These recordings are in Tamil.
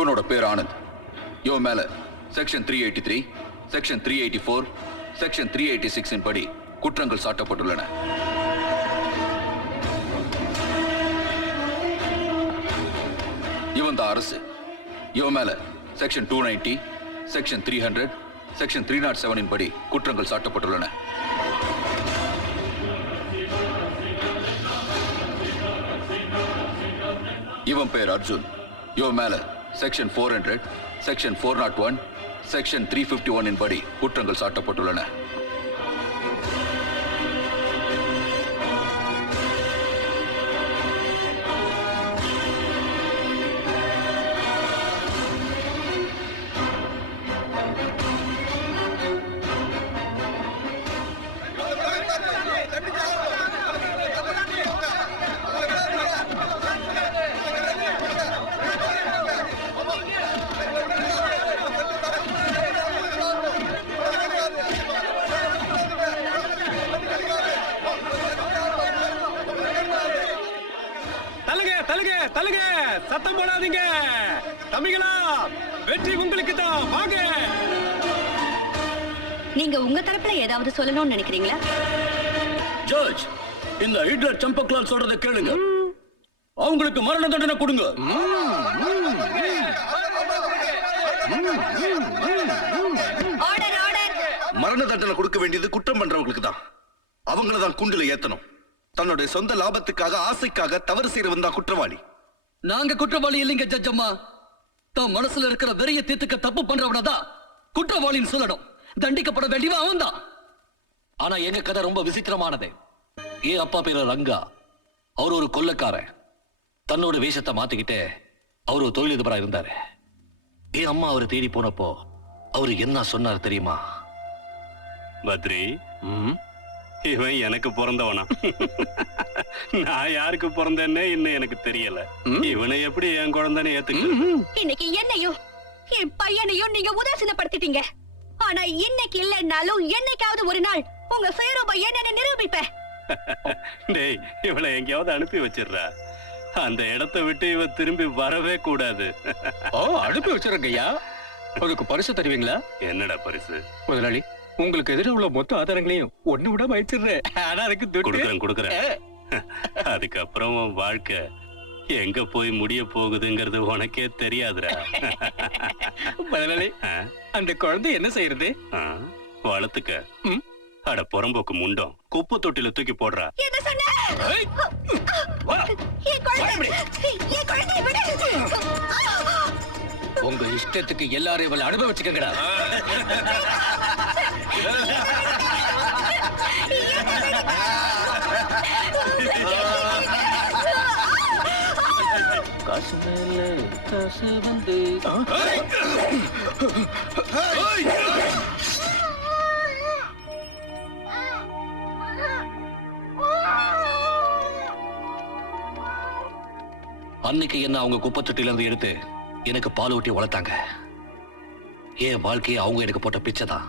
இவனோட பேர் ஆனந்த். இவன் மேல செக்ஷன் 383, செக்ஷன் 384, செக்ஷன் 386 இன் படி குற்றங்கள் சாட்டப்பட்டுள்ளன. இவன் தான் அரசு. இவன் மேல செக்ஷன் 290, செக்ஷன் 300, செக்ஷன் 307 இன் படி குற்றங்கள் சாட்டப்பட்டுள்ளன. இவன் பேர் அர்ஜுன். இவன் மேல செக்ஷன் 400, செக்ஷன் 401, செக்ஷன் 351 இன் படி குற்றங்கள் சாட்டப்பட்டுள்ளன. சத்தம் போடாதீங்க தம்பிகளா, வெற்றி உங்களுக்கு தான். வாங்க. நீங்க உங்க தரப்புல ஏதாவது சொல்லணும்னு நினைக்கிறீங்களா? ஜட்ஜ், இந்த ஹிட்லர் சம்பக்லால் சொல்றதை கேளுங்க. அவங்களுக்கு மரண தண்டனை கொடுங்க. மரண தண்டனை கொடுக்க வேண்டியது குற்றம் பண்றவங்களுக்கு தான். அவங்கள தான் குண்டுல ஏத்தணும். தன்னுடைய சொந்த லாபத்துக்காக, ஆசைக்காக தவறு செய்யறவன் தான் குற்றவாளி. நாங்க குற்றவாளி இல்லைங்க ஜட்ஜ் அம்மா. தான் மனசுல இருக்கிற வெறிய தீர்த்துக்க தப்பு பண்றவனதான் குற்றவாளின்னு சொல்லணும். தண்டிக்கப்பட வேண்டியவன் அவன் தான். ஆனா எங்க கதை ரொம்ப விசித்திரமானது. ஏன் அப்பா பேரு ரங்கா. அவர் ஒரு கொள்ளைக்காரன். தன்னோட வேஷத்தை மாத்திக்கிட்டு அவர் ஒரு தொழிலதிபரா இருந்தாரு. என் அம்மா அவரை தேடி போனப்போ அவரு என்ன சொன்னார் தெரியுமா? பத்ரி, இவன் எனக்கு பிறந்தவனா? நான் யாருக்கு பிறந்தேன்னே இன்னும் எனக்கு தெரியல. இவனை எப்படி என் குழந்தைன்னு ஏத்துக்க? இன்னைக்கு என்னையும் என் பையனையும் நீங்க உதாசீனப்படுத்திட்டீங்க. ஆனா இன்னைக்கு இல்லைன்னாலும் என்னைக்காவது ஒரு நாள் உங்க சுயரூபம் என்னன்னு நிரூபிப்பேன். டேய், இவளை எங்கேயாவது அனுப்பி வச்சிடுறா. அந்த இடத்தை விட்டு இவ திரும்பி வரவே கூடாது. அனுப்பி வச்சிருக்கய்யா. அதுக்கு பரிசு தருவீங்களா? என்னடா பரிசு? முதலாளி, உங்களுக்கு எதிர உள்ள மொத்த ஆதாரங்களையும் ஒண்ணு விட வச்சிடுறேன். ஆனா அதுக்கு கொடுக்குறேன். அதுக்கப்புறம் உன் வாழ்க்கை எங்க போய் முடிய போகுதுங்கிறது உனக்கே தெரியாதுடா. முதலாளி, அந்த குழந்தை என்ன செய்யறது? வளர்த்துக்க. அட புறம்போக்கு முண்டம், குப்பை தொட்டில தூக்கி போடுறா. என்ன சொன்ன? உங்க இஷ்டத்துக்கு எல்லாரும் இவளை அனுபவிச்சுக்கங்கடா. காசு மேல காசு வந்து அன்னைக்கு என்ன அவங்க குப்பை தொட்டில இருந்து எடுத்து எனக்கு பால் ஊட்டி வளர்த்தாங்க. என் வாழ்க்கையை அவங்க எனக்கு போட்ட பிச்சை தான்.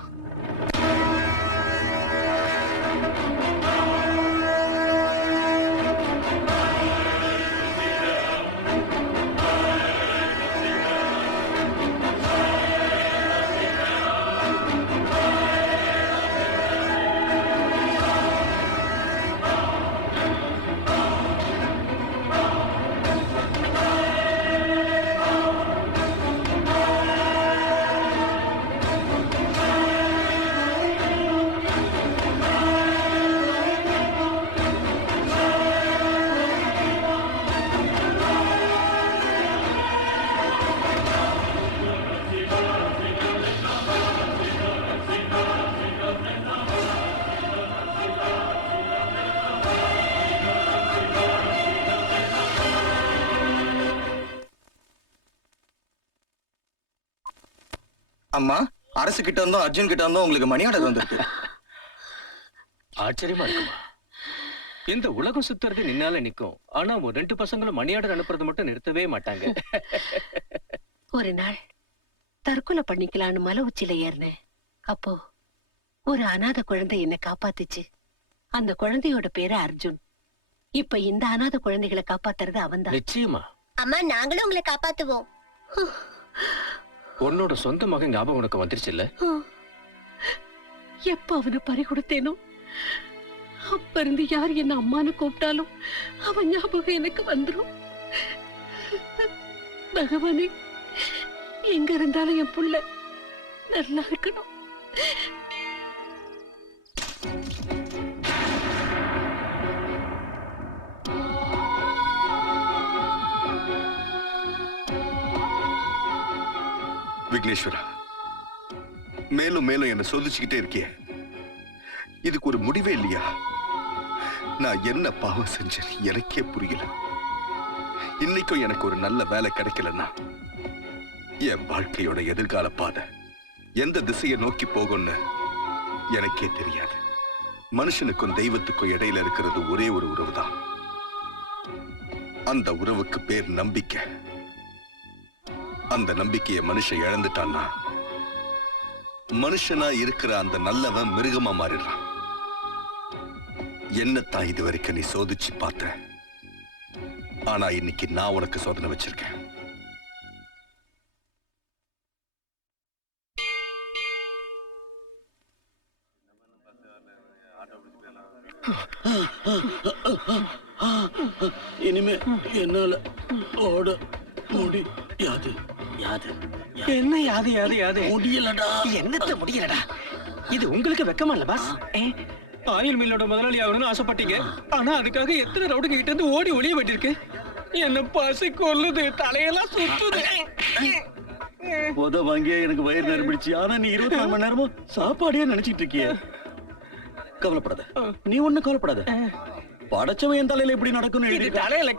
அம்மா, அரசு கிட்ட இருந்தோம், அர்ஜுன் கிட்ட இருந்தோம் உங்களுக்கு மணி ஆர்டர் வந்திருக்கு. ஆச்சரியமா இருக்குமா? இந்த உலகம் சுத்துறது நின்னால நிக்கும். ஆனா ஒரு 2 பசங்களும் மணி ஆர்டர் அனுப்புறது மட்டும் நிறுத்தவே மாட்டாங்க. ஒரு நாள் தற்கொலை பண்ணிக்கலான்னு மலை உச்சியில ஏறினேன். அப்போ ஒரு அனாதை குழந்தை என்னை காப்பாத்துச்சு. அந்த குழந்தையோட பேரு அர்ஜுன். இப்ப இந்த அனாதை குழந்தைகளை காப்பாத்துறது அவன்தான். நிச்சயமா. அம்மா, நாங்களும் உங்களை காப்பாத்துவோம். உன்னோட சொந்த மகன் ஞாபகம் உனக்கு வந்துருச்சு இல்ல? எப்ப அவனை பறி கொடுத்தேனோ அப்ப இருந்து யார் என்ன அம்மான்னு கூப்பிட்டாலும் அவன் ஞாபகம் எனக்கு வந்துரும். பகவானே, எங்க இருந்தாலும் என் புள்ள நல்லா இருக்கணும். விக்னேஸ்வரா, மேலும் மேலும் என்ன சோதிச்சுக்கிட்டே இருக்கியே, இதுக்கு ஒரு முடிவே இல்லையா? நான் என்ன பாவம் செஞ்சேன் எனக்கே புரியல. இன்னைக்கும் எனக்கு ஒரு நல்ல வேலை கிடைக்கலன்னா என் வாழ்க்கையோட எதிர்கால பாதை எந்த திசையை நோக்கி போகும்னு எனக்கே தெரியாது. மனுஷனுக்கும் தெய்வத்துக்கும் இடையில இருக்கிறது ஒரே ஒரு உறவு தான். அந்த உறவுக்கு பேர் நம்பிக்கை. அந்த நம்பிக்கையை மனுஷன் இழந்துட்டான்னா மனுஷனா இருக்கிற அந்த நல்லவன் மிருகமா மாறிடுறான். என்னத்தான் இது வரைக்கும் நீ சோதிச்சு பார்த்த, ஆனா இன்னைக்கு நான் உனக்கு சோதனை வச்சிருக்கேன். இனிமே என்னால ஓட முடியாது. என்ன யாது யாது யாது முடியலடா. என்னத்த முடியலடா? இது உங்களுக்கு வெக்கமா இல்ல பாஸ்? ஆயில் மில்லோட முதலாளி ஆகணும்னு ஆசைப்பட்டீங்க. ஆனா அதுக்காக எத்தனை ரவுடுங்க கிட்ட இருந்து ஓடி ஒளிய வேண்டியிருக்கு. என்ன பசி கொல்லுது, தலையெல்லாம் சுத்துது. வாங்கிய எனக்கு வயிறு நிரம்பிடுச்சு. ஆனா நீ 24 மணி நேரமும் சாப்பாடே நினைச்சிட்டு இருக்கிய. கவலைப்படாத, நீ ஒண்ணு கவலைப்படாத. படைச்சவன் என் தலையில எப்படி நடக்கும்னு இது தலையில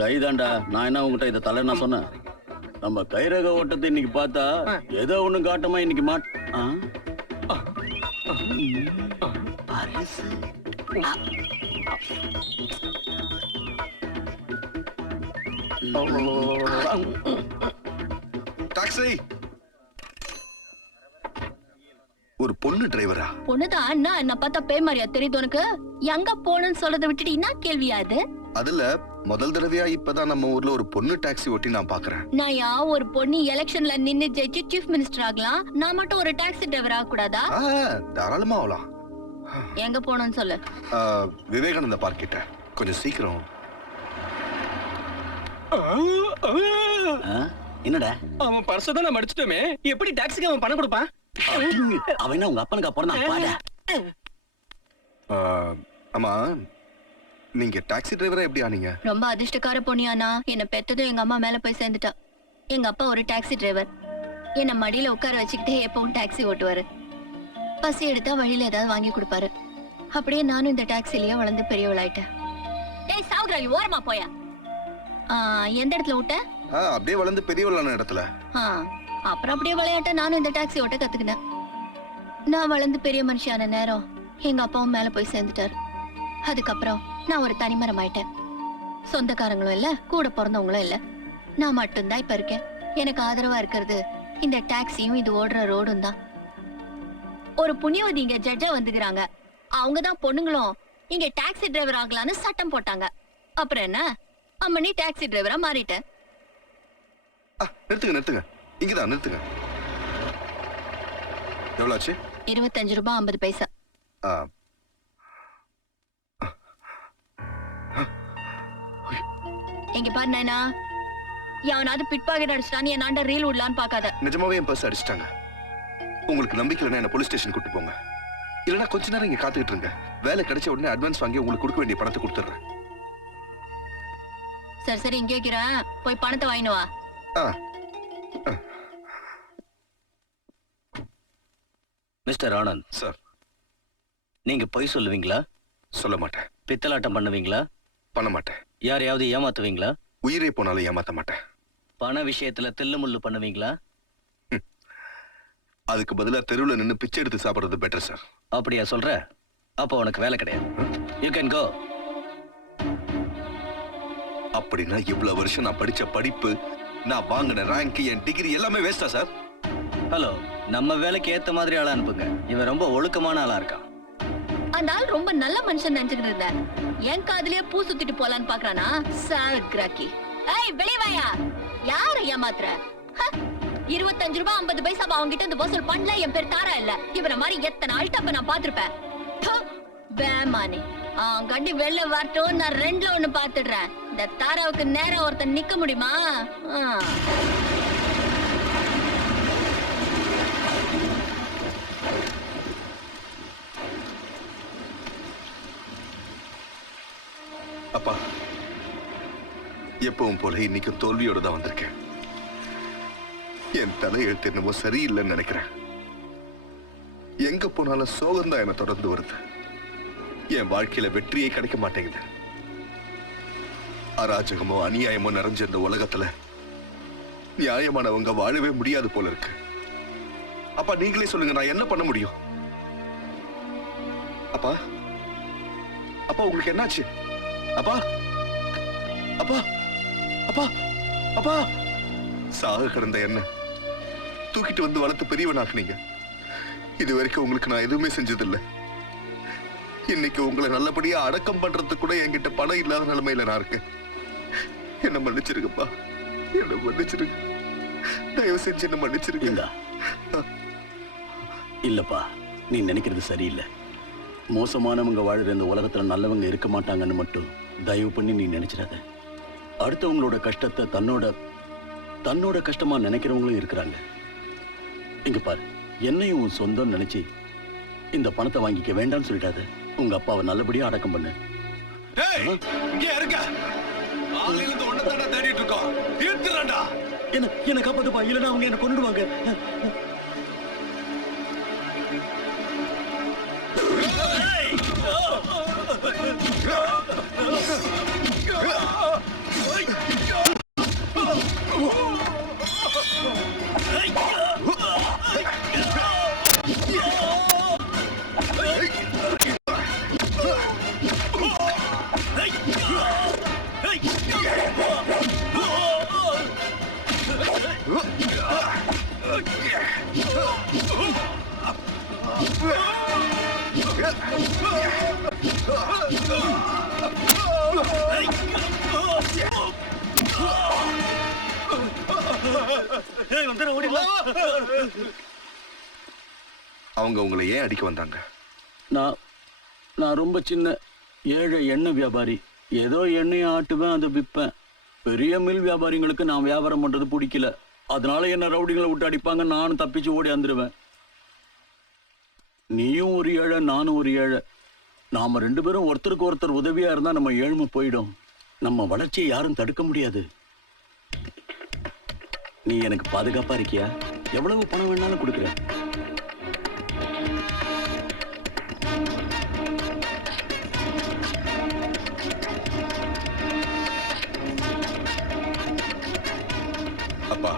கைதாண்டா. நான் என்ன உங்ககிட்ட இத தலை நான் சொன்னேன்? நம்ம கைரக ஓட்டத்தை இன்னைக்கு பார்த்தா ஏதோ ஒண்ணு காட்டமா இன்னைக்கு டாக்ஸி, ஒரு பொண்ணு டிரைவரா? பொண்ணுதான் அண்ணா, என்ன பார்த்தா பேய் மாதிரியா தெரியுது உனக்கு? எங்க போகணும்னு சொல்றதை விட்டுட்டு என்ன கேள்வியா இது? அதுல முதல் தடவையா இப்பதான் நம்ம ஊர்ல ஒரு பொண்ணு டாக்ஸி ஓட்டி நான் பாக்குறேன். நான் ஒரு பொண்ணு எலெக்ஷன்ல நின்னு ஜெயிச்சு சீஃப் மினிஸ்டர் ஆகலாம், நான் மட்டும் ஒரு டாக்ஸி டிரைவர் ஆக கூடாதா? தாராளமா ஆகலாம். எங்க போகணும்னு சொல்லு. விவேகானந்த பார்க் கிட்ட. கொஞ்சம் சீக்கிரம். என்னடா? அவன் பர்ஸ தான் நம்ம அடிச்சிட்டோமே, எப்படி டாக்ஸிக்கு அவன் பணம் கொடுப்பான்? அவன் உங்க அப்பனுக்கு அப்புறம் ஆமா, நீங்க டாக்ஸி டிரைவரா எப்படி ஆனீங்க? ரொம்ப அதிர்ஷ்டக்கார பொண்ணியானா, என்ன பெத்ததும் எங்க அம்மா மேல போய் சேர்ந்துட்டா. எங்க அப்பா ஒரு டாக்ஸி டிரைவர். என்ன மடியில உட்கார வச்சுக்கிட்டே எப்பவும் டாக்ஸி ஓட்டுவாரு. பசி எடுத்தா வழியில ஏதாவது வாங்கி கொடுப்பாரு. அப்படியே நானும் இந்த டாக்ஸிலேயே வளர்ந்து பெரியவளாயிட்டேன். ஏய் சாவுகிராவி, ஓரமா போயா. எந்த இடத்துல விட்ட? அப்படியே வளர்ந்து பெரியவளான இடத்துல. அப்புறம் அப்படியே விளையாட்ட நானும் இந்த டாக்ஸி ஓட்ட கத்துக்கினேன். நான் வளர்ந்து பெரிய மனுஷியான நேரம் எங்க அப்பாவும் மேல போய் சேர்ந்துட்டாரு. அதுக்கப்புறம் நான் ஒரு தனிமரம் ஆயிட்டேன். சொந்தக்காரங்களும் இல்ல, கூட பிறந்தவங்களும் இல்ல, நான் மட்டும்தான் இப்ப இருக்கேன். எனக்கு ஆதரவா இருக்கிறது இந்த டாக்ஸியும் இது ஓடுற ரோடும் தான். ஒரு புண்ணியவதி இங்க ஜட்ஜா வந்துக்கிறாங்க. அவங்கதான் பொண்ணுங்களும் இங்க டாக்ஸி டிரைவர் ஆகலான்னு சட்டம் போட்டாங்க. அப்புறம் என்ன, அம்மனி டாக்ஸி டிரைவரா மாறிட்டேன். நிறுத்துங்க நிறுத்துங்க, இங்கதான் நிறுத்துங்க. எவ்வளவு ஆச்சு? 25 ரூபாய் 50 பைசா. எங்க பாரு நானா, யாவனாவது பிட் பாக்கெட் அடிச்சிட்டான்னு என் ஆண்ட ரீல் விடலான்னு பாக்காத. நிஜமாவே என் பர்ஸ் அடிச்சிட்டாங்க. உங்களுக்கு நம்பிக்கை இல்லைன்னா என்ன போலீஸ் ஸ்டேஷன் கூட்டு போங்க. இல்லைன்னா கொஞ்ச நேரம் இங்க காத்துக்கிட்டு இருங்க. வேலை கிடைச்ச உடனே அட்வான்ஸ் வாங்கி உங்களுக்கு கொடுக்க வேண்டிய பணத்தை கொடுத்துறேன். சரி சரி, இங்கே இருக்கிறேன், போய் பணத்தை வாங்கினு வா. மிஸ்டர் ஆனந்த் சார், நீங்க பொய் சொல்லுவீங்களா? சொல்ல மாட்டேன். பித்தலாட்டம் பண்ணுவீங்களா? பண்ண மாட்டேன். யாரையாவது ஏமாத்துவீங்களா? உயிரே போனாலும் ஏமாத்த மாட்டேன். பண விஷயத்துல தில்லு முள்ளு பண்ணுவீங்களா? அதுக்கு பதிலா தெருவுல நின்னு பிச்சை எடுத்து சாப்பிடுறது பெட்டர் சார். அப்படியா சொல்ற? அப்ப உனக்கு வேலை கிடையாது. You can go. அப்படின்னா இவ்வளவு வருஷம் நான் படிச்ச படிப்பு, நான் வாங்கின ரேங்க், என் டிகிரி எல்லாமே வேஸ்டா சார்? ஹலோ, நம்ம வேலைக்கு ஏத்த மாதிரி ஆளா அனுப்புங்க. இவன் ரொம்ப ஒழுக்கமான ஆளா இருக்கான். அந்த ஆள் ரொம்ப நல்ல மனுஷன் நினைச்சுக்கிட்டு இருந்தேன். என் காதுலயே பூ சுத்திட்டு போலான்னு பாக்குறானா? சார் கிராக்கி. ஏய் வெளிய வாயா, யார ஏமாத்துற? 25 ரூபாய் 50 பைசா அவங்கிட்ட இந்த வசூல் பண்ணல என் பேர் தாரா இல்ல. இவர மாதிரி எத்தனை அல்டப்ப நான் பாத்திருப்பேன். வேமானி கண்டி வெளில வரட்டும், நான் ரெண்டுல ஒண்ணு பாத்துடுறேன். இந்த தாராவுக்கு நேரம் ஒருத்தன் நிக்க முடியுமா? அப்பா, எப்பவும் போல இன்னைக்கும் தோல்வியோட தான் வந்திருக்கேன். என் தலையெழுத்து என்னமோ சரியில்லைன்னு நினைக்கிறேன். எங்க போனாலும் சோகம்தான் என்ன தொடர்ந்து வருது. என் வாழ்க்கையில வெற்றியே கிடைக்க மாட்டேங்குது. அராஜகமோ அநியாயமோ நிறைஞ்ச இந்த உலகத்துல நியாயமானவங்க வாழவே முடியாது போல இருக்கு. அப்பா, நீங்களே சொல்லுங்க, நான் என்ன பண்ண முடியும்? அப்பா, அப்பா உங்களுக்கு என்னாச்சு? அப்பா, அப்பா, அப்பா, அப்பா! சாக கிடந்த என்ன தூக்கிட்டு வந்து வளர்த்து பெரியவனாக்குனீங்க. இது வரைக்கும் உங்களுக்கு நான் எதுவுமே செஞ்சதில்லை. இன்னைக்கு உங்களை நல்லபடியா அடக்கம் பண்றதுக்கு கூட என்கிட்ட பணம் இல்லாத நிலைமையில நான் இருக்கேன். என்ன மன்னிச்சிருக்கப்பா, என்ன மன்னிச்சிருங்க. தயவு செஞ்சு என்ன மன்னிச்சிருங்க. இல்லப்பா, நீ நினைக்கிறது சரியில்லை. மோசமானவங்க வாழுற இந்த உலகத்துல நல்லவங்க இருக்க மாட்டாங்கன்னு மட்டும் தயவு பண்ணி நீ நினைச்சிடாத. அடுத்தவங்களோட கஷ்டத்தை தன்னோட கஷ்டமா நினைக்கிறவங்களும் இருக்கிறாங்க. இங்க பாரு, என்னையும் உன் சொந்தம் நினைச்சு இந்த பணத்தை வாங்கிக்க வேண்டாம்னு சொல்லிடாத. உங்க அப்பாவை நல்லபடியா அடக்கம் பண்ணு. என்ன காப்பாத்துப்பா, இல்லைன்னா அவங்க என்ன கொண்டுடுவாங்க. அவங்க உங்களை ஏன் அடிக்க வந்தாங்க? நான் ரொம்ப சின்ன ஏழை எண்ணெய் வியாபாரி. ஏதோ எண்ணெயை ஆட்டுவேன், அதை விற்பேன். பெரிய மில் வியாபாரிங்களுக்கு நான் வியாபாரம் பண்றது பிடிக்கல. அதனால என்ன ரவுடிகளை விட்டு அடிப்பாங்க, நானும் தப்பிச்சு ஓடி வந்துடுவேன். நீயும் ஒரு ஏழை, நானும் ஒரு ஏழை. நாம 2 பேரும் ஒருத்தருக்கு ஒருத்தர் உதவியா இருந்தா நம்ம ஏழ்மை போயிடும். நம்ம வளர்ச்சியை யாரும் தடுக்க முடியாது. நீ எனக்கு பாதுகாப்பா இருக்கியா? எவ்வளவு பணம் வேணாலும் கொடுக்குறேன். அப்பா,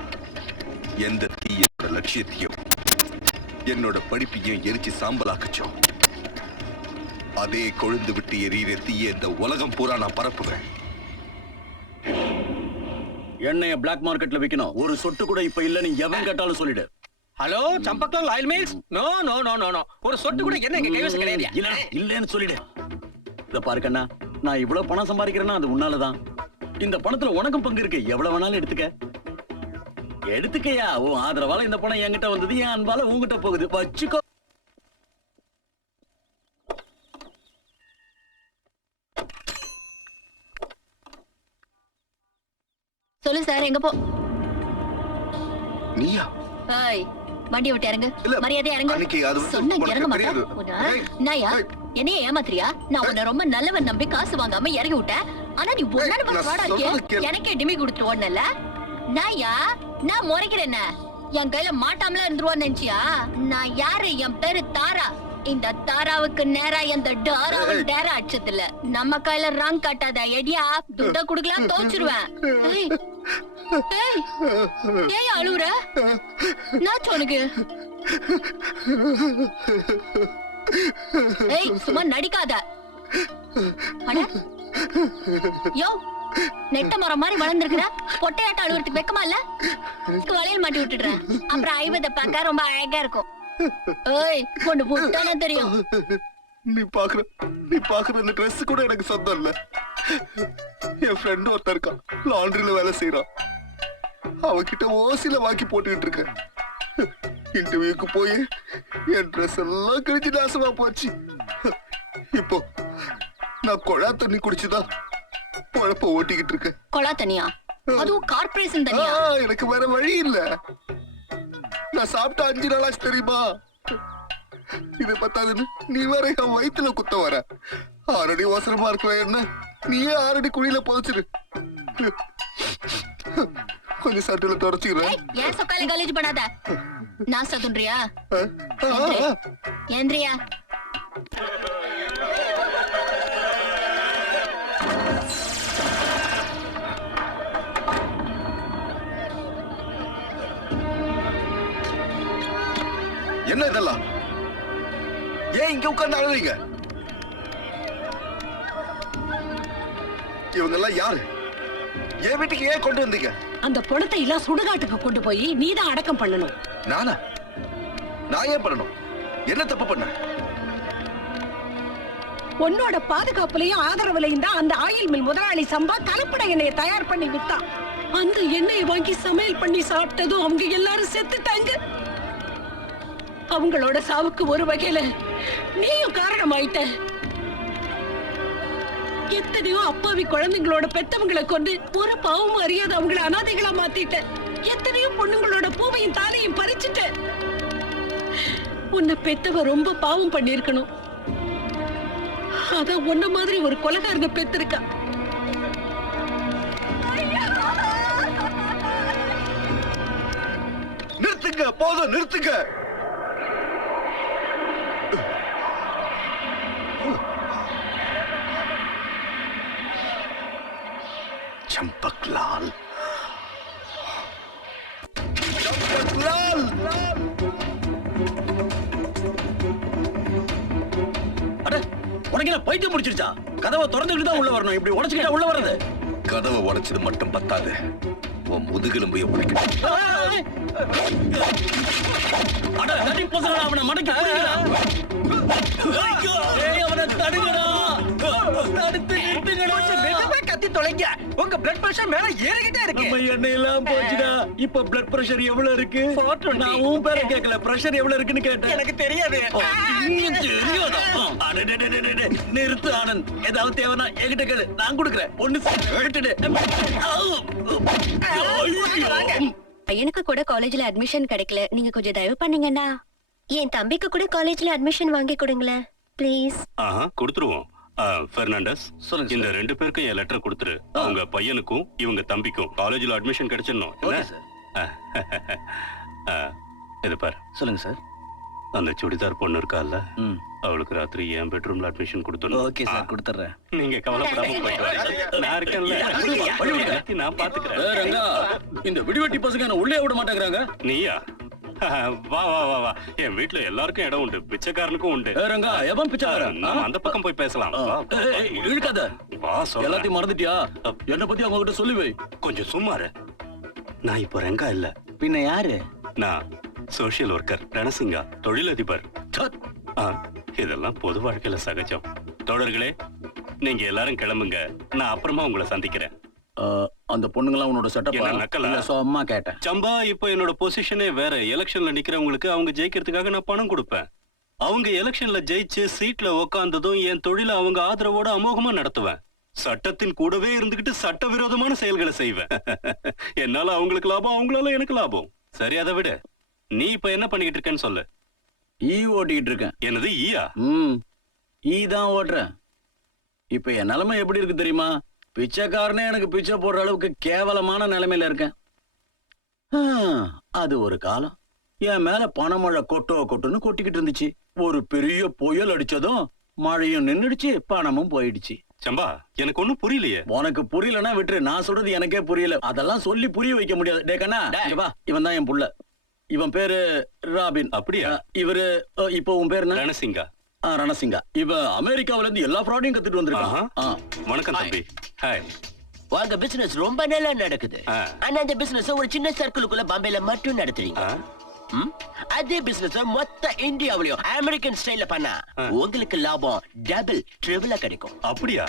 எந்த தீயோட லட்சியத்தையும் என்னோட படிப்பையும் எரிச்சு சாம்பலாக்குச்சோ, அதே கொழுந்து விட்டு எரியிற தீய இந்த உலகம் பூரா நான் பரப்புவேன். எண்ணெய பிளாக் மார்க்கெட்ல விக்கணும். ஒரு சொட்டு கூட இப்ப இல்லன்னு எவன் கேட்டாலும் சொல்லிடு. Hello, Champaklal oil mills? No no no no no. ஒரு சொட்டு கூட என்ன எங்க கைவசம் கிடையாது. இல்லன்னு சொல்லிடு. இத பாரு கண்ணா, நான் இவ்வளவு பணம் சம்பாதிக்கிறேன்னா அது உன்னாலதான். இந்த பணத்துல உனக்கும் பங்கு இருக்கு. எவ்வளவு வேணாலும் எடுத்துக்கயா. உன் ஆதரவால இந்த பணம் என்கிட்ட வந்தது, என் அன்பால உன்கிட்ட போகுது. வச்சுக்கோ. சொல்லு சார், எங்க போ? நீயா? ஏய், வண்டி விட்டு இறங்கு. இல்ல, மரியாதையா இறங்கு. அன்னைக்கு அது வந்து சொன்னா உனக்கு இறங்க தெரியாது. மாட்டேன். நாயா, என்னைய ஏமாத்துறியா? நான் உன்னை ரொம்ப நல்லவன் நம்பி காசு வாங்காம இறங்கி விட்டேன். ஆனா நீ ஒன்னால நான் வாடா சொல்றது இருக்கே. கேளு. எனக்கே டிமி கொடுத்துட்டு ஓடனல. நாயா, நான் முறைக்கிறேன். என் கையில மாட்டாமல இருந்துருவான்னு நினைச்சியா? நான் யாரு? என் பேரு தாரா. இந்த தாராவுக்கு நேரா எந்த டாராவும் டேரா அடிச்சதில்ல. நம்ம கையில ராங் காட்டாத. எடியா, துட்ட குடுக்கலாம், தோச்சிருவேன். ஏய் அழுவுற? நான் சொனுக்கு. ஏய், சும்மா நடிக்காத. அட யோ, நெட்ட மரம் மாதிரி வளர்ந்துருக்குற. பொட்டையாட்ட அழுவுறதுக்கு வெக்கமா இல்ல? வளையல் மாட்டி விட்டுடுறேன். அப்புறம் ஐவத பார்க்க ரொம்ப அழகா இருக்கும். ஏய், கொண்டு போட்டானே தெரியும். நீ பாக்குற இந்த ட்ரெஸ் கூட எனக்கு சொந்தம் இல்ல. என் ஃப்ரெண்ட் ஒருத்தர் இருக்கான், லாண்டரியில வேலை செய்யறான். அவகிட்ட ஓசில வாக்கி போட்டுக்கிட்டு இருக்கேன். இன்டர்வியூக்கு போய் என் ட்ரெஸ் எல்லாம் கிழிஞ்சு நாசமா போச்சு. இப்போ நான் குழா தண்ணி குடிச்சுதான் பொழப்ப ஓட்டிக்கிட்டு இருக்கேன். கொலா தனியா? அதுவும் கார்ப்பரேஷன் தனியா? எனக்கு வேற வழி இல்ல. நான் சாப்பிட்ட 5 நாளாச்சு தெரியுமா? இது பத்தாதுன்னு நீ வேற என் வயிற்றுல குத்த வர. 6 அடி அவசரமா இருக்க என்ன நீயே 6 அடி குழியில புதைச்சிரு. கொஞ்சம் சட்டில தொடச்சுக்கிறேன். ஏன் சொக்கால காலேஜ் பண்ணாத. நான் சதுன்றியா? ஏந்திரியா? என்ன இதெல்லாம்? ஏன் இங்க உட்கார்ந்து அழுறீங்க? இவங்க எல்லாம் யாரு? என் வீட்டுக்கு ஏன் கொண்டு வந்தீங்க? அந்த பணத்தை எல்லாம் சுடுகாட்டுக்கு கொண்டு போய் நீதான் அடக்கம் பண்ணணும். நானா? நான் ஏன் பண்ணணும்? என்ன தப்பு பண்ண? உன்னோட பாதுகாப்புலயும் ஆதரவுலையும் தான் அந்த ஆயில் மில் முதலாளி சம்பா கலப்பட எண்ணெயை தயார் பண்ணி வித்தான். அந்த எண்ணெயை வாங்கி சமையல் பண்ணி சாப்பிட்டதும் அவங்க எல்லாரும் செத்துட்டாங்க. அவங்களோட சாவுக்கு ஒரு வகையில நீயும் காரணமாயிட்ட. எத்தனையோ அப்பாவி குழந்தைங்களோட பெத்தவங்களை கொண்டு ஒரு பாவமும் அறியாத அவங்கள அனாதைகளா மாத்திட்ட. எத்தனையோ பொண்ணுங்களோட பூவையும் தாலையும் பறிச்சுட்ட. உன்னை பெத்தவ ரொம்ப பாவம் பண்ணிருக்கணும். அதான் உன்ன மாதிரி ஒரு கொலைகாரங்க பெத்திருக்கா. நிறுத்துங்க, போதும் நிறுத்துங்க. चंपकलाल, चंपकलाल, அட உனக்கு என்ன பைத்தியம் முடிச்சிருச்சா? கதவை திறந்துக்கிட்டு தான் உள்ள வரணும். இப்படி உடைச்சுக்கிட்டா உள்ள வர்றது? கதவை உடைச்சது மட்டும் பத்தாது, உன் முதுகெலும்பைய உடைக்கணும். அட தட்டி போசடா, அவனை மடக்கி புடிங்கடா. ஏய் அவனை தடுங்கடா. தடுத்து நிறுத்துங்கடா. மெதுவா கத்தி தொலைங்க. உங்க பிளட் பிரஷர் மேல ஏறிக்கிட்டே இருக்கு. நம்ம எண்ணெய் எல்லாம் போச்சுடா. இப்ப பிளட் பிரஷர் எவ்வளவு இருக்கு? 420. நான் உன் பேரை கேட்கல, பிரஷர் எவ்வளவு இருக்குன்னு கேட்டேன். எனக்கு தெரியாது. நிறுத்து ஆனந்த். ஏதாவது தேவைன்னா என்கிட்ட கேளு, நான் கொடுக்குறேன். ஒண்ணு பையனுக்கு கூட காலேஜ்ல அட்மிஷன் கிடைக்கல. நீங்க கொஞ்சம் தயவு பண்ணீங்கன்னா என் தம்பிக்கு கூட காலேஜ்ல அட்மிஷன் வாங்கி கொடுங்களேன் ப்ளீஸ். கொடுத்துருவோம். பெர்னாண்டஸ், சொல்லுங்க இந்த 2 பேருக்கும் என் லெட்டர் கொடுத்துரு. அவங்க பையனுக்கும் இவங்க தம்பிக்கும் காலேஜ்ல அட்மிஷன் கிடைச்சிடணும். இது பாரு. சொல்லுங்க சார். அந்த சுடிதார் பொண்ணு இருக்கால, அவளுக்கு ராத்திரி என் பெட்ரூம்ல அட்மிஷன் கொடுத்துடணும். ஓகே சார், கொடுத்துறேன். நீங்க கவலைப்படாம போயிட்டு வாங்க. நான் இருக்கேன்ல, நான் பாத்துக்கிறேன். ரங்கா, இந்த விடிவெட்டி பசங்க என்ன உள்ளே விட மாட்டேங்கிறாங்க. நீயா? வா வா வா வா. என் வீட்டுல எல்லாருக்கும் இடம் உண்டு, பிச்சைக்காரனுக்கும் உண்டு. ரங்கா, எவன் பிச்சைக்காரன்? நாம அந்த பக்கம் போய் பேசலாம். வா, இழுக்காத. வா, சொல்றேன். எல்லாத்தையும் மறந்துட்டியா? என்ன பத்தி அவங்க கிட்ட சொல்லி வை. கொஞ்சம் சும்மாரு. நான் இப்போ ரெங்கா இல்ல. பின்ன யாரு? நான் சோஷியல் ஒர்க்கர் ரணசிங்கா, தொழிலதிபர். இதெல்லாம் பொது வாழ்க்கையில சகஜம். தோழர்களே, நீங்க எல்லாரும் கிளம்புங்க. நான் அப்புறமா உங்களை சந்திக்கிறேன். அந்த பொண்ணுங்களாம் உன்னோட செட்டப் என்ன நக்கலா? அம்மா கேட்டேன். சம்பா, இப்போ என்னோட பொசிஷனே வேற. எலெக்ஷன்ல நிக்கிறவங்களுக்கு அவங்க ஜெயிக்கிறதுக்காக நான் பணம் கொடுப்பேன். அவங்க எலெக்ஷன்ல ஜெயிச்சு சீட்ல உக்காந்ததும் என் தொழில அவங்க ஆதரவோட அமோகமா நடத்துவேன். சட்டத்தின் கூடவே இருந்துகிட்டு சட்டவிரோதமான செயல்களை செய்வேன். என்னால அவங்களுக்கு லாபம், அவங்களால எனக்கு லாபம். சரி, அதை விட நீ இப்ப என்ன பண்ணிக்கிட்டு இருக்கேன்னு சொல்லு. ஈ ஓட்டிக்கிட்டு இருக்கேன். என்னது ஈயா? ஈ தான் ஓட்டுறேன். இப்ப என் நிலைமை எப்படி இருக்கு தெரியுமா? பிச்சைக்காரனே எனக்கு பிச்சை போடுற அளவுக்கு கேவலமான நிலைமையில இருக்கேன். அது ஒரு காலம். என் மேல பணமழை கொட்டுன்னு கொட்டிக்கிட்டு இருந்துச்சு. ஒரு பெரிய புயல் அடிச்சதும் மழையும் நின்னுடுச்சு, பணமும் போயிடுச்சு. சம்பா, எனக்கு ஒண்ணும் புரியலையே. உனக்கு புரியலன்னா விட்டுரு. நான் சொல்றது எனக்கே புரியல. அதெல்லாம் சொல்லி புரிய வைக்க முடியாது. டே கண்ணா, வா. இவன் தான் என் புள்ள. இவன் பேரு ராபின். அப்படியா? இவரு இப்போ உன் பேரு என்ன? ரணசிங்கா. ரணசிங்கா. இவன் அமெரிக்காவில இருந்து எல்லா ஃப்ராடையும் கத்துட்டு வந்திருக்கான். வணக்கம் தம்பி. ஹாய். உங்க பிசினஸ் ரொம்ப நல்லா நடக்குது. ஆனா அந்த பிசினஸ் ஒரு சின்ன சர்க்கிளுக்குள்ள பாம்பேல மட்டும் நடத்துறீங்க. அதே பிசினஸ் மொத்த இந்தியாவிலயும் அமெரிக்கன் ஸ்டைல்ல பண்ணா உங்களுக்கு லாபம் டபுள் ட்ரிபிளா கிடைக்கும். அப்படியா?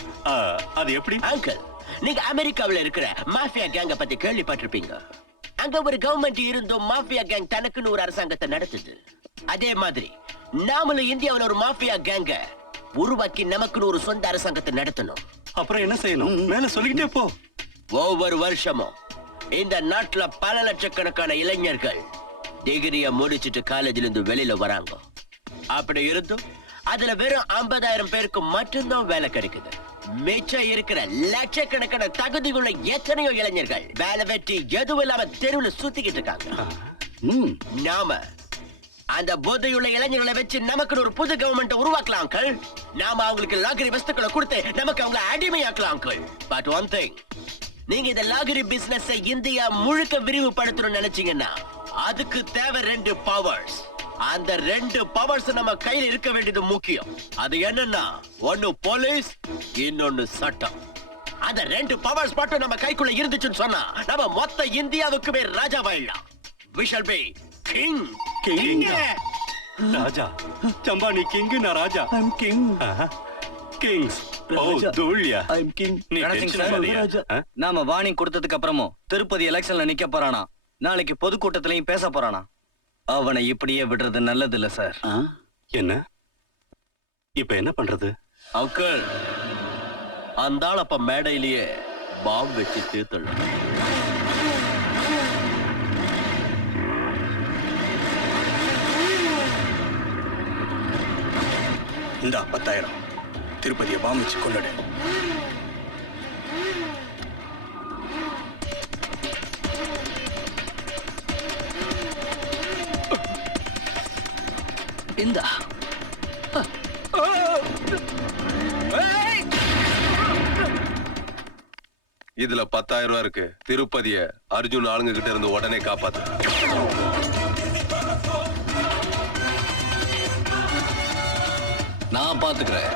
அது எப்படி? அங்கிள், நீங்க அமெரிக்காவில இருக்கிற மாஃபியா கேங்க பத்தி கேள்விப்பட்டிருப்பீங்க. அங்க ஒரு கவர்மெண்ட் இருந்தும் மாஃபியா கேங் தனக்குன்னு ஒரு அரசாங்கத்தை நடத்துது. அதே மாதிரி நாமளும் இந்தியாவுல ஒரு மாஃபியா கேங்க உருவாக்கி நமக்குன்னு ஒரு சொந்த அரசாங்கத்தை நடத்தணும். அப்புறம் என்ன செய்யணும்? மேல சொல்லிக்கிட்டே போ. ஒவ்வொரு வருஷமும் இந்த நாட்டுல பல லட்சக்கணக்கான இளைஞர்கள் டிகிரிய முடிச்சிட்டு காலேஜ்ல இருந்து வெளியில வராங்க. அப்படி இருந்தும் அதுல வெறும் 50,000 பேருக்கு மட்டும்தான் வேலை கிடைக்குது. மிச்சம் இருக்கிற லட்சக்கணக்கான தகுதியுள்ள எத்தனையோ இளைஞர்கள் வேலை வெட்டி எதுவும் இல்லாம தெருவுல சுத்திக்கிட்டு இருக்காங்க. நாம அந்த போதையுள்ள இளைஞர்களை வச்சு நமக்கு ஒரு புது கவர்மெண்ட் உருவாக்கலாம் அங்கிள். நாம அவங்களுக்கு லாகரி வஸ்துக்களை கொடுத்து நமக்கு அவங்களை அடிமையாக்கலாம் அங்கிள். பட் ஒன் திங், நீங்க இந்த லாகரி பிசினஸ் இந்தியா முழுக்க விரிவுபடுத்தணும்னு நினைச்சீங்கன்னா அதுக்கு தேவை 2 பவர்ஸ். அந்த 2 பவர்ஸ் நம்ம கையில இருக்க வேண்டியது முக்கியம். அது என்னன்னா, ஒன்னு போலீஸ், இன்னொன்னு சட்டம். அந்த 2 பவர்ஸ் மட்டும் நம்ம கைக்குள்ள இருந்துச்சுன்னு சொன்னா நம்ம மொத்த இந்தியாவுக்குமே ராஜாவாயிடலாம். We shall be king. King. ராஜா. சம்பா நீ கிங், நான் ராஜா. I'm king. கிங்ஸ். ஓ ராஜா. தோழியா. I'm king. நீ டென்ஷன் ஆகாதீயா? ராஜா. நாம வார்னிங் கொடுத்ததுக்கு அப்புறமும் திருப்பதி எலெக்ஷன்ல நிக்க போறானா, நாளைக்கு பொதுக்கூட்டத்திலையும் பேச போறானா. அவனை இப்படியே விடுறது நல்லது இல்ல சார். ஆ? என்ன இப்ப என்ன பண்றது? அங்கிள், அந்த ஆள் அப்ப மேடையிலேயே பாம்பு வச்சு தீர்த்தணும். இந்தா 10,000. திருப்பதியை பாம்பு வச்சு கொண்டுடு. இந்தா இதுல 10,000 ரூபாய் இருக்கு. திருப்பதிய அர்ஜுன் ஆளுங்க கிட்ட இருந்து உடனே காப்பாத்து. நான் பாத்துக்கிறேன்.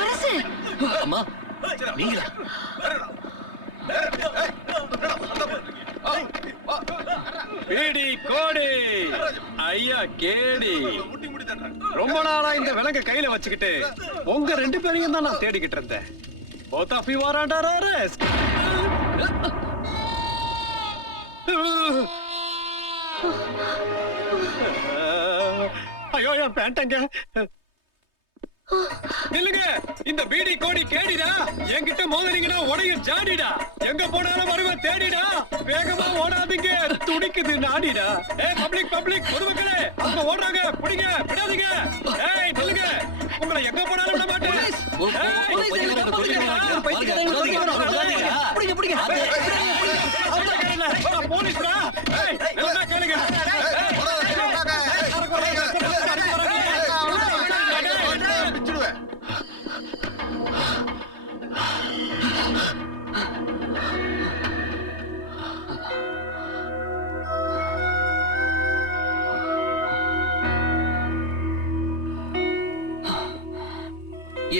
அரசு, அம்மா நீங்களா? பீடி கோடி ஐயா கேடி. ரொம்ப நாளா இந்த விலங்க கையில வச்சுக்கிட்டு உங்க 2 பேரையும் தான் நான் தேடிக்கிட்டு இருந்தேன். Both of you are under arrest. ஐயோ என் பேண்டங்க. நில்லுங்க, இந்த பீடி கோடி கேடிடா. என்கிட்ட மோதறீங்கன்னா உடைய ஜாடிடா. எங்க போனாலும் வருவேன் தேடிடா. வேகமா ஓடாதீங்க, துடிக்குது நாடிடா. ஏய் பப்ளிக் பொதுமக்களே, அவங்க ஓடுறாங்க, பிடிங்க, விடாதீங்க. ஏய் நில்லுங்க, உங்களை எங்க போனாலும் விட மாட்டேன். போலீஸ்ரா. ஏய் நல்லா கேளுங்க.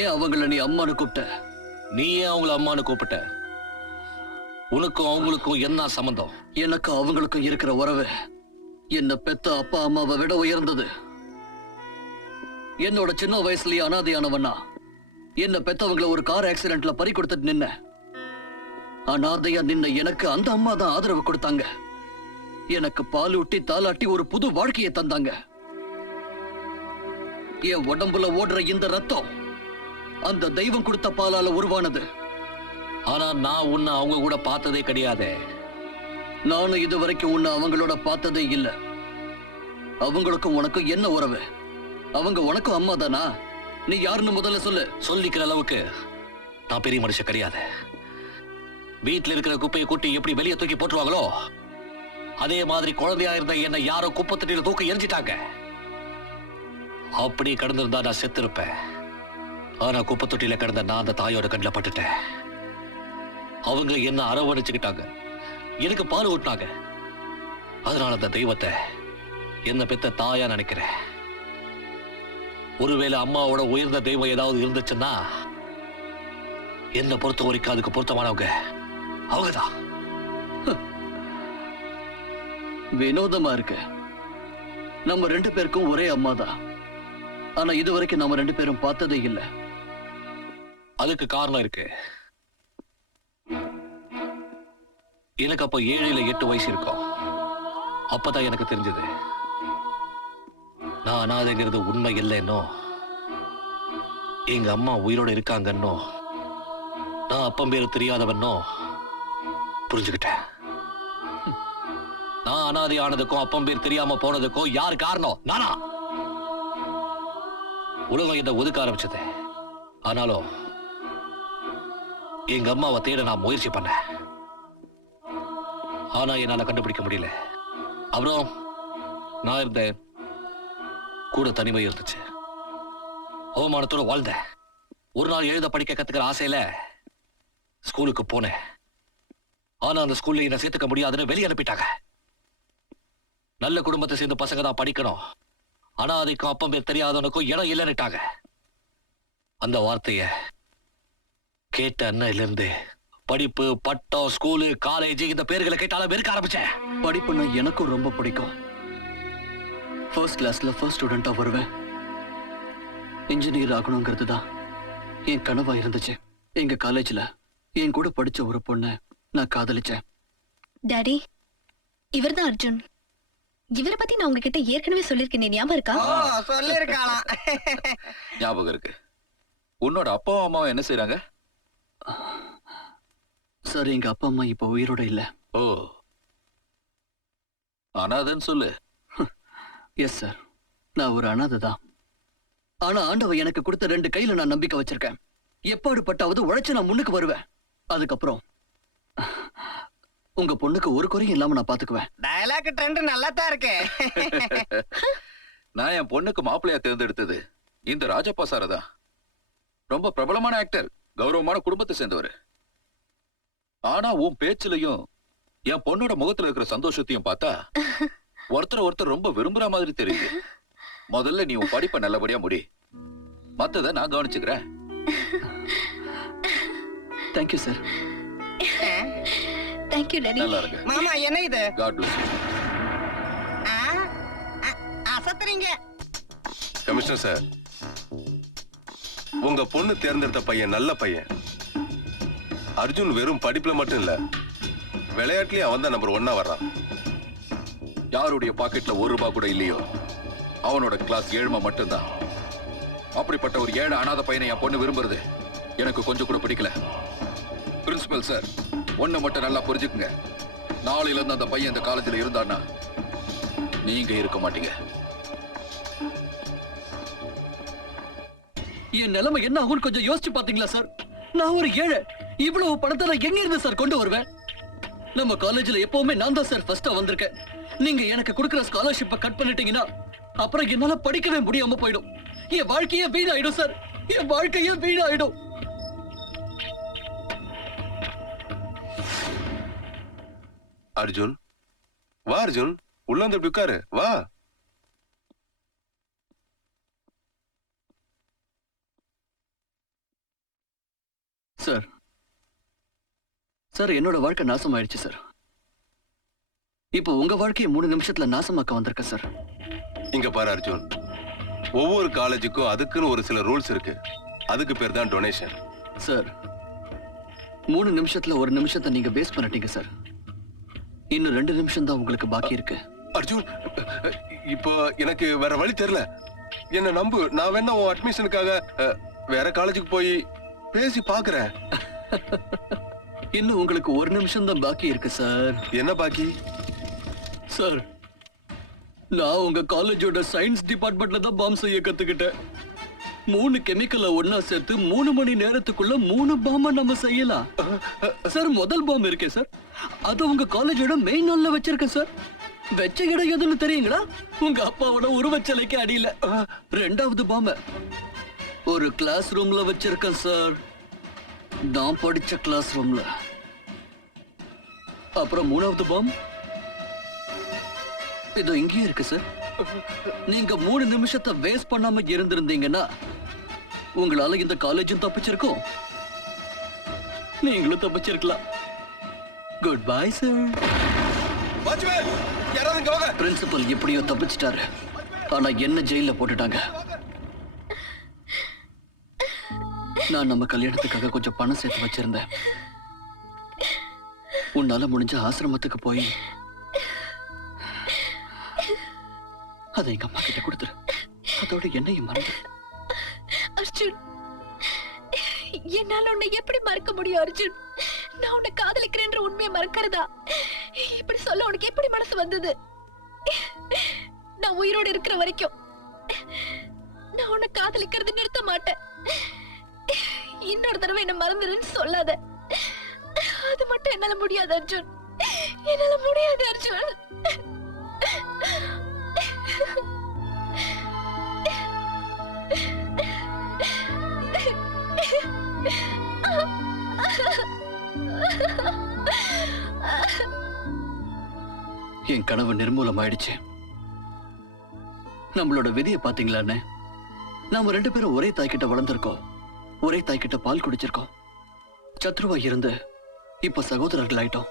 ஏன் அவங்கள நீ அம்மானு கூப்பிட்ட? நீ ஏன் அவங்கள அம்மானு கூப்பிட்ட? உனக்கும் அவங்களுக்கும் என்ன சம்பந்தம்? எனக்கு அவங்களுக்கும் இருக்கிற உறவு என்ன பெத்த அப்பா அம்மாவை விட உயர்ந்தது. என்னோட சின்ன வயசுலயே அனாதையானவனா என்ன பெத்தவங்கள ஒரு கார் ஆக்சிடென்ட்ல பறி கொடுத்துட்டு நின்ன அனாதையா நின்ன எனக்கு அந்த அம்மா தான் ஆதரவு கொடுத்தாங்க. எனக்கு பாலூட்டி தாலாட்டி ஒரு புது வாழ்க்கையை தந்தாங்க. என் உடம்புல ஓடுற இந்த ரத்தம் அந்த தெய்வம் கொடுத்த பாலால உருவானது. ஆனா நான் உன்னை அவங்க கூட பார்த்ததே கிடையாது. நானும் இது வரைக்கும் உன்னை அவங்களோட பார்த்ததே இல்ல. அவங்களுக்கும் உனக்கும் என்ன உறவு? அவங்க உனக்கும் அம்மா தானா? நீ யாருன்னு முதல்ல சொல்லு. சொல்லிக்கிற அளவுக்கு நான் பெரிய மனுஷன் கிடையாது. வீட்டுல இருக்கிற குப்பையை கூட்டி எப்படி வெளியே தூக்கி போட்டுருவாங்களோ அதே மாதிரி குழந்தையா இருந்த என்னை யாரோ குப்பை தொட்டியில தூக்கி எரிஞ்சிட்டாங்க. அப்படி கடந்திருந்தா நான் செத்து இருப்பேன். ஆனா குப்பை தொட்டியில கிடந்த நான் அந்த தாயோட கண்ணில் பட்டுட்டேன். அவங்க என்ன அரவணைச்சுக்கிட்டாங்க, எனக்கு பால் ஊட்டினாங்க. அதனால அந்த தெய்வத்தை என்ன பெத்த தாயா நினைக்கிறேன். ஒருவேளை அம்மாவோட உயர்ந்த தெய்வம் ஏதாவது இருந்துச்சுன்னா என்ன பொறுத்த வரைக்கும் அதுக்கு பொருத்தமானவங்க அவங்கதான். வினோதமா இருக்கு. நம்ம 2 பேருக்கும் ஒரே அம்மா தான். ஆனா இது வரைக்கும் நம்ம 2 பேரும் பார்த்ததே இல்லை. அதுக்கு காரணம் இருக்கு. எனக்கு அப்ப 7 இல்ல 8 வயசு இருக்கும். அப்பதான் எனக்கு தெரிஞ்சது நான் அனாதைங்கிறது உண்மை இல்லைன்னோ, எங்க அம்மா உயிரோட இருக்காங்கன்னோ, நான் அப்பம் பேரு தெரியாதவன்னோ புரிஞ்சுக்கிட்டேன். நான் அனாதை ஆனதுக்கும் அப்பம் பேர் தெரியாம போனதுக்கும் யார் காரணம்? நானா? உலகம் என்ன ஒதுக்க ஆரம்பிச்சது. ஆனாலும் எங்க அம்மாவை தேட நான் முயற்சி பண்ணேன். ஆனா என்னால கண்டுபிடிக்க முடியல. அப்புறம் நான் இருந்தேன், கூட தனிமை இருந்துச்சு. அவமானத்தோட வாழ்ந்தேன். ஒரு நாள் எழுத படிக்க கத்துக்கிற ஆசையில ஸ்கூலுக்கு போனேன். ஆனா அந்த ஸ்கூல்ல என்ன சேர்த்துக்க முடியாதுன்னு வெளியே அனுப்பிட்டாங்க. நல்ல குடும்பத்தை சேர்ந்த பசங்க தான் படிக்கணும், ஆனா அதுக்கும் அப்பம் பேர் தெரியாதவனுக்கும் இடம் இல்லைன்னுட்டாங்க. அந்த வார்த்தைய கேட்ட அண்ணன்ல இருந்து படிப்பு, பட்டம், ஸ்கூலு, காலேஜ் இந்த பேர்களை கேட்டாலும் வெறுக்க ஆரம்பிச்சேன். படிப்புன்னா எனக்கும் ரொம்ப பிடிக்கும். ஃபர்ஸ்ட் கிளாஸ்ல ஃபர்ஸ்ட் ஸ்டூடெண்டா வருவேன். இன்ஜினியர் ஆகணுங்கிறது தான் என் கனவா இருந்துச்சு. எங்க காலேஜ்ல என் கூட படிச்ச ஒரு பொண்ணை நான் காதலிச்சேன். டாடி, இவர்தான் அர்ஜுன். இவரை பத்தி நான் உங்ககிட்ட ஏற்கனவே சொல்லிருக்கேன், ஞாபகம் இருக்கா? சொல்லிருக்கலாம். ஞாபகம் இருக்கு. உன்னோட அப்பாவும் அம்மாவும் என்ன செய்றாங்க? சார், எங்க அப்பா அம்மா இப்ப உயிரோட இல்ல. ஓ, அனாதைன்னு சொல்லு. எஸ் சார், நான் ஒரு அனாதை தான். ஆனா ஆண்டவன் எனக்கு கொடுத்த 2 கையில நான் நம்பிக்கை வச்சிருக்கேன். எப்பாடு பட்டாவது உழைச்சு நான் முன்னுக்கு வருவேன். அதுக்கப்புறம் உங்க பொண்ணுக்கு ஒரு குறையும் இல்லாம நான் பாத்துக்குவேன். டயலாக் ட்ரெண்ட் நல்லா தான் இருக்கு. நான் என் பொண்ணுக்கு மாப்பிள்ளையா தேர்ந்தெடுத்தது இந்த ராஜப்பா சார தான். ரொம்ப பிரபலமான ஆக்டர், கௌரவமான குடும்பத்தை சேர்ந்தவர். ஆனா உன் பேச்சுலயும் என் பொண்ணோட முகத்துல இருக்கிற சந்தோஷத்தையும் பார்த்தா ஒருத்தர் ரொம்ப விரும்புற மாதிரி தெரியுது. முதல்ல நீ உன் படிப்பை நல்லபடியா முடி, மத்தத நான் கவனிச்சுக்கிறேன். Thank you sir. Thank you daddy. நல்லா இருக்கு. மாமா, என்ன இது? God bless you. அசத்துறீங்க. கமிஷனர் சார், உங்க பொண்ணு தேர்ந்தெடுத்த பையன் நல்ல பையன். அர்ஜுன் வெறும் படிப்புல மட்டும் இல்ல, விளையாட்டுலயும் அவன் தான் நம்பர் 1 வர்றான். யாருடைய பாக்கெட்ல ₹1 கூட இல்லையோ அவனோட கிளாஸ் 7 மட்டும்தான். அப்படிப்பட்ட ஒரு 7 அனாதை பையனை என் பொண்ணு விரும்புறது எனக்கு கொஞ்சம் கூட பிடிக்கல. பிரின்சிபல் சார், ஒண்ணு மட்டும் நல்லா புரிஞ்சுக்குங்க. நாளையில இருந்து அந்த பையன் இந்த காலேஜ்ல இருந்தான்னா நீங்க இருக்க மாட்டீங்க. என் நிலைமை என்ன ஆகும்னு கொஞ்சம் யோசிச்சு பாத்தீங்களா சார்? நான் ஒரு ஏழை. இவ்வளவு பணத்தை நான் எங்க இருந்து சார் கொண்டு வருவேன்? நம்ம காலேஜ்ல எப்பவுமே நான் தான் சார் ஃபர்ஸ்டா வந்திருக்கேன். நீங்க எனக்கு கொடுக்கிற ஸ்காலர்ஷிப்பை கட் பண்ணிட்டீங்கன்னா அப்புறம் என்னால படிக்கவே முடியாம போயிடும். என் வாழ்க்கையே வீணாயிடும் சார், என் வாழ்க்கையே வீணாயிடும். அர்ஜுன், வா அர்ஜுன், உள்ள வந்து இப்படி உட்காரு, வா. சார், சார் என்னோட வாழ்க்கை நாசமாயிடுச்சு சார். இப்போ உங்க வாழ்க்கையை 3 நிமிஷத்துல நாசமாக்க வந்திருக்க சார். இங்க பாரு அர்ஜுன், ஒவ்வொரு காலேஜுக்கும் அதுக்குன்னு ஒரு சில ரூல்ஸ் இருக்கு. அதுக்கு பேர் தான் டொனேஷன். சார், 3 நிமிஷத்துல 1 நிமிஷத்தை நீங்க வேஸ்ட் பண்ணிட்டீங்க சார். இன்னும் 2 நிமிஷம் தான் உங்களுக்கு பாக்கி இருக்கு. அர்ஜுன், இப்போ எனக்கு வேற வழி தெரியல. என்ன நம்பு, நான் வேணா உன் அட்மிஷனுக்காக வேற காலேஜுக்கு போய் பேசி பாக்குறேன். இன்னும் உங்களுக்கு ஒரு நிமிஷம் தான் பாக்கி இருக்கு சார். என்ன பாக்கி? சார், நான் உங்க காலேஜோட சயின்ஸ் டிபார்ட்மெண்ட்ல தான் பாம் செய்ய கத்துக்கிட்டேன். 3 கெமிக்கலை ஒன்னா சேர்த்து 3 மணி நேரத்துக்குள்ள 3 பாம்ப நம்ம செய்யலாம். சார், முதல் பாம் இருக்கே சார், அது உங்க காலேஜோட மெயின் ஹால்ல வச்சிருக்கேன் சார். வச்ச இடம் எதுன்னு தெரியுங்களா? உங்க அப்பாவோட உருவச்சிலைக்கு அடியில. 2வது பாம்ப ஒரு கிளாஸ் ரூம்ல வச்சிருக்கேன் சார், நான் படிச்ச கிளாஸ் ரூம்ல. அப்புறம் 3வது பாம் இதோ இங்கேயே இருக்கு சார். நீங்க 3 நிமிஷத்தை வேஸ்ட் பண்ணாம இருந்திருந்தீங்கன்னா உங்களால இந்த காலேஜும் தப்பிச்சிருக்கும், நீங்களும் தப்பிச்சிருக்கலாம். Good bye sir. பிரின்சிபல் எப்படியோ தப்பிச்சிட்டாரு, ஆனா என்ன ஜெயில போட்டுட்டாங்க. நான் நம்ம கல்யாணத்துக்காக கொஞ்சம் பணம் சேர்த்து வச்சிருந்தேன். உன்னால முடிஞ்ச ஆசிரமத்துக்கு போய் அதை எங்க அம்மா கிட்ட கொடுத்துரு. அதோட என்னையும் மறந்து. அர்ஜுன், என்னால உன்னை எப்படி மறக்க முடியும் அர்ஜுன்? நான் உன்னை காதலிக்கிறேன்ற உண்மையை மறக்கிறதா? இப்படி சொல்ல உனக்கு எப்படி மனசு வந்தது? நான் உயிரோடு இருக்கிற வரைக்கும் நான் உன்னை காதலிக்கிறது நிறுத்த மாட்டேன். இன்னொரு தடவை என்ன மறந்துடுன்னு சொல்லாத. அது மட்டும் என்னால முடியாது அர்ஜுன், என்னால முடியாது அர்ஜுன். என் கனவு நிர்மூலம் ஆயிடுச்சு. நம்மளோட விதியை பாத்தீங்களா அண்ணே? நாம 2 பேரும் ஒரே தாய்கிட்ட வளர்ந்திருக்கோம், ஒரே தாய்கிட்ட பால் குடிச்சிருக்கோம். சத்ருவா இருந்து இப்ப சகோதரர்கள் ஆயிட்டோம்.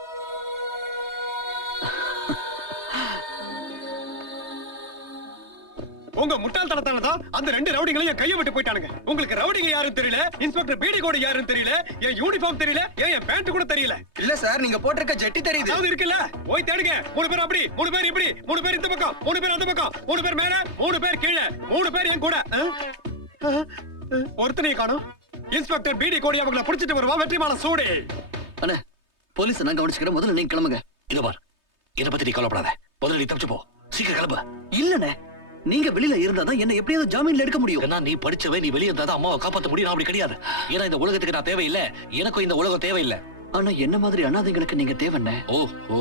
உங்க முட்டாள்தனத்தால தான் அந்த 2 ரவுடிங்களையும் கையை விட்டு போயிட்டானுங்க. உங்களுக்கு ரவுடிங்க யாரும் தெரியல, இன்ஸ்பெக்டர் பிடி கோடு யாரும் தெரியல, என் யூனிஃபார்ம் தெரியல, என் பேண்ட் கூட தெரியல. இல்ல சார், நீங்க போட்டிருக்க ஜெட்டி தெரியுது. அது இருக்குல்ல, போய் தேடுங்க. 3 பேர் அப்படி, 3 பேர் இப்படி, 3 பேர் இந்த பக்கம், 3 பேர் அந்த பக்கம், 3 பேர் மேல, 3 பேர் கீழே, 3 பேர் என் கூட. ஒருத்தனையே காணோம். இன்ஸ்பெக்டர் பிடி கோடி அவங்கள புடிச்சிட்டு வருவா. வெற்றிமால சூடு. அண்ணே, போலீஸ் நான் கவனிச்சுக்கிறேன், முதல்ல நீங்க கிளம்புங்க. இத பார், இத பத்தி நீ கவலைப்படாத, முதல்ல நீ தப்பிச்சு போ. சீக்கிரம் கிளம்பு. இல்லண்ணே, நீங்க வெளியில இருந்தாதான் என்ன எப்படியாவது ஜாமீன்ல எடுக்க முடியும். ஏன்னா நீ படிச்சவன், நீ வெளியே இருந்தாதான் அம்மாவை காப்பாத்த முடியும். நான் அப்படி கிடையாது. ஏன்னா இந்த உலகத்துக்கு நான் தேவையில்லை, எனக்கும் இந்த உலகம் தேவையில்லை. ஆனா என்ன மாதிரி அனாதைகளுக்கு நீங்க தேவைண்ணே. ஓ ஓ,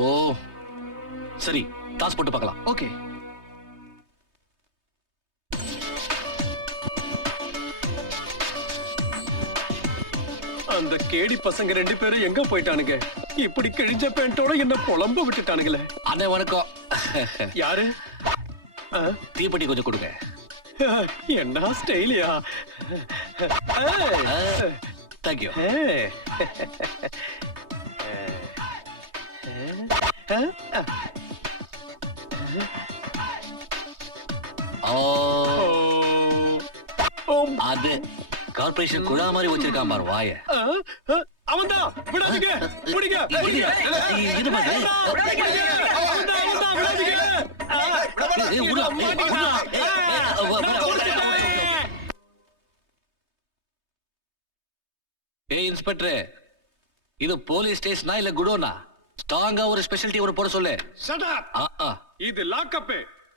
சரி, டாஸ் போட்டு பார்க்கலாம். ஓகே. அந்த கேடி பசங்க 2 பேரும் எங்க போயிட்டானுங்க? இப்படி கிழிஞ்ச பேண்டோட என்ன புலம்ப விட்டுட்டானுங்களே. அண்ணே வணக்கம். யாரு? தீப்பெட்டி கொஞ்சம் கொடுங்க. என்ன ஸ்டைலியா? தேங்க்யூ. அது கார்பரேஷன் குழா மாதிரி வச்சிருக்கான் பாரு வாய. அவன்தான், விடாதீங்க, பிடிங்க, இது மாதிரி இன்ஸ்பெக்டர், இது போலீஸ் ஸ்டேஷனா இல்ல குடோனா? ஸ்ட்ராங்கா ஒரு ஸ்பெஷாலிட்டி ஒரு போட சொல்லு. இது லாக்அப்.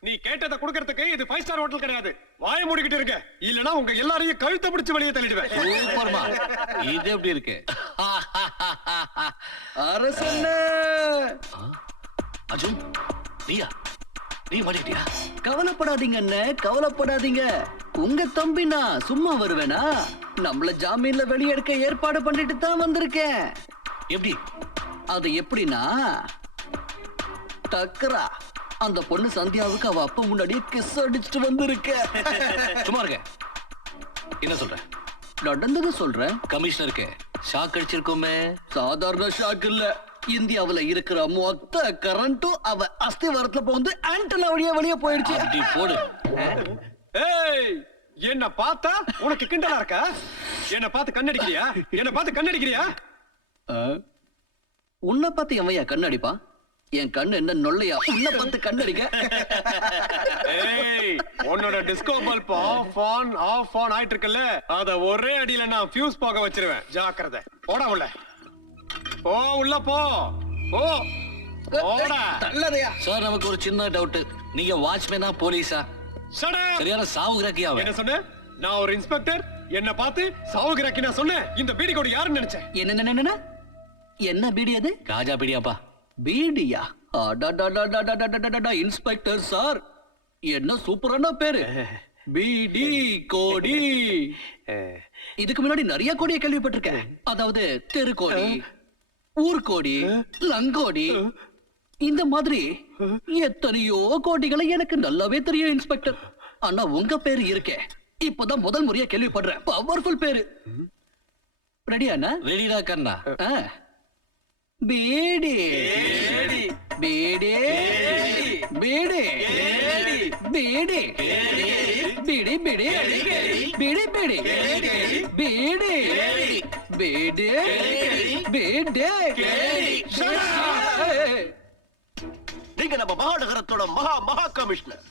நீ கேட்டதை கொடுக்கறதுக்கு இது 5 ஸ்டார் ஹோட்டல் கிடையாது. வாய மூடிக்கிட்டு இருக்க, இல்லனா உங்க எல்லாரையும் கழுத்தை பிடிச்சு வெளியே தள்ளிடுவேன். சூப்பர்மா, இது எப்படி இருக்கு? அரசண்ணே. அர்ஜுன், நீயா? நீ மாட்டிக்கிட்டியா? கவலைப்படாதீங்க அண்ணே, கவலைப்படாதீங்க. உங்க தம்பி நான் சும்மா வருவேனா? நம்மள ஜாமீன்ல வெளியெடுக்க ஏற்பாடு பண்ணிட்டு தான் வந்திருக்கேன். எப்படி? அது எப்படின்னா, டக்கரா அந்த பொண்ணு சந்தியாவுக்கு அவ அப்பா முன்னாடியே கிஸ் அடிச்சுட்டு வந்திருக்க. சும்மா இருக்க. என்ன சொல்ற? நடந்தது சொல்றேன். கமிஷனருக்கு ஷாக் அடிச்சிருக்கோமே. சாதாரண ஷாக் இல்ல, இந்தியாவுல இருக்கிற மொத்த கரண்ட்டும் அவ அஸ்திவாரத்துல போந்து ஆண்டனா வழியா வெளியே போயிடுச்சு. அப்படி போடு. ஏய், என்ன பார்த்தா உனக்கு கிண்டலா இருக்கா? என்ன பார்த்து கண்ணடிக்கிறியா? என்ன பார்த்து கண்ணடிக்கிறியா? உன்னை பார்த்து எவையா கண்ணடிப்பா? என் கண்ணு என்ன நொல்லையா உன்னை பார்த்து கண்ணடிக்க ஏய் உன்னோட டிஸ்கோ பல்ப் ஆஃப் ஆன் ஆயிட்டு இருக்குல்ல அத ஒரே அடியில நான் ஃபியூஸ் போக வச்சிருவேன் ஜாக்கிரதை போடா உள்ள போ உள்ள போ போ போடா சார் நமக்கு ஒரு சின்ன டவுட் நீங்க வாட்ச்மேனா போலீஸா Shut up! சரியான சாவு கிராக்கியா என்ன சொன்ன நான் ஒரு இன்ஸ்பெக்டர் என்ன பார்த்து சாவுகிறாக்கி நான் சொன்னேன் இந்த பீடி கோடி யாருன்னு நினைச்சேன் என்ன என்ன பீடி அது காஜா பீடியாப்பா பீடியா இன்ஸ்பெக்டர் சார் என்ன சூப்பரான பேரு பீடி கோடி இதுக்கு முன்னாடி நிறைய கோடியை கேள்விப்பட்டிருக்கேன் அதாவது தெரு கோடி ஊர்கோடி லங்கோடி இந்த மாதிரி எத்தனையோ கோடிகளை எனக்கு நல்லாவே தெரியும் இன்ஸ்பெக்டர் ஆனா உங்க பேரு இருக்கே இப்பதான் முதல் முறையா கேள்விப்படுறேன் பவர்ஃபுல் பேரு ரெடியாண்ணா ரெடிடா கண்ணா பீடி பீடி பீடி பீடி பீடி பீடி பீடி பீடி பீடி பீடி பீடி நீங்க நம்ம மாநகரத்தோட மகா கமிஷனர்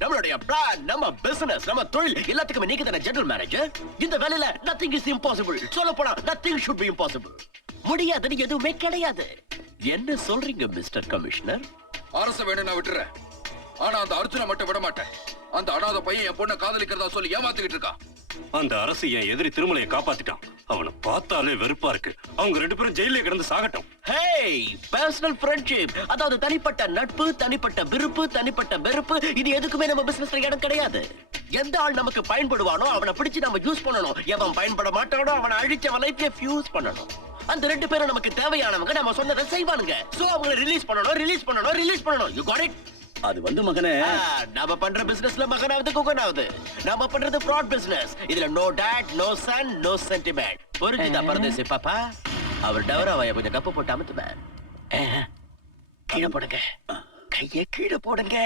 நம்மளுடைய பிளான் நம்ம பிசினஸ் நம்ம தொழில் எல்லாத்துக்குமே நீங்க தானே ஜெனரல் மேனேஜர் இந்த வேலையில நத்திங் இஸ் இம்பாசிபிள் சொல்ல போனா நத்திங் ஷுட் பி இம்பாசிபிள் முடியாதுன்னு எதுவுமே கிடையாது என்ன சொல்றீங்க மிஸ்டர் கமிஷனர் அரசு வேணும் நான் விட்டுறேன் ஆனா அந்த அர்ஜுனை மட்டும் விட மாட்டேன் அந்த அனாதை பையன் என் பொண்ணை காதலிக்கிறதா சொல்லி ஏமாத்திக்கிட்டு இருக்கான் அந்த அரசு என் எதிரி திருமலையை காப்பாத்திட்டான் அவனை பார்த்தாலே வெறுப்பா இருக்கு அவங்க 2 பேரும் ஜெயிலே கிடந்து சாகட்டும் ஹேய் பர்சனல் ஃப்ரெண்ட்ஷிப் அதாவது தனிப்பட்ட நட்பு தனிப்பட்ட விருப்பு தனிப்பட்ட வெறுப்பு இது எதுக்குமே நம்ம பிசினஸ்ல இடம் கிடையாது எந்த ஆள் நமக்கு பயன்படுவானோ அவனை பிடிச்சு நம்ம யூஸ் பண்ணணும் எவன் பயன்பட மாட்டானோ அவனை அழிச்சு அவன் லைஃப்ல ஃபியூஸ் பண்ணணும் அந்த 2 பேரும் நமக்கு தேவையானவங்க நம்ம சொன்னதை செய்வானுங்க சோ அவங்களை ரிலீஸ் பண்ணணும் யூ காட் இட் அது வந்து மகனே நாம பண்ற பிசினஸ்ல மகனாவது குகனாவது நாம பண்றது ஃப்ராட் பிசினஸ் இதுல no dad no son no sentiment புரிஞ்சுதா பரதேசி பாப்பா அவர் டவராவைய கொஞ்சம் கப்பு போட்டு அமுத்துவேன் கீழே போடுங்க கையை கீழே போடுங்க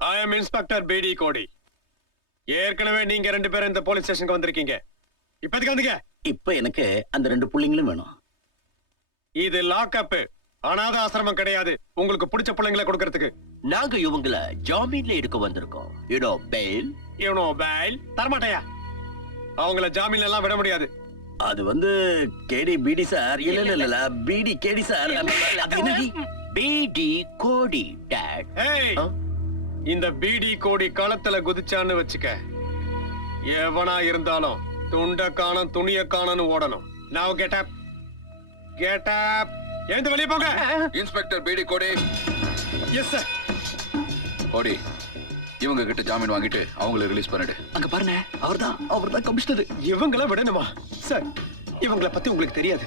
ஐ அம் இன்ஸ்பெக்டர் பிடி கோடி ஏற்கனவே நீங்க 2 பேரும் இந்த போலீஸ் ஸ்டேஷனுக்கு வந்திருக்கீங்க இப்போதைக்கு வந்துங்க இப்ப எனக்கு அந்த 2 புள்ளைங்களும் வேணும் இது லாக்அப் அனாதை ஆசிரமம் கிடையாது உங்களுக்கு பிடிச்ச பிள்ளைங்களை கொடுக்கறதுக்கு நாங்க இவங்கள ஜாமீன்ல எடுக்க வந்திருக்கோம் யூனோ பெயில் இவனோ பேல் தரமாட்டையா அவங்கள ஜாமீன்ல எல்லாம் விட முடியாது அது வந்து கேடி பிடி சார் இல்ல பிடி கேடி சார் பிடி கோடி டாட் ஏய் இந்த பிடி கோடி களத்துல குதிச்சான்னு வச்சுக்க எவனா இருந்தாலும் துண்ட காணும் துணிய காணும்னு ஓடணும் நாவ் கெட் அப் எழுந்து வெளியே போங்க இன்ஸ்பெக்டர் பிடி கோடி எஸ் சார் கோடி இவங்க கிட்ட ஜாமீன் வாங்கிட்டு அவங்களை ரிலீஸ் பண்ணிடு அங்க பாருங்க அவர்தான் கமிஷனர் இவங்கள விடணுமா சார் இவங்கள பத்தி உங்களுக்கு தெரியாது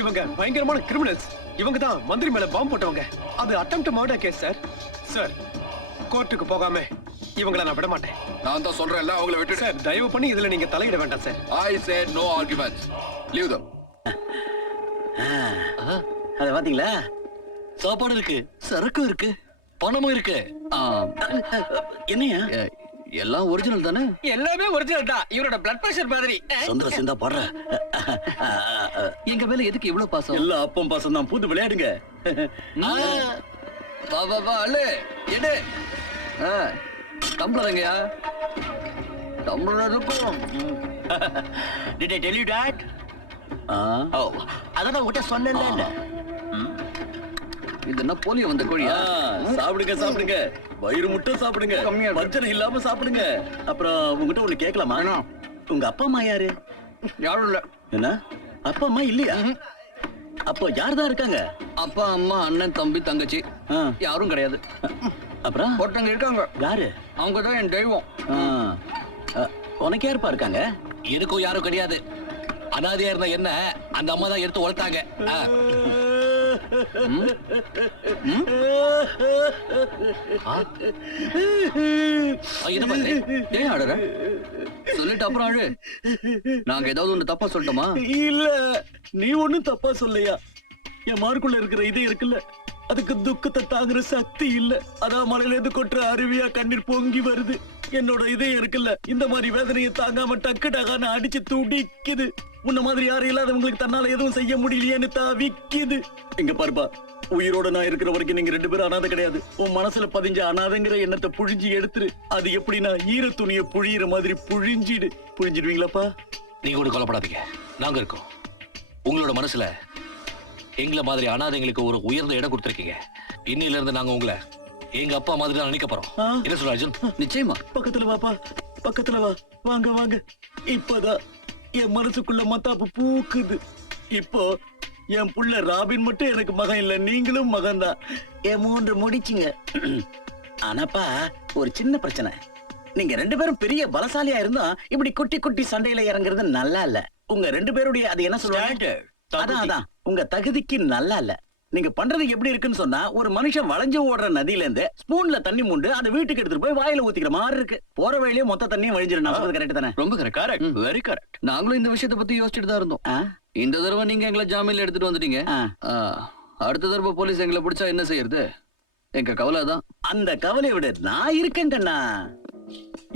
இவங்க பயங்கரமான கிரிமினல்ஸ் இவங்க தான் மந்திரி மேல பாம்பு போட்டவங்க அது attempt murder case sir sir கோர்ட்டுக்கு போகாம இவங்கள நான் விட மாட்டேன் நான் தான் சொல்றேன்ல அவங்கள விட்டுடு சார் தயவு பண்ணி இதுல நீங்க தலையிட வேண்டாம் sir I said no arguments leave them அத பாத்தீங்களா சாப்பாடு இருக்கு சரக்கு இருக்கு பணமும் இருக்கு என்னையா எல்லாம் ஒரிஜினல் தானே எல்லாமே ஒரிஜினல் தான் இவரோட பிளட் பிரஷர் மாதிரி சொந்த சிந்தா பாடுற எங்க மேல எதுக்கு இவ்வளவு பாசம் எல்லா அப்பம் பாசம் தான் பூந்து விளையாடுங்க வா அள்ளு எடு டம்ளருங்கயா டம்ளர் இருக்கும் Did I tell you that? Oh, அதான் நான் உங்ககிட்ட சொன்னேன்ல இது என்ன போலியோ வந்த கோழியா சாப்பிடுங்க வயிறு முட்டை சாப்பிடுங்க வஞ்சனை இல்லாம சாப்பிடுங்க அப்புறம் உங்ககிட்ட ஒண்ணு கேட்கலாமா உங்க அப்பா அம்மா யாரு யாரும் இல்ல என்ன அப்பா அம்மா இல்லையா அப்போ யார்தான் இருக்காங்க அப்பா அம்மா அண்ணன் தம்பி தங்கச்சி யாரும் கிடையாது அப்புறம் ஒருத்தங்க இருக்காங்க யாரு அவங்கதான் என் தெய்வம் உனக்கு யாருப்பா இருக்காங்க எனக்கும் யாரும் கிடையாது அனாதையா இருந்த என்ன அந்த அம்மா தான் எடுத்து வளர்த்தாங்க ஏன் ஆடுற சொல்லிட்டு அப்புறம் அழு நாங்க ஏதாவது ஒண்ணு தப்பா சொல்லிட்டோமா இல்ல நீ ஒண்ணும் தப்பா சொல்லையா என் மார்க்குள்ள இருக்கிற இது இருக்குல்ல அதுக்கு துக்கத்தை தாங்குற சக்தி இல்ல. அதான் மலையில இருந்து கொட்டுற அருவியா கண்ணீர் பொங்கி வருது. என்னோட இதயம் இருக்குல்ல, இந்த மாதிரி வேதனையை தாங்காம டக்கு டகான்னு அடிச்சு துடிக்குது. உன்ன மாதிரி யாரும் இல்லாதவங்களுக்கு தன்னால எதுவும் செய்ய முடியலையேன்னு தவிக்குது. இங்க பாருப்பா, உயிரோட நான் இருக்கிற வரைக்கும் நீங்க 2 பேரும் அனாதை கிடையாது. உன் மனசுல பதிஞ்ச அனாதைங்கிற எண்ணத்தை புழிஞ்சு எடுத்துரு. அது எப்படின்னா ஈர துணியை புழியிற மாதிரி புழிஞ்சிடுவீங்களாப்பா? நீங்க ஒண்ணு கொல்லப்படாதீங்க, நாங்க இருக்கோம். உங்களோட மனசுல எங்களை மாதிரி அனாதைங்களுக்கு ஒரு உயர்ந்த இடம் கொடுத்திருக்கீங்க. இன்னையில இருந்து நாங்க உங்களை எங்க அப்பா மாதிரி தான் நினைக்க போறோம். என்ன சொல்ற அர்ஜுன்? நிச்சயமா. பக்கத்துல வாப்பா, பக்கத்துல வா. வாங்க வாங்க. இப்பதான் என் மனசுக்குள்ள மத்தாப்பு பூக்குது. இப்போ என் புள்ள ராபின் மட்டும் எனக்கு மகன் இல்ல, நீங்களும் மகன் தான். என் 3 முடிச்சுங்க. ஆனாப்பா ஒரு சின்ன பிரச்சனை. நீங்க 2 பேரும் பெரிய பலசாலியா இருந்தா இப்படி குட்டி குட்டி சண்டையில இறங்குறது நல்லா இல்ல. உங்க 2 பேருடைய அது என்ன சொல்றாங்க? அதான் உங்க தகுதிக்கு நல்லா இல்ல. நீங்க பண்றது எப்படி இருக்குன்னு சொன்னா, ஒரு மனுஷன் வளைஞ்சு ஓடுற நதியில இருந்து ஸ்பூன்ல தண்ணி மூண்டு அதை வீட்டுக்கு எடுத்துட்டு போய் வாயில ஊத்திக்கிற மாதிரி இருக்கு. போற வழியிலே மொத்த தண்ணியும் வழிஞ்சிடும். நான் சொல்றது கரெக்ட் தானே? ரொம்ப கரெக்ட், வெரி கரெக்ட். நாங்களும் இந்த விஷயத்தை பத்தி யோசிச்சுட்டு தான் இருந்தோம். இந்த தடவை நீங்க எங்களை ஜாமீன்ல எடுத்துட்டு வந்துட்டீங்க. அடுத்த தடவை போலீஸ் எங்களை பிடிச்சா என்ன செய்யறது? எங்க கவலை தான். அந்த கவலையை விட நான் இருக்கேன் கண்ணா.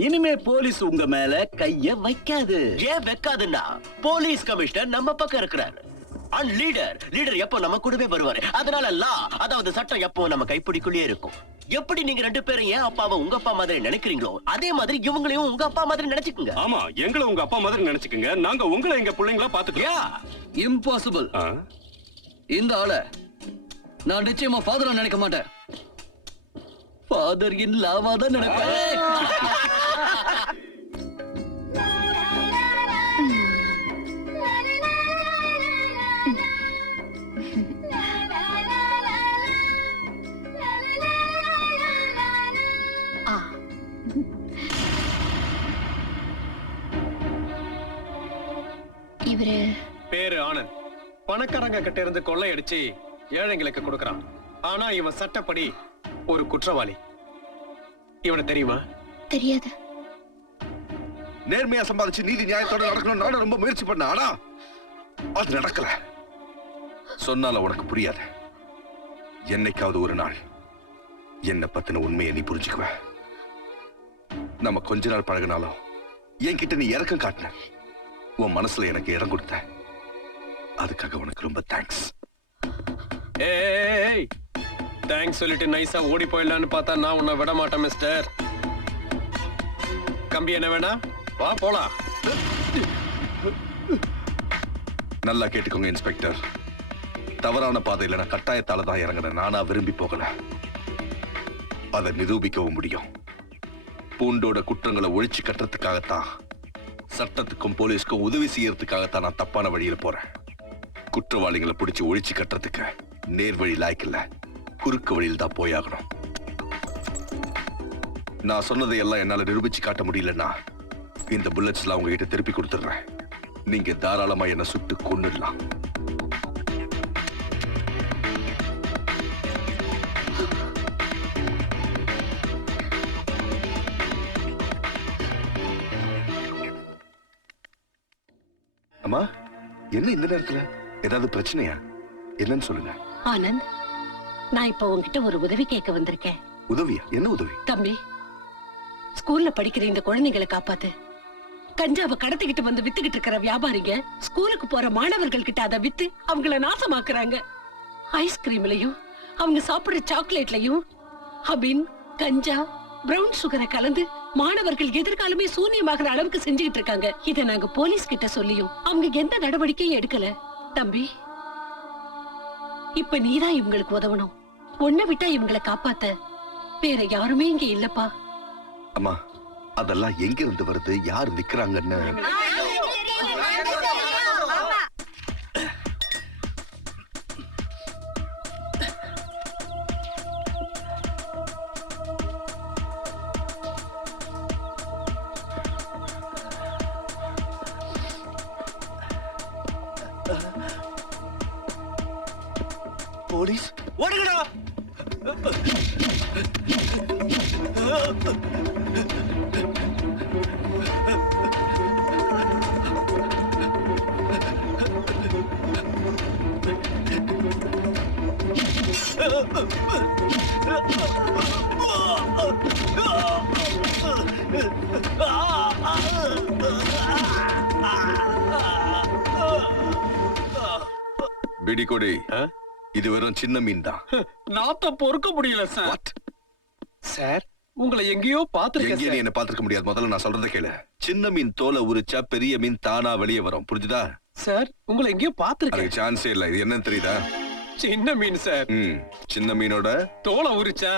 இனிமே போலீஸ் உங்க மேல கைய வைக்காது. ஏன் வைக்காதுன்னா போலீஸ் கமிஷனர் நம்ம பக்கம் இருக்கிறாரு. அண்ட் லீடர் எப்போ நம்ம கூடவே வருவாரு. அதனால அதாவது சட்டம் எப்போ நம்ம கைப்பிடிக்குள்ளே இருக்கும். எப்படி நீங்க 2 பேரும் ஏன் அப்பாவை உங்க அப்பா மாதிரி நினைக்கிறீங்களோ அதே மாதிரி இவங்களையும் உங்க அப்பா மாதிரி நினைச்சுக்குங்க. ஆமா, எங்களை உங்க அப்பா மாதிரி நினைச்சுக்குங்க. நாங்க உங்களை எங்க பிள்ளைங்களா பாத்துக்கலாம். இம்பாசிபிள். இந்த ஆளை நான் நிச்சயமா ஃபாதரா நினைக்க மாட்டேன். ஃபாதர் இன் லாவா தான் நினைப்பேன். இவரு பேரு ஆனந்த். பணக்காரங்க கிட்ட இருந்து கொள்ளையடிச்சு ஏழைங்களுக்கு கொடுக்கறான். ஆனா இவன் சட்டப்படி ஒரு குற்றவாளி. இவனை தெரியுமா? தெரியாது. நேர்மையா சம்பாதிச்சு நீதி நியாயத்தோட நடக்கணும் நானும் ரொம்ப முயற்சி பண்ண. ஆனா அது நடக்கல. சொன்னால உனக்கு புரியாது. என்னைக்காவது ஒரு நாள் என்ன பத்தின உண்மையை நீ புரிஞ்சுக்குவ. நம்ம கொஞ்ச நாள் பழகினாலும் என்கிட்ட நீ இறக்கம் காட்டின. உன் மனசுல எனக்கு இடம் கொடுத்த. அதுக்காக உனக்கு ரொம்ப தேங்க்ஸ். ஏய், தேங்க்ஸ் சொல்லிட்டு நைஸா ஓடி போயிடலான்னு பார்த்தா நான் உன்னை விட மாட்டேன் மிஸ்டர். கம்பி என்ன வேணா வா போலாம். நல்லா கேட்டுக்கோங்க இன்ஸ்பெக்டர். தவறான பாதையில நான் கட்டாயத்தால தான் இறங்கினேன். நானா விரும்பி போகல. அதை நிரூபிக்கவும் முடியும். பூண்டோட குற்றங்களை ஒழிச்சு கட்டுறதுக்காகத்தான், சட்டத்துக்கும் போலீஸ்க்கும் உதவி செய்யறதுக்காகத்தான் நான் தப்பான வழியில போறேன். குற்றவாளிகளை பிடிச்சு ஒழிச்சு கட்டுறதுக்கு நேர் வழி லாய்க்கல, குறுக்கு வழியில் தான் போயாகணும். நான் சொன்னதை எல்லாம் என்னால நிரூபிச்சு காட்ட முடியலன்னா இந்த புல்லட்ஸ்லாம் உங்ககிட்ட திருப்பி கொடுத்துடுறேன். நீங்க தாராளமா என்ன சுட்டு கொன்னுடலாம். அம்மா, என்ன இந்த நேரத்துல? ஏதாவது பிரச்சனையா? என்னன்னு சொல்லுங்க. ஆனந்த், நான் இப்ப உன்கிட்ட ஒரு உதவி கேட்க வந்திருக்கேன். உதவியா? என்ன உதவி? தம்பி, ஸ்கூல்ல படிக்கிற இந்த குழந்தைகளை காப்பாத்து. கஞ்சாவை கடத்திக்கிட்டு வந்து வித்துக்கிட்டு இருக்கிற வியாபாரிங்க ஸ்கூலுக்கு போற மாணவர்கள் கிட்ட அதை வித்து அவங்கள நாசமாக்குறாங்க. ஐஸ்கிரீம்லயும் அவங்க சாப்பிடுற சாக்லேட்லயும் அபின், கஞ்சா, பிரவுன் சுகரை கலந்து மாணவர்கள் எதிர்காலமே சூன்யமாகிற அளவுக்கு செஞ்சுக்கிட்டு இருக்காங்க. இதை நாங்க போலீஸ் கிட்ட சொல்லியும் அவங்க எந்த நடவடிக்கையும் எடுக்கல. தம்பி, இப்ப நீதான் இவங்களுக்கு உதவணும். உன்னை விட்டா இவங்களை காப்பாத்த வேற யாருமே இங்க இல்லப்பா. அம்மா, அதெல்லாம் எங்க இருந்து வருது? யார் விக்கிறாங்கன்னு? போலீஸ் ஓடுங்கடா. பிடி கொடி இது வெறும் சின்ன மீன் தான். நாத்த பொறுக்க முடியல சார். சார் உங்களை எங்கேயோ எங்கேயும் நீ பாத்துருக்கேன். என்ன பாத்துக்க முடியாது. முதல்ல நான் சொல்றதை கேளு. சின்ன மீன் தோலை உரிச்சா பெரிய மீன் தானா வெளியே வரும். புரிஞ்சுதா? சார் உங்களை எங்கேயோ பாத்துருக்கேன். அதுக்கு சான்ஸே இல்ல. இது என்னன்னு தெரியுதா? சின்ன மீன் சார். சின்ன மீனோட தோலை உரிச்சா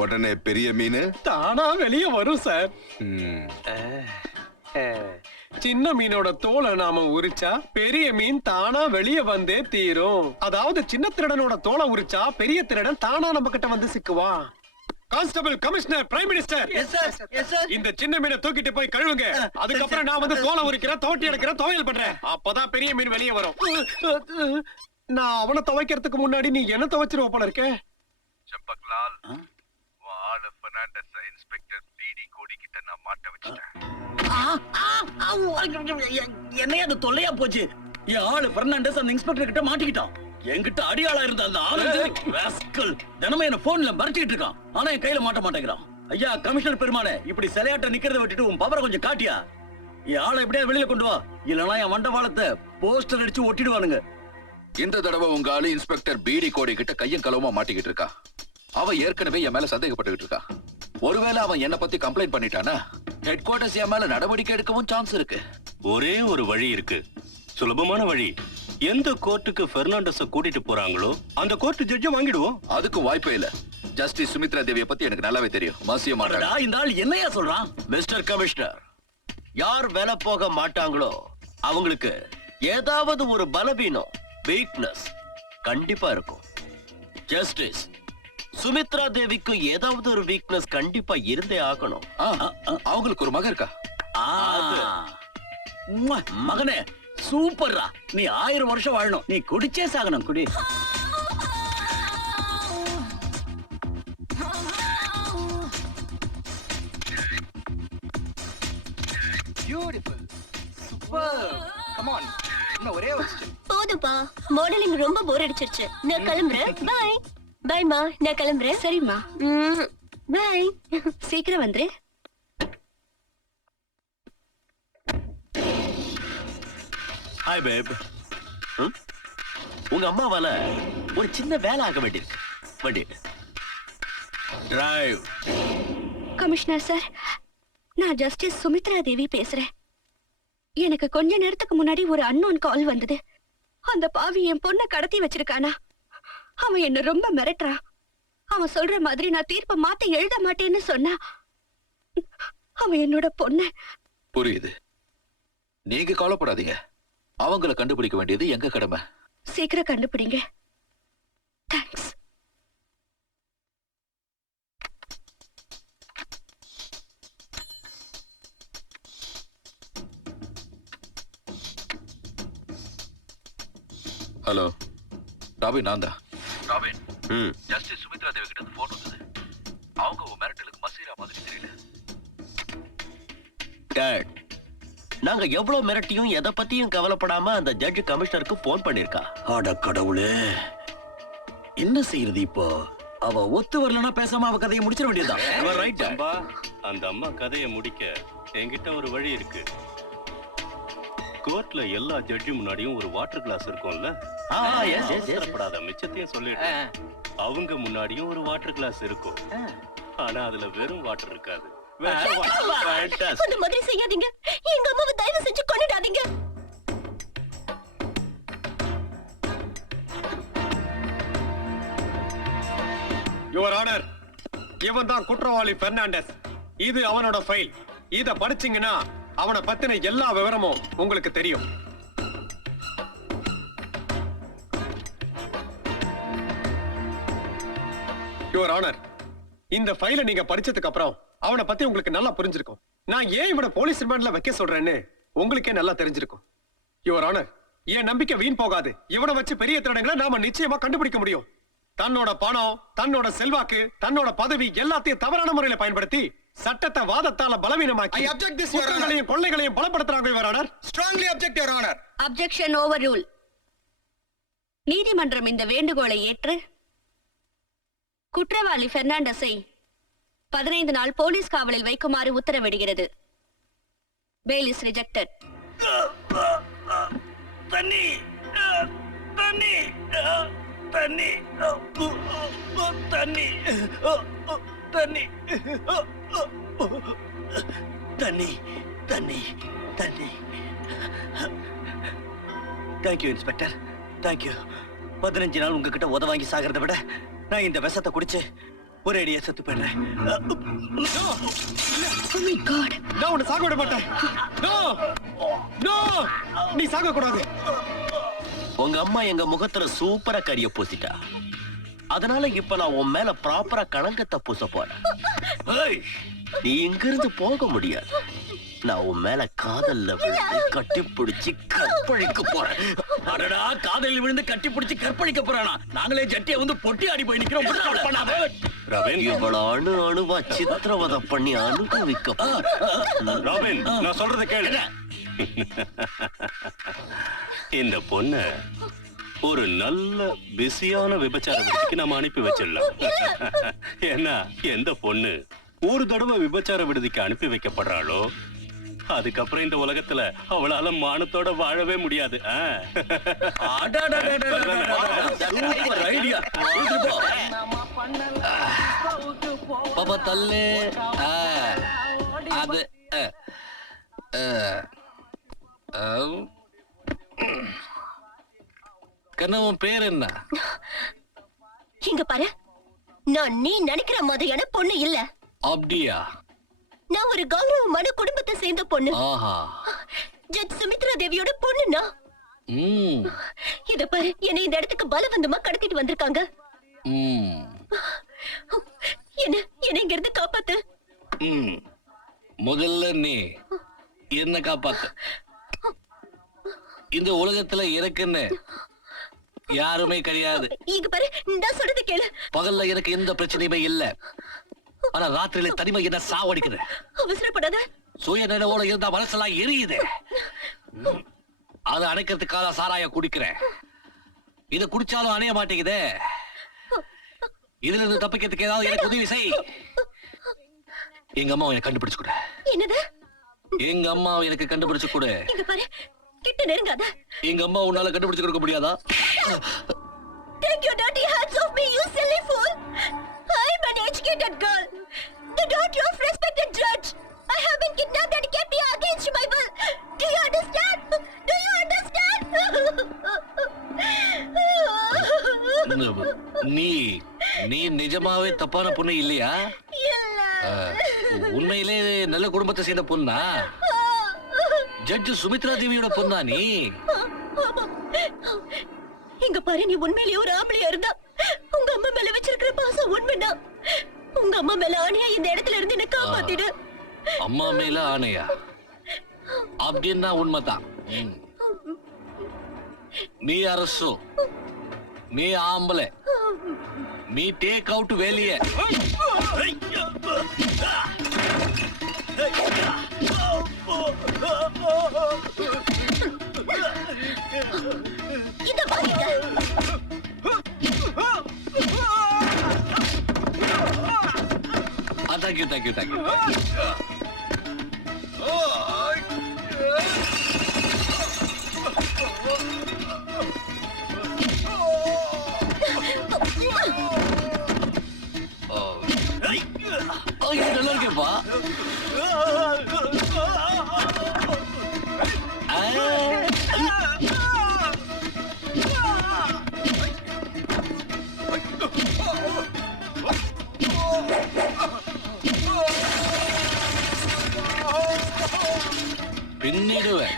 உடனே பெரிய மீன் தானா வெளியே வரும் சார். சின்ன மீனோட தோலை நாம உரிச்சா பெரிய மீன் தானா வெளியே வந்தே தீரும். அதாவது சின்ன திருடனோட தோலை உரிச்சா பெரிய திருடன் தானா நம்ம கிட்ட வந்து சிக்குவான். கான்ஸ்டபிள், கமிஷனர், பிரைம் மினிஸ்டர், இந்த சின்ன மீனை தூக்கிட்டு போய் கழுவுங்க. அதுக்கப்புறம் நான் வந்து தோலை உரிக்கிறேன், தோட்டி எடுக்கிறேன், துவையல் பண்றேன். அப்பதான் பெரிய மீன் வெளியே வரும். நான் அவனை துவைக்கிறதுக்கு முன்னாடி நீ என்ன துவைச்சிருவ போல இருக்க. செம்பக்லால், உன் ஆளு பெர்னாண்டஸ் இன்ஸ்பெக்டர் பிடி கோடி கிட்ட நான் மாட்ட வச்சிட்டேன். என்னைய அது தொல்லையா போச்சு. என் ஆளு பெர்னாண்டஸ் அந்த இன்ஸ்பெக்டர் கிட்ட மாட்டிக்கிட்டான். என்கிட்ட அடியாளா இருந்த அந்த ஆனந்த் ராஸ்கல் தினமும் என்ன போன்ல மறைச்சிட்டு இருக்கான். ஆனா என் கையில மாட்ட மாட்டேங்கிறான். ஐயா கமிஷனர் பெருமானே, இப்படி சிலையாட்ட நிக்கிறத விட்டுட்டு உன் பவரை கொஞ்சம் காட்டியா. என் ஆளை எப்படியா வெளியில கொண்டு வா, இல்லனா என் வண்டவாளத்தை போஸ்டர் அடிச்சு ஒட்டிடுவானுங்க. இந்த தடவை உங்க ஆளு இன்ஸ்பெக்டர் பிடி கோடி கிட்ட கையும் களவுமா மாட்டிக்கிட்டு இருக்கா. அவன் ஏற்கனவே என் மேல சந்தேகப்பட்டுக்கிட்டு இருக்கா. ஒருவேளை அவன் என்ன பத்தி கம்ப்ளைண்ட் பண்ணிட்டானா ஹெட் குவார்டர்ஸ் என் மேல நடவடிக்கை எடுக்கவும் சான்ஸ் இருக்கு. ஒரே ஒரு வழி இருக்கு, சுலபமான வழி. எந்த கோர்ட்டுக்கு பெர்னாண்டஸ கூட்டிட்டு போறாங்களோ அந்த கோர்ட் ஜட்ஜ வாங்கிடுவோம். அதுக்கு வாய்ப்பே இல்ல. ஜஸ்டிஸ் சுமித்ரா தேவியை பத்தி எனக்கு நல்லாவே தெரியும். மசிய மாட்டாடா. இந்த ஆள் என்னையா சொல்றான்? மிஸ்டர் கமிஷனர், யார் வேலை போக மாட்டாங்களோ அவங்களுக்கு ஏதாவது ஒரு பலவீனம், வீக்னஸ் கண்டிப்பா இருக்கும். ஜஸ்டிஸ் சுமித்ரா தேவிக்கு ஏதாவது ஒரு வீக்னஸ் கண்டிப்பா இருந்தே ஆகணும். அவங்களுக்கு ஒரு மகன் இருக்கா? மகனே சூப்பர்ரா, நீ 1000 வருஷம் வாழணும். நீ குடிச்சே சாகணும். குடி. Beautiful, super. கம் ஆன், இன்னும் ஒரே ஒரு ஸ்டெப். போதும்பா, மாடலிங் ரொம்ப போர் அடிச்சிருச்சு. நான் கிளம்புறேன். பை பைமா, நான் கிளம்புறேன். சரிம்மா, பை. சீக்கிரம் வந்துரு. ஹாய் பேப். உங்க அம்மாவால ஒரு சின்ன வேலை ஆக வேண்டியிருக்கு. வண்டி டிரைவ். கமிஷனர் சார், நான் ஜஸ்டிஸ் சுமித்ரா தேவி பேசுறேன். எனக்கு கொஞ்ச நேரத்துக்கு முன்னாடி ஒரு அன்னோன் கால் வந்தது. அந்த பாவி என் பொண்ணை கடத்தி வச்சிருக்கானா. அவன் என்ன ரொம்ப மிரட்டுறான். அவன் சொல்ற மாதிரி நான் தீர்ப்பை மாத்தி எழுத மாட்டேன்னு சொன்னா. அவன் என்னோட பொண்ணு. புரியுது. நீங்க கவலைப்படாதீங்க. அவங்கள கண்டுபிடிக்க வேண்டியது எங்க கடமை. சீக்கிரம் கண்டுபிடிங்க. தேங்க்ஸ். ஹலோ ராபின், நான் தான். ராபின், ஜஸ்டிஸ் சுமித்ரா தேவி கிட்ட இருந்து போன் வந்தது. அவங்க உன் மிரட்டலுக்கு மசீரா மாதிரி தெரியல. டாட், நாங்க எவ்வளவு மிரட்டியும் எதை பத்தியும் கவலைப்படாம அந்த ஜட்ஜ் கமிஷனருக்கு போன் பண்ணிருக்கா. ஆட கடவுளே, என்ன செய்யறது இப்போ? அவ ஒத்து வரலன்னா பேசாம அவ கதையை முடிச்சிட வேண்டியதுதான். அந்த அம்மா கதையை முடிக்க என்கிட்ட ஒரு வழி இருக்கு. கோர்ட்ல எல்லா ஜட்ஜி முன்னாடியும் ஒரு வாட்டர் கிளாஸ் இருக்கும்ல. அவசரப்படாத, மிச்சத்தையும் சொல்லிட்டு. அவங்க முன்னாடியும் ஒரு வாட்டர் கிளாஸ் இருக்கும். ஆனா அதுல வெறும் வாட்டர் இருக்காது. அந்த மாதிரி செய்யாதீங்க. எங்க அம்மாவை தயவு செஞ்சு கொன்னுடாதீங்க. Your order. இவன் தான் குற்றவாளி பெர்னாண்டஸ். இது அவனோட ஃபைல். இத படிச்சீங்கன்னா அவனை பத்தின எல்லா விவரமும் உங்களுக்கு தெரியும். யுவர் ஆனர், இந்த ஃபைலை நீங்க படிச்சதுக்கு அப்புறம் அவனை பத்தி உங்களுக்கு நல்லா புரிஞ்சிருக்கும். நான் ஏன் இவனை போலீஸ் ரிமாண்ட்ல வைக்க சொல்றேன்னு உங்களுக்கே நல்லா தெரிஞ்சிருக்கும். யுவர் ஆனர், என் நம்பிக்கை வீண் போகாது. இவனை வச்சு பெரிய திருடங்களை நாம நிச்சயமா கண்டுபிடிக்க முடியும். தன்னோட பணம், தன்னோட செல்வாக்கு, தன்னோட பதவி எல்லாத்தையும் தவறான முறையில பயன்படுத்தி சட்டத்தை வாதத்தால பலவீனமாக்கி I object this, Your Honor. குற்றங்களையும் கொள்ளைகளையும் பலப்படுத்துறாங்க. Your honour, Strongly object, Your Honor. Objection overruled. நீதிமன்றம் இந்த வேண்டுகோளை ஏற்று குற்றவாளி பெர்னாண்டஸை 15 நாள் போலீஸ் காவலில் வைக்குமாறு உத்தரவிடுகிறது. Bail is rejected. தண்ணி தண்ணி தண்ணி தண்ணி தண்ணி தண்ணி தண்ணி தண்ணி. Thank you inspector, thank you. 15 நாள் உங்ககிட்ட உத வாங்கி சாகிறத விட நான் இந்த விஷத்தை குடிச்சு ஒரே அடியா செத்து போயிடுறேன். நான் உன்னை சாக விட மாட்டேன். No! No! நீ சாக கூடாது. உங்க அம்மா எங்க முகத்துல சூப்பரா கரிய பூசிட்டா. அதனால இப்ப நான் உன் மேல ப்ராப்பரா கணங்கத்தை பூச போறேன். ஏய், நீ இங்கிருந்து போக முடியாது. நான் உன் மேல காதல்ல விழுந்து கட்டி பிடிச்சி கற்பழிக்க போறேன். அடடா, காதலில் விழுந்து கட்டி பிடிச்சு கற்பழிக்க போறானா? நாங்களே ஜட்டியை வந்து பொட்டி ஆடி போய் நிக்கிறோம். ராபின், இவ்வளவு அணுவா சித்திரவதை பண்ணி அனுபவிக்க ராபின், நான் சொல்றத கேளு. இந்த பொண்ண ஒரு நல்ல பிஸியான விபச்சார விடுதிக்கு நம்ம அனுப்பி வச்சிடலாம். ஏன்னா எந்த பொண்ணு ஒரு தடவை விபச்சார விடுதிக்கு அனுப்பி வைக்கப்படுறாளோ அதுக்கப்புறம் இந்த உலகத்துல அவளால மானத்தோட வாழவே முடியாது. Super idea. பாப்பா தள்ளு. அது கண்ணவன் பேர் என்ன? இங்க பாரு, நான் நீ நினைக்கிற மாதிரியான பொண்ணு இல்ல. அப்படியா? நான் ஒரு கௌரவமான குடும்பத்தை சேர்ந்த பொண்ணு. ஆஹா. ஜட்ஜ் சுமித்ரா தேவியோட பொண்ணுனா. இத பாரு, என்னை இந்த இடத்துக்கு பலவந்தமா கடத்திட்டு வந்திருக்காங்க. என்ன இங்க இருந்து காப்பாத்து. முதல்ல நீ என்ன காப்பாத்து. இந்த உலகத்துல எனக்குன்னு யாருமே கிடையாது. இங்க பாரு, நான் சொல்றது கேளு. பகல்ல எனக்கு எந்த பிரச்சனையுமே இல்ல. ஆனா ராத்திரியில தனிமை என்ன சாவடிக்குது. அவசரப்படாத. சுய நினைவோட இருந்தா மனசெல்லாம் எரியுது. அதை அணைக்கிறதுக்காக சாராய குடிக்கிறேன். இதை குடிச்சாலும் அணைய மாட்டேங்குதே. இதுல இருந்து தப்பிக்கிறதுக்கு ஏதாவது எனக்கு உதவி செய். எங்க அம்மாவை எனக்கு கண்டுபிடிச்சு கொடு. என்னது? எங்க அம்மாவை எனக்கு கண்டுபிடிச்சு கொடு. இங்க பாரு, கிட்ட நெருங்காத. எங்க அம்மா உன்னால கண்டுபிடிச்சு கொடுக்க முடியாதா? Take your dirty hands off me, you silly fool! I'm an educated girl, the daughter of respected judge. I have been kidnapped and kept here against my will. Do you understand? Do you understand? நீ நிஜமாவே தப்பான பொண்ணு இல்லையா? உண்மையிலே நல்ல குடும்பத்தை சேர்ந்த பொண்ணா? ஜட்ஜ் சுமித்ரா தேவியோட பொண்ணா நீ? இங்க பாரு, நீ உண்மையிலேயே ஒரு ஆம்பளையா இருந்தா உங்க அம்மா மேல வச்சிருக்கிற பாசம் உண்மைனா உங்க அம்மா மேல ஆணையா இந்த இடத்துல இருந்து என்ன காப்பாத்திடு. அம்மா மேல ஆணையா? அப்படின்னா உண்மைதான். நீ அரசு, நீ ஆம்பளை, நீ டேக் அவுட் வெளியே. இத பாருங்க. Thank you thank you thank you. நல்லா இருக்கேப்பா. பின்னிடுவேன்.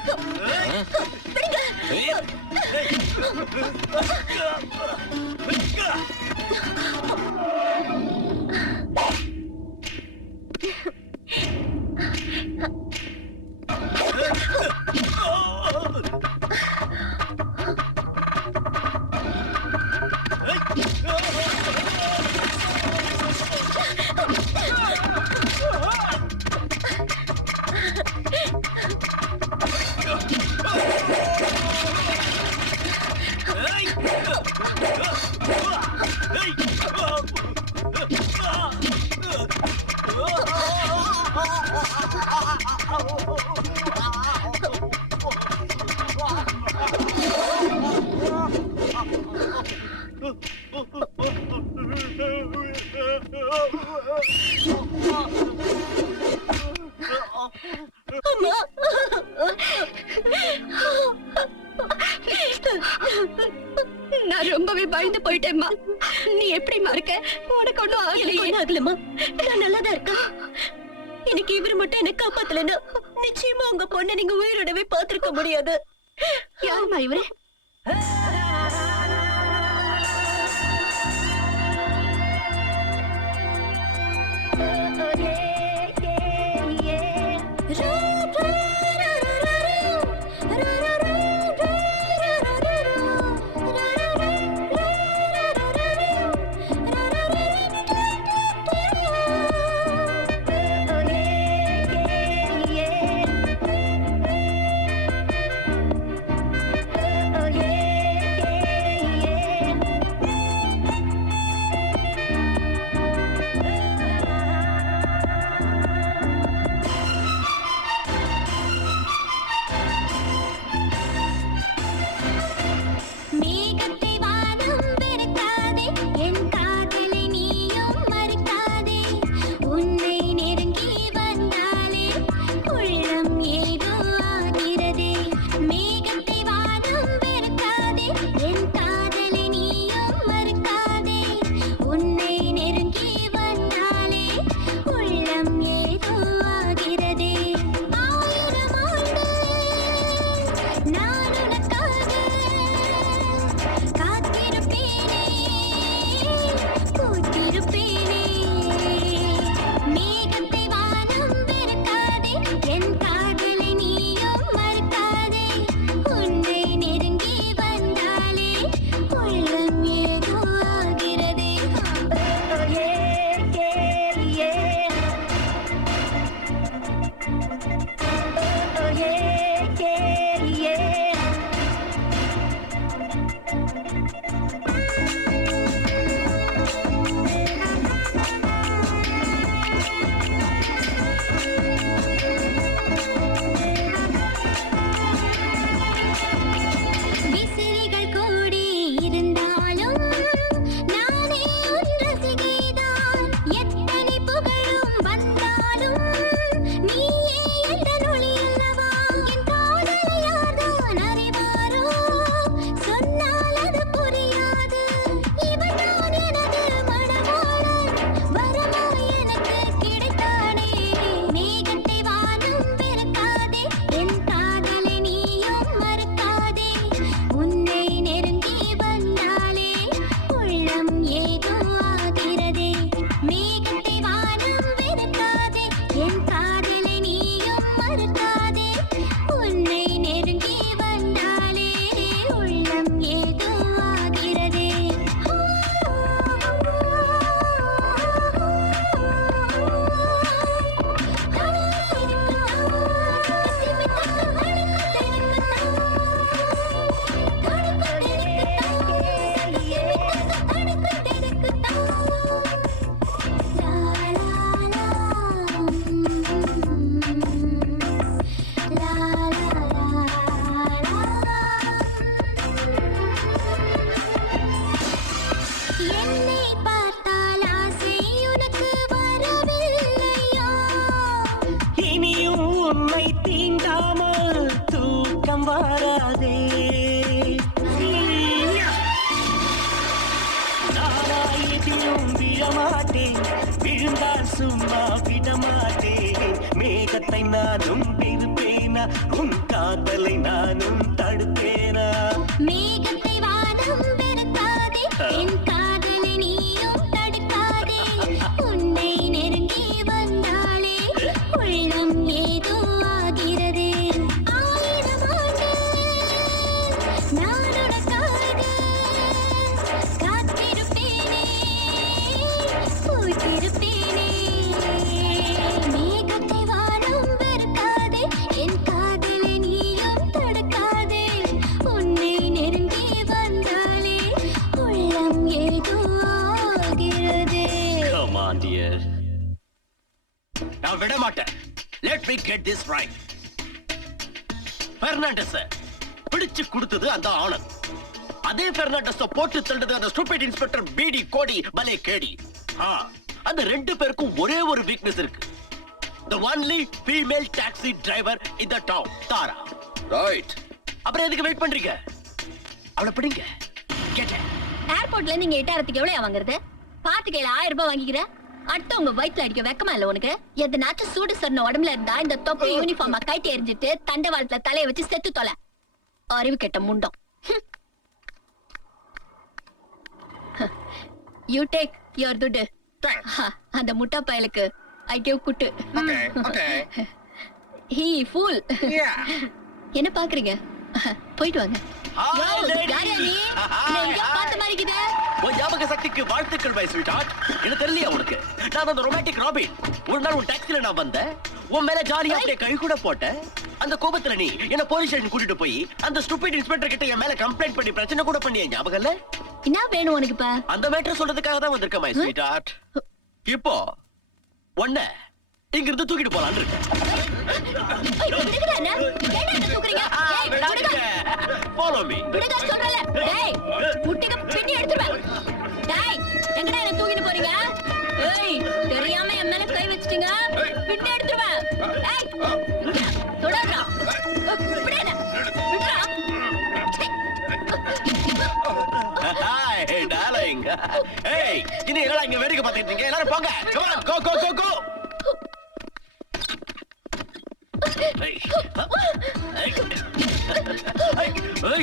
நான் ரொம்பவே பயந்து போயிட்டேம்மா. நீ எப்படிமா இருக்க? உனக்கு ஒண்ணும் ஆகலம்மா. நான் நல்லாதான் இருக்கேன். இன்னைக்கு இவர் மட்டும் என்ன காப்பாத்தலன்னா நிச்சயமா உங்க பொண்ணை நீங்க உயிரோடவே பார்த்திருக்க முடியாது. யாருமா இவரு? விழுந்தால் சும்மா விடமாட்டேன். மேகத்தை நானும் இருப்பேனா, உன் காதலை நானும் தடுப்பேனா? மேகத்தை வானம் வெறுக்காதே, என் காதலை நீயும் தடுக்காதே. உன்னை நெருங்கி வந்தாலே உள்ளம் ஏதோ ஆகிறது. 1000 ஆண்டு நான் உனக்காக காத்திருப்பேனே, பூத்திருப்பேனே. மேகத்தை வானம் வெறுக்காதே, என் காதலை நீயும் தடுக்காதே. உன்னை நெருங்கி வந்தாலே உள்ளம் ஏதோ ஆகிறது. Come on, dear. நான் விட மாட்டேன். Let me get this right. Fernandes பிடிச்சு கொடுத்தது அந்த ஆனந்த். அதே பெர்னாண்டஸ் போட்டு தள்ளுது அந்த ஸ்டூபிட் இன்ஸ்பெக்டர் பிடி கோடி பலே கேடி. அந்த ரெண்டு பேருக்கும் ஒரே ஒரு வீக்னஸ் இருக்கு. the only female taxi driver in the town, Tara. Right. அப்புறம் எதுக்கு வெயிட் பண்றீங்க? அவளை பிடிங்க. Get her. ஏர்போர்ட்ல இருந்து இங்க எட்டாயிரத்துக்கு எவ்வளவு வாங்குறது? பாத்து கையில 1000 ரூபாய் வாங்கிக்கிற? அடுத்த உங்க வயித்துல அடிக்க வெக்கமா இல்ல உனக்கு? எதனாச்சும் சூடு சரண உடம்புல இருந்தா இந்த தொப்பி யூனிஃபார்மா கைட்டி எரிஞ்சிட்டு தண்டவாளத்துல தலைய வச்சு செத்து தொலை. அறிவு கெட்ட முண்டம். You take your துட்டு. அந்த முட்டா பயலுக்கு I give குட்டு. He fool. என்ன பாக்குறீங்க? போயிட்டு வாங்க. யாரையா நீ? எங்க பார்த்த மாதிரி இருக்குது? உன் ஞாபக சக்திக்கு வாழ்த்துக்கள் மை ஸ்வீட் ஹார்ட். என்ன தெரியலையா உனக்கு? நான் அந்த ரொமான்டிக் ராபின். ஒரு நாள் உன் டாக்ஸில நான் வந்தேன். உன் மேல ஜாலியா அப்படியே கை கூட போட்டேன். அந்த கோபத்துல நீ என்ன போலீஸ் ஸ்டேஷன் கூட்டிட்டு போய் அந்த ஸ்டூபிட் இன்ஸ்பெக்டர் கிட்ட என் மேல கம்ப்ளைண்ட் பண்ணி பிரச்சனை கூட பண்ணிய ஞாபகம் இல்ல? என்ன வேணும் உனக்கு இப்ப? அந்த மேட்டர் சொல்றதுக்காக தான் வந்திருக்கேன் மை ஸ்வீட் ஹார்ட். இப்போ ஒண்ண இங்க இருந்து தூக்கிட்டு போலான்னு இருக்கேன். Follow me. விடுங்க சொல்றல. டேய் முட்டிக்கு பின்னி எடுத்துறேன். டேய் எங்கடா என்ன தூக்கிட்டு போறீங்க? ஏய் தெரியாம என் மேல கை வச்சிட்டீங்க. பின்னி எடுத்துறேன். ஏய் தொடாதடா. விடுடா. விடுடா. Hey darling. Hey இனி எல்லாம் இங்க வேடிக்கை பார்த்துட்டு இருக்கீங்க. எல்லாரும் போங்க. Come on, go go go go. Hey. Hey. Hey.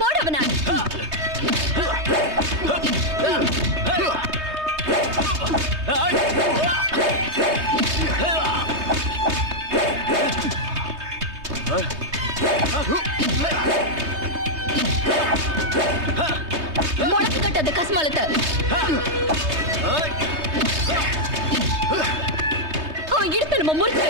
போடவனா முளக்கு கட்டது கஸ்மாலத்தை இடுப்பு நம்ம முறுக்கு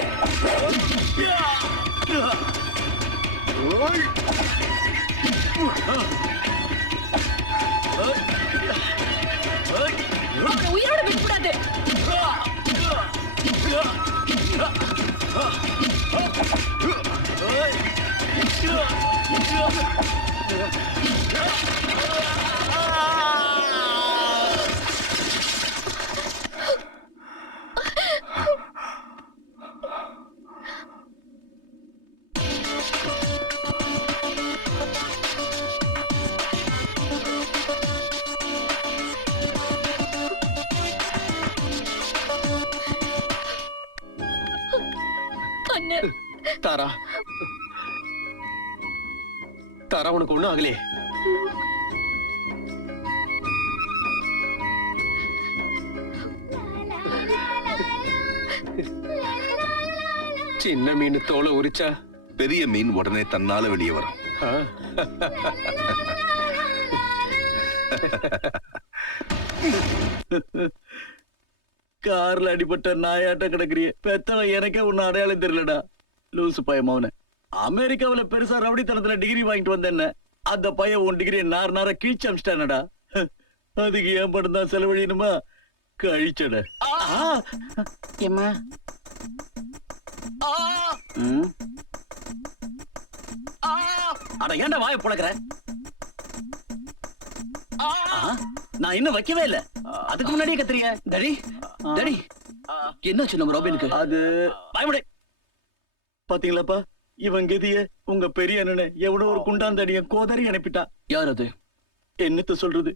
உயிரோட விடக்கூடாது தாரா தாரா உனக்கு ஒண்ணும் ஆகலையே? சின்ன மீன் தோலை உரிச்சா பெரிய மீன் உடனே தன்னால வெளியே வரும். கார்ல அடிபட்ட நாயாட்ட கிடக்குறிய பெத்தவன் எனக்கே உன்ன அடையாளம் தெரியலடா. லூசு பையன் அவனை அமெரிக்காவில பெருசா ரவுடித்தனத்துல டிகிரி வாங்கிட்டு வந்தேன்ன அந்த பையன் உன் டிகிரி நார கீழ்ச்சி அமிச்சிட்டானடா. அதுக்கு ஏன் படம் தான் செலவழியணுமா? கழிச்சட ஏமா அட ஏன்டா வாயை புழக்கிற? நான் இன்னும் வைக்கவே இல்ல. அதுக்கு முன்னாடியே கத்துறிய. டேடி டேடி என்னாச்சு நம்ம ராபினுக்கு? அது பயமுடை பாத்தீங்களாப்பா இவன் கதிய உங்க பெரிய அண்ணனை எவனோ ஒரு குண்டாந்தடிய கோதறி அனுப்பிட்டா. யார் அது? என்னத்த சொல்றது,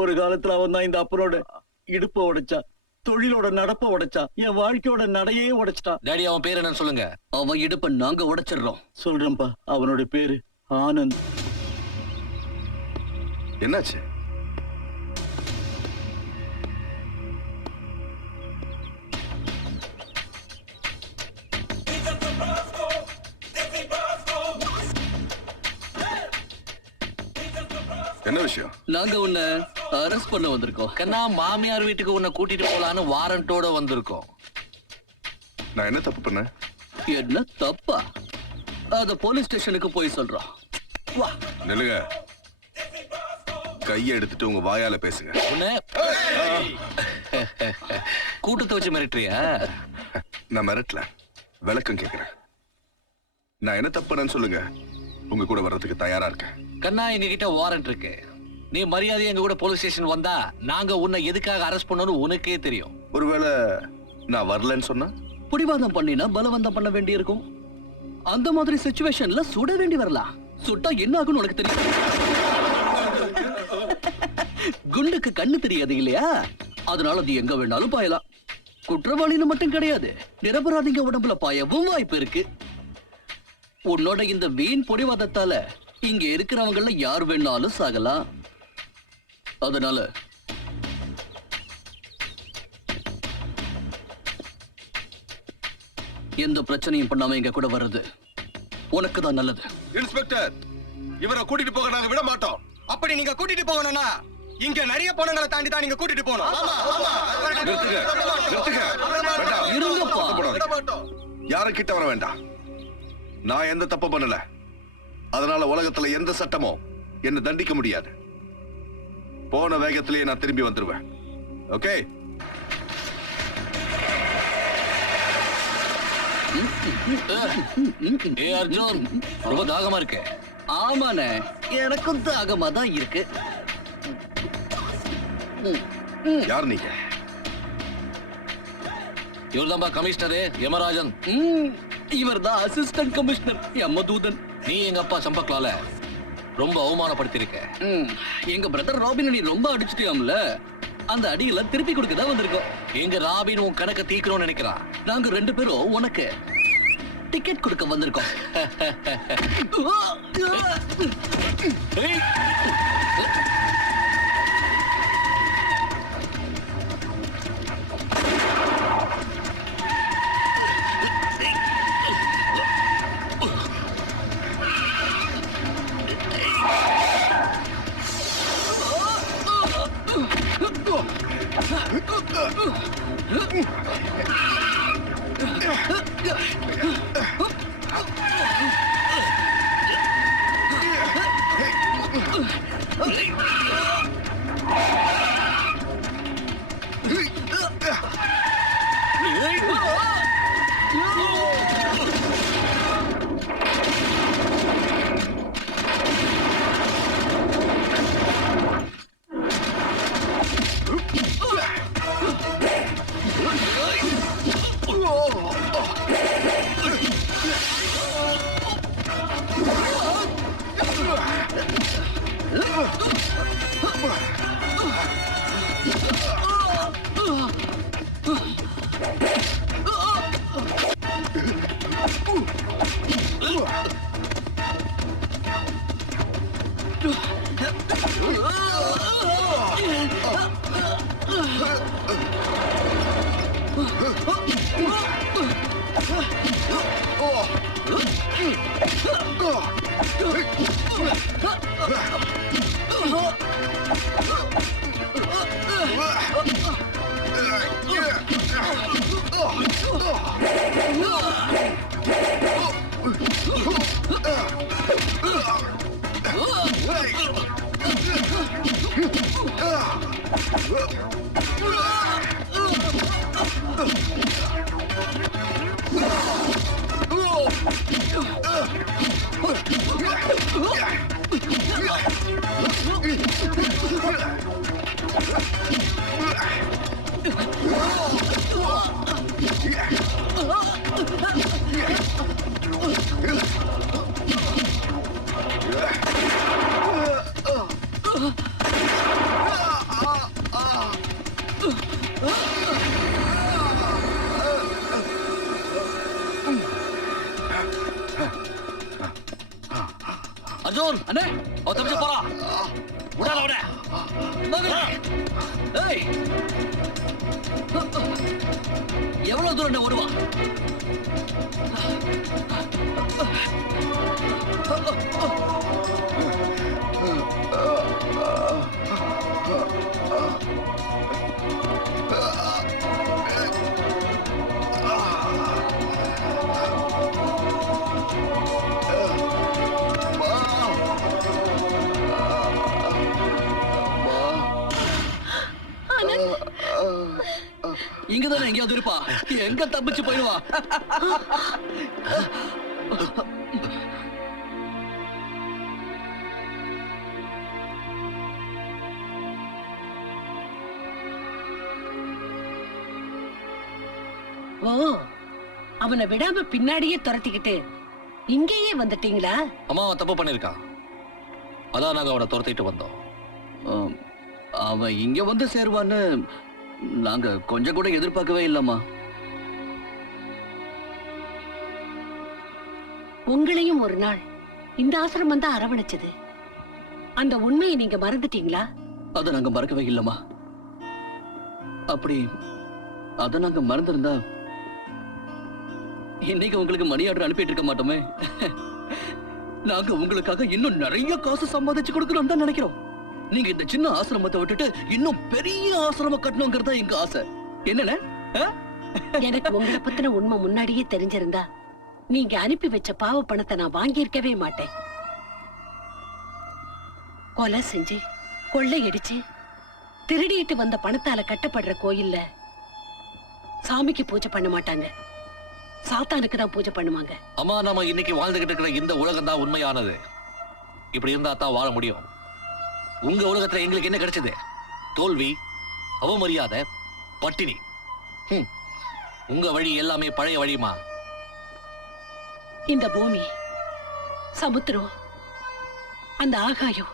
ஒரு காலத்துல அவன் தான் இந்த அப்பனோட இடுப்ப உடைச்சா, தொழிலோட நடப்ப உடைச்சா, என் வாழ்க்கையோட நடையே உடைச்சிட்டா. டேடி அவன் பேர் என்னன்னு சொல்லுங்க. அவன் இடுப்ப நாங்க உடைச்சிடுறோம். சொல்றேன்ப்பா, அவனோட பேரு ஆனந்த். என்னாச்சு? என்ன விஷயம்? நாங்க உன்னை அரெஸ்ட் பண்ண வந்திருக்கோம். கண்ணா, மாமியார் வீட்டுக்கு உன்னை கூட்டிட்டு போலான்னு வாரண்டோட வந்திருக்கோம். நான் என்ன தப்பு பண்ணேன்? என்ன தப்பா? அத போலீஸ் ஸ்டேஷனுக்கு போய் சொல்றோம். வா. நில்லுங்க. கையை எடுத்துட்டு உங்க வாயால பேசுங்க. உன்னை கூட்டத்தை வச்சு மிரட்டுறியா? நான் மிரட்டல, விளக்கம் கேக்குறேன். நான் என்ன தப்பு பண்ணேன்னு சொல்லுங்க. உங்க கூட வர்றதுக்கு தயாரா இருக்கேன். கண்ணா, எங்க கிட்ட வாரண்ட் இருக்கு. நீ மரியாதையா எங்க கூட போலீஸ் ஸ்டேஷன் வந்தா நாங்க உன்னை எதுக்காக அரெஸ்ட் பண்ணணும் உனக்கே தெரியும். ஒருவேளை நான் வரலன்னு சொன்னா? பிடிவாதம் பண்ணினா பலவந்தம் பண்ண வேண்டி இருக்கும். அந்த மாதிரி சிச்சுவேஷன்ல சுட வேண்டி வரலாம். சுட்டா என்ன ஆகும்னு உனக்கு தெரியும். குண்டுக்கு கண்ணு தெரியாது இல்லையா? அதனால அது எங்க வேணாலும் பாயலாம். குற்றவாளின்னு மட்டும் கிடையாது, நிரபராதிங்க உடம்புல பாயவும் வாய்ப்பு இருக்கு. உன்னோட இந்த வீண் பொடிவாதத்தால இங்க இருக்கிறவங்கள யார் வேணாலும் சாகலாம். அதனால எந்த பிரச்சனையும் பண்ணாம எங்க கூட வர்றது உனக்கு தான் நல்லது. இன்ஸ்பெக்டர், இவரை கூட்டிட்டு போக நாங்க விட மாட்டோம். அப்படி நீங்க கூட்டிட்டு போகணும்னா இங்க நிறைய பணங்களை தாண்டி தான் நீங்க கூட்டிட்டு போகணும். நிறுத்துங்க, நிறுத்துங்க. வேண்டாம். இருங்கப்பா. விட மாட்டோம். யாரும் கிட்ட வர வேண்டாம். நான் எந்த தப்பு பண்ணல. அதனால உலகத்துல எந்த சட்டமும் என்ன தண்டிக்க முடியாது. போன வேகத்திலேயே நான் திரும்பி வந்துருவேன். ஓகே? ஏ அர்ஜுன், ரொம்ப தாகமா இருக்கு. ஆமாண்ணே, எனக்கும் தாகமா தான் இருக்கு. யார் நீங்க? இவர்தான்பா கமிஷனரு யமராஜன். இவர் தான் அசிஸ்டன்ட் கமிஷனர் யமதூதன். நீ எங்க அப்பா சம்பக்லால ரொம்ப அவமானப்படுத்திருக்க. எங்க பிரதர் ராபின் நீ ரொம்ப அடிச்சுட்டியாம்ல, அந்த அடியில திருப்பி கொடுக்கதான் வந்திருக்கோம். எங்க ராபின் உன் கணக்க தீக்கணும்னு நினைக்கிறான். நாங்க 2 பேரும் உனக்கு டிக்கெட் கொடுக்க வந்திருக்கோம். அர்ஜுன் அண்ணே, அவன் தப்பிச்சு போறான். விடாத அவனை. ஏய், எவ்வளவு தூரம் ஓடுவான்? இங்கதானே எங்கேயாவது இருப்பா. எங்க தப்பிச்சு போயிடுவா? ஓ, அவனை விடாம பின்னாடியே துரத்திக்கிட்டு இங்கேயே வந்துட்டீங்களா? அம்மா அவன் தப்பு பண்ணிருக்கான். அதான் நாங்க அவனை துரத்திட்டு வந்தோம். அவன் இங்க வந்து சேருவான்னு நாங்க கொஞ்சம் கூட எதிர்பார்க்கவே இல்லம்மா. உங்களையும் ஒரு நாள் இந்த ஆசிரமம் தான் அரவணைச்சது. அந்த உண்மையை நீங்க மறந்துட்டீங்களா? அதை நாங்க மறக்கவே இல்லம்மா. அப்படி அதை நாங்க மறந்திருந்தா இன்னைக்கு உங்களுக்கு மணி ஆர்டர் அனுப்பிட்டு இருக்க மாட்டோமே. நாங்க உங்களுக்காக இன்னும் நிறைய காசு சம்பாதிச்சு கொடுக்கணும் தான் நினைக்கிறோம். நீங்க இந்த சின்ன ஆசிரமத்தை விட்டுட்டு இன்னும் பெரிய ஆசிரமம் கட்டணுங்கிறதா எங்க ஆசை. என்னன்னு எனக்கு உங்களை பத்தின உண்மை முன்னாடியே தெரிஞ்சிருந்தா நீங்க அனுப்பி வச்ச பாவ பணத்தை நான் வாங்கியிருக்கவே மாட்டேன். கொலை செஞ்சு கொள்ளையடிச்சு திருடிட்டு வந்த பணத்தால கட்டப்படுற கோயில்ல சாமிக்கு பூஜை பண்ண மாட்டாங்க, சாத்தானுக்கு தான் பூஜை பண்ணுவாங்க. அம்மா, நாம இன்னைக்கு வாழ்ந்துகிட்டு இருக்கிற இந்த உலகம் தான் உண்மையானது. இப்படி இருந்தா தான் வாழ முடியும். உங்க உலகத்துல எங்களுக்கு என்ன கிடைச்சது? தோல்வி, அவமரியாதை, பட்டினி. உங்க வழி எல்லாமே பழைய வழிமா. இந்த பூமி, சமுத்திரம், அந்த ஆகாயம்,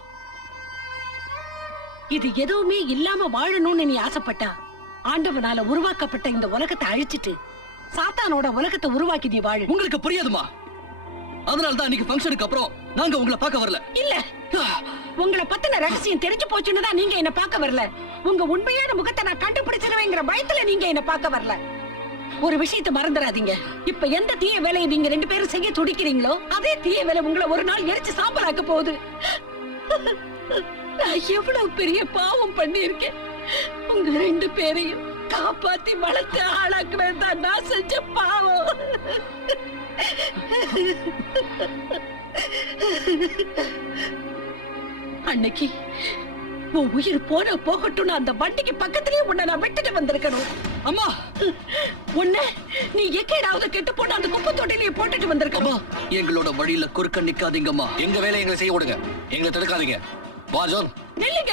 இது எதுவுமே இல்லாம வாழணும்னு நீ ஆசைப்பட்டா ஆண்டவனால உருவாக்கப்பட்ட இந்த உலகத்தை அழிச்சிட்டு சாத்தானோட உலகத்தை உருவாக்கி நீ வாழு. உங்களுக்கு புரியாதுமா. அதனால தான் இன்னைக்கு ஃபங்க்ஷனுக்கு அப்புறம் நாங்க உங்களை பார்க்க வரல. இல்ல, உங்களை பத்தின ரகசியம் தெரிஞ்சு போச்சுன்னு தான் நீங்க என்ன பார்க்க வரல. உங்க உண்மையான முகத்தை நான் கண்டுபிடிச்சிருவேங்கிற பயத்துல நீங்க என்ன பார்க்க வரல. ஒரு விஷயத்தை மறந்துடாதீங்க. இப்ப எந்த தீய வேலையை நீங்க 2 பேரும் செய்ய துடிக்கிறீங்களோ அதே தீய வேலை உங்களை ஒரு நாள் எரிச்சு சாம்பலாக்க போகுது. நான் எவ்வளவு பெரிய பாவம் பண்ணியிருக்கேன். உங்க 2 பேரையும் காப்பாத்தி வளர்த்து ஆளாக்குவேன் தான் நான் செஞ்ச பாவம். அன்னைக்கு உன் உயிர் போன போகட்டும் அந்த வண்டிக்கு பக்கத்திலேயே உன்னை நான் விட்டுட்டு வந்திருக்கணும். அம்மா, உன்னை நீ எக்கேடாவது கெட்டு போட்டு அந்த குப்பை தொட்டிலேயே போட்டுட்டு வந்திருக்கணும். எங்களோட வழியில குறுக்க நிக்காதீங்கம்மா. எங்க வேலையை எங்களை செய்ய விடுங்க, எங்களை தடுக்காதீங்க. வா ஜோன். நில்லுங்க,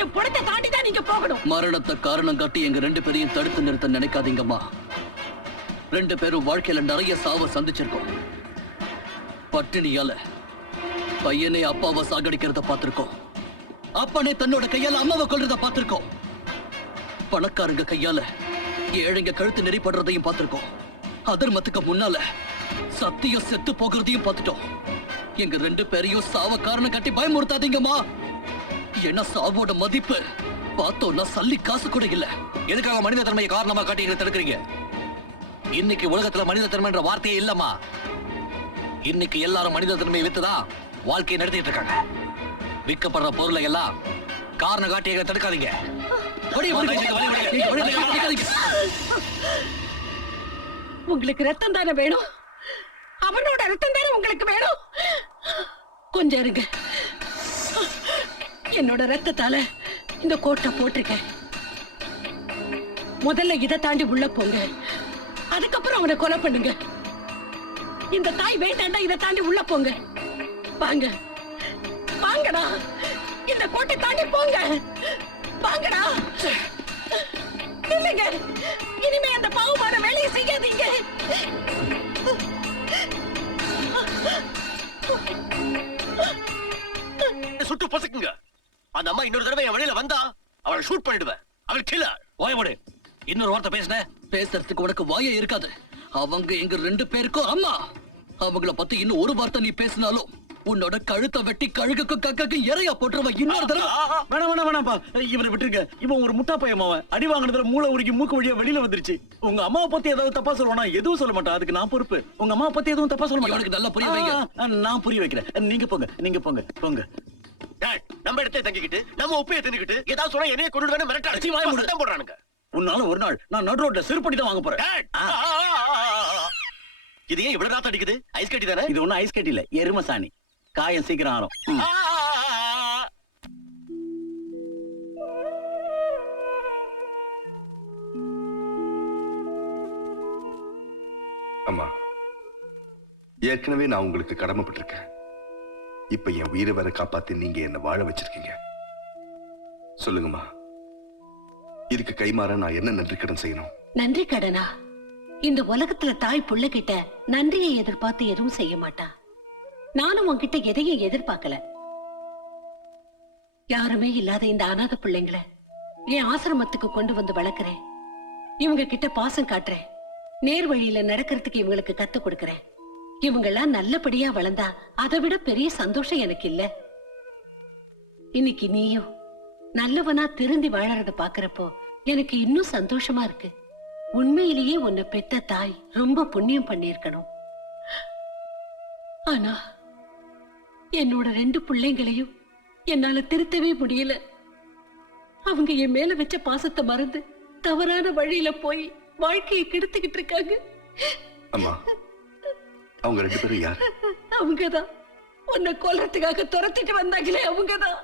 என் புடத்தை தாண்டி தான் நீங்க போகணும். மரணத்தை காரணம் காட்டி எங்க 2 பேரையும் தடுத்து நிறுத்த நினைக்காதீங்கம்மா. 2 பேரும் வாழ்க்கையில நிறைய சாவை சந்திச்சிருக்கோம். பட்டினியால பையனே அப்பாவை சாகடிக்கிறத பார்த்திருக்கோம். அப்பனே தன்னோட கையால அம்மாவை கொல்றத பார்த்திருக்கோம். பணக்காரங்க கையால ஏழைங்க கழுத்து நெறிப்படுறதையும் பார்த்திருக்கோம். அதர்மத்துக்கு முன்னால சத்தியம் செத்து போகிறதையும் பார்த்துட்டோம். எங்க 2 பேரையும் சாவ காரணம் காட்டி பயமுறுத்தாதீங்கம்மா. ஏன்னா சாவோட மதிப்பு பார்த்தோம்னா சல்லி காசு கூட இல்ல. எதுக்காக மனித தன்மையை காரணமா காட்டி எங்களை தடுக்கிறீங்க? இன்னைக்கு உலகத்துல மனித தன்மைன்ற வார்த்தையே இல்லம்மா. இன்னைக்கு எல்லாரும் மனித தன்மையை வித்துதான் வாழ்க்கையை நடத்திட்டு இருக்காங்க. விற்கப்படுற பொருளை எல்லாம் காரணம் காட்டி எங்களை தடுக்காதீங்க. உங்களுக்கு ரத்தம் தானே வேணும்? அவனோட ரத்தம் தானே உங்களுக்கு வேணும்? கொஞ்சம் இருங்க. என்னோட ரத்தத்தால இந்த கோட்டை போட்டிருக்கேன். முதல்ல இதை தாண்டி உள்ள போங்க, அதுக்கப்புறம் அவனை கொலை பண்ணுங்க. இந்த தாய் வேண்டாண்டா, இதை தாண்டி உள்ள போங்க. வாங்க வாங்கடா, இந்த கோட்டை தாண்டி போங்க. வாங்கடா. இல்லைங்க, இனிமே அந்த பாவமான வேலையை செய்யாதீங்க. சுட்டு பொசுக்குங்க. அந்த அம்மா இன்னொரு தடவை என் வழியில வந்தா அவளை ஷூட் பண்ணிடுவேன். அவள் கில்லர். வாயமோடு. இன்னொரு வார்த்தை பேசுன, பேசுறதுக்கு உனக்கு வாயே இருக்காது. அவங்க எங்க 2 பேருக்கும் அம்மா. அவங்கள பத்தி இன்னும் ஒரு வார்த்தை நீ பேசினாலும் உன்னோட கழுத்தை வெட்டி கழுகுக்கும் கக்கக்கும் இறையா போட்டுருவ. இன்னொரு தடவை வேணாம்ப்பா, இவனை விட்டுருங்க. இவன் ஒரு முட்டா பையன். அடி வாங்கினதுல மூளை உருக்கி மூக்கு வழியா வெளியில வந்துருச்சு. உங்க அம்மாவை பத்தி ஏதாவது தப்பா சொல்லுவானா? எதுவும் சொல்ல மாட்டான், அதுக்கு நான் பொறுப்பு. உங்க அம்மா பத்தி எதுவும் தப்பா சொல்ல மாட்டான். எனக்கு நல்லா புரிய வைங்க. நான் புரிய வைக்கிறேன். நீங்க போங்க, நீங்க போங்க போங்க. நம்ம இடத்தை தங்கிக்கிட்டு நம்ம உப்பையை தின்னுக்கிட்டு ஏதாவது சொன்னா என்னைய கொண்டு வேணும் மிரட்டாச்சு வாய் முடுதான் போடுறானுங்க. உன்னால ஒரு நாள் நான் நடு ரோட்ல செருப்படி தான் வாங்க போறேன். இது ஏன் இவ்வளவு நாத்து அடிக்குது? ஐஸ் கட்டி தானே? இது ஒண்ணும் ஐஸ் கட்டி இல்ல, எரும சாணி. காயம் சீக்கிரம் ஆறும். அம்மா, ஏற்கனவே நான் உங்களுக்கு கடமைப்பட்டிருக்கேன். இப்ப என் உயிரை வர காப்பாத்தி நீங்க என்ன வாழ வச்சிருக்கீங்க. சொல்லுங்கம்மா, இதுக்கு கைமாற நான் என்ன நன்றி கடன் செய்யணும்? நன்றி கடனா? இந்த உலகத்துல தாய் புள்ள கிட்ட நன்றியை எதிர்பார்த்து எதுவும் செய்ய மாட்டா. நானும் உன்கிட்ட எதையும் எதிர்பார்க்கல. யாருமே இல்லாத இந்த அநாத பிள்ளைங்களை என் ஆசிரமத்துக்கு கொண்டு வந்து வளர்க்கிறேன். இவங்க கிட்ட பாசம் காட்டுறேன். நேர் வழியில நடக்கிறதுக்கு இவங்களுக்கு கத்து கொடுக்கறேன். இவங்கெல்லாம் நல்லபடியா வளர்ந்தா அதை விட பெரிய சந்தோஷம் எனக்கு இல்ல. இன்னைக்கு நீயும் நல்லவனா திருந்தி வாழறத பாக்குறப்போ எனக்கு இன்னும் சந்தோஷமா இருக்கு. உண்மையிலேயே உன்னை பெத்த தாய் ரொம்ப புண்ணியம் பண்ணியிருக்கணும். ஆனா என்னோட 2 பிள்ளைங்களையும் என்னால திருத்தவே முடியல. அவங்க என் மேல வச்ச பாசத்தை மறந்து தவறான வழியில போய் வாழ்க்கையை கெடுத்துக்கிட்டு இருக்காங்க. அம்மா, அவங்க 2 பேரும் யார்? அவங்கதான் உன்னை கொல்றதுக்காக துரத்திட்டு வந்தாங்களே, அவங்கதான்.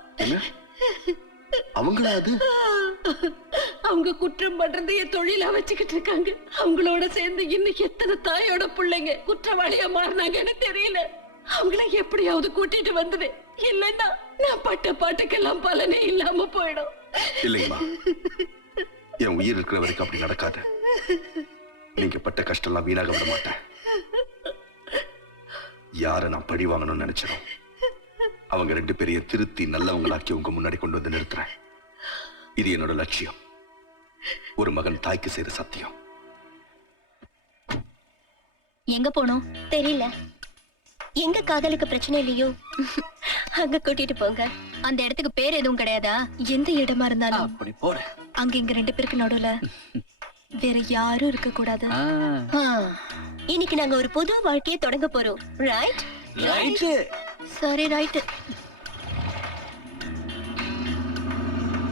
அவங்களா அது? அவங்க குற்றம் பண்றது என் தொழிலா வச்சுக்கிட்டு இருக்காங்க. அவங்களோட சேர்ந்து இன்னும் எத்தனை தாயோட பிள்ளைங்க குற்றவாளியா மாறினாங்கன்னு தெரியல. அவங்கள எப்படியாவது கூட்டிட்டு வந்துடுவேன். இல்லைன்னா நான் பட்ட பாட்டுக்கெல்லாம் பலனே இல்லாம போயிடும். இல்லைங்கம்மா, என் உயிர் இருக்கிற வரைக்கும் அப்படி நடக்காது. நீங்க பட்ட கஷ்டம்லாம் வீணாக விட மாட்டேன். யார நான் பழி வாங்கணும்னு நினைச்சேன், அவங்க 2 பேரையும் திருத்தி நல்லவங்களாக்கி உங்க முன்னாடி கொண்டு வந்து நிறுத்துறேன். இது என்னோட லட்சியம். ஒரு மகன் தாய்க்கு செய்த சத்தியம். எங்க போனோம் தெரியல. எங்க காதலுக்கு பிரச்சனை இல்லையோ அங்க கூட்டிட்டு போங்க. அந்த இடத்துக்கு பேர் எதுவும் கிடையாதா? எந்த இடமா இருந்தாலும் அப்படி போற. அங்க இங்க 2 பேருக்கு நடுவுல வேற யாரும் இருக்க கூடாது. இன்னைக்கு நாங்க ஒரு புது வாழ்க்கையை தொடங்க போறோம். ரைட்? ரைட். சரி, ரைட்.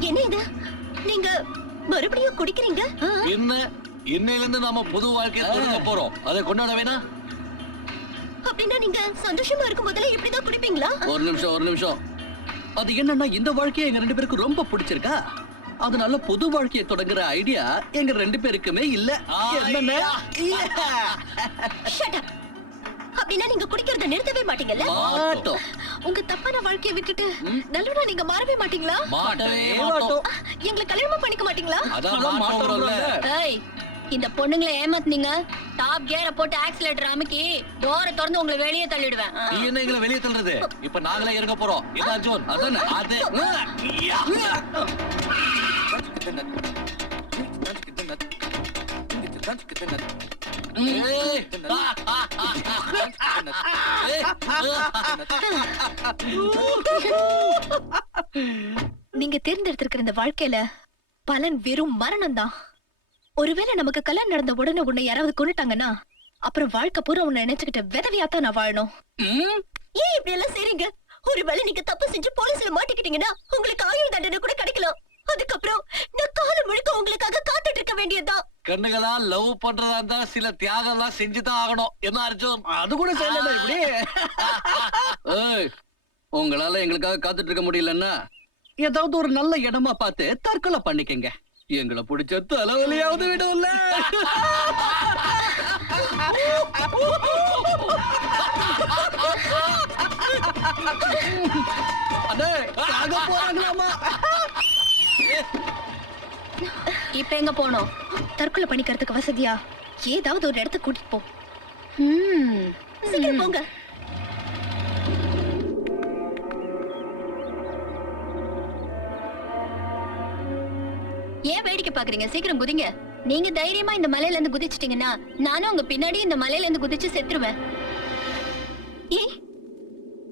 என்ன இது? நீங்க மறுபடியும் குடிக்கிறீங்க? இன்னையில இருந்து நாம புது வாழ்க்கையை தொடங்க போறோம். அதை கொண்டாட வேணா? அப்படின்னா நீங்க சந்தோஷமா இருக்கும் போதெல்லாம் இப்படிதான் குடிப்பீங்களா? ஒரு நிமிஷம். அது என்னன்னா, இந்த வாழ்க்கையை எங்க 2 பேருக்கு ரொம்ப பிடிச்சிருக்கா. அதனால புது வாழ்க்கையை தொடங்குற ஐடியா எங்க 2 பேருக்குமே இல்ல. அப்படின்னா நீங்க குடிக்கிறத நிறுத்தவே மாட்டீங்கல்ல? மாட்டோம். உங்க தப்பான வாழ்க்கையை விட்டுட்டு நல்லவனா நீங்க மாறவே மாட்டீங்களா? மாட்டவே மாட்டோம். எங்களை கல்யாணம் பண்ணிக்க மாட்டீங்களா? அதான் மாட்டோம்ல. ஏய், இந்த பொண்ணுங்களை ஏமாத்துனீங்க. டாப் கியரை போட்டு ஆக்சிலேட்டர் அமுக்கி டோரை திறந்து உங்களை வெளியே தள்ளிடுவேன். நீ என்ன எங்களை வெளியே தள்ளுறது? இப்ப நாங்களே இறங்க போறோம். என்ன அர்ஜுன்? அதானே அது. நீங்க தேர்ந்தெடுத்திருக்கிற இந்த வாழ்க்கையில பலன் வெறும் மரணம் தான். ஒருவேளை நமக்கு கல்யாணம் நடந்த உடனே உன்னை யாராவது கொண்டுட்டாங்கன்னா அப்புறம் வாழ்க்கை பூரா உன்னை நினைச்சுக்கிட்ட விதவியாத்தான் நான் வாழணும். ஏன் இப்படி எல்லாம் செய்றீங்க? ஒருவேளை நீங்க தப்பு செஞ்சு போலீஸ்ல மாட்டிக்கிட்டீங்கன்னா உங்களுக்கு ஆயுள் தண்டனை கூட கிடைக்கலாம். அதுக்கப்புறம் நான் காலம் முழுக்க உங்களுக்காக காத்துட்டு இருக்க வேண்டியதுதான். கண்ணுகளா லவ் பண்றதா இருந்தா சில தியாகம் எல்லாம் செஞ்சுதான் ஆகணும். என்ன அர்ஜுன்? அது கூட செய்யல இப்படி. உங்களால எங்களுக்காக காத்துட்டு இருக்க முடியலன்னா ஏதாவது ஒரு நல்ல இடமா பார்த்து தற்கொலை பண்ணிக்கங்க. எங்களை பிடிச்ச தலைவலியாவது விடும்ல. இப்ப எங்க போனோம்? தற்கொலை பண்ணிக்கிறதுக்கு வசதியா ஏதாவது ஒரு இடத்துக்கு கூட்டிட்டு போ. சீக்கிரம் போங்க. ஏன் வேடிக்கை பாக்குறீங்க? சீக்கிரம் குதிங்க. நீங்க தைரியமா இந்த மலையில இருந்து குதிச்சிட்டீங்கன்னா நானும் உங்க பின்னாடி இந்த மலையில இருந்து குதிச்சு செத்துருவேன்.